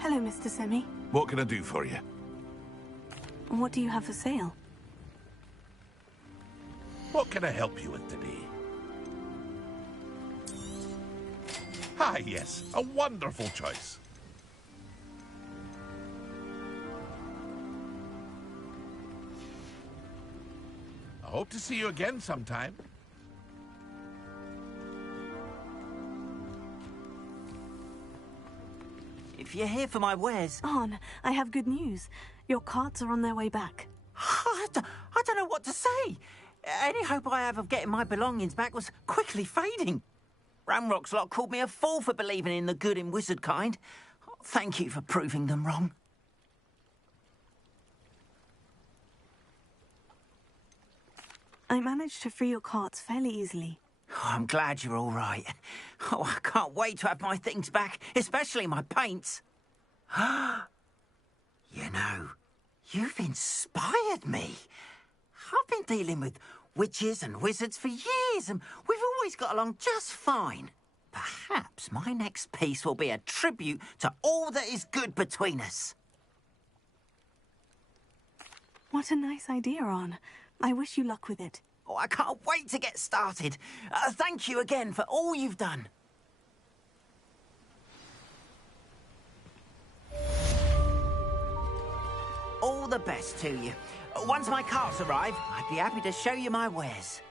Hello, Mr. Semi. What can I do for you? What do you have for sale? What can I help you with today? Ah, yes, a wonderful choice. I hope to see you again sometime. If you're here for my wares... Arn, I have good news. Your carts are on their way back. I don't know what to say. Any hope I have of getting my belongings back was quickly fading. Ramrock's lot called me a fool for believing in the good in wizard kind. Thank you for proving them wrong. I managed to free your carts fairly easily. Oh, I'm glad you're all right. Oh, I can't wait to have my things back, especially my paints. You know, you've inspired me. I've been dealing with witches and wizards for years, and we've always got along just fine. Perhaps my next piece will be a tribute to all that is good between us. What a nice idea, Arn. I wish you luck with it. Oh, I can't wait to get started. Thank you again for all you've done. All the best to you. Once my carts arrive, I'd be happy to show you my wares.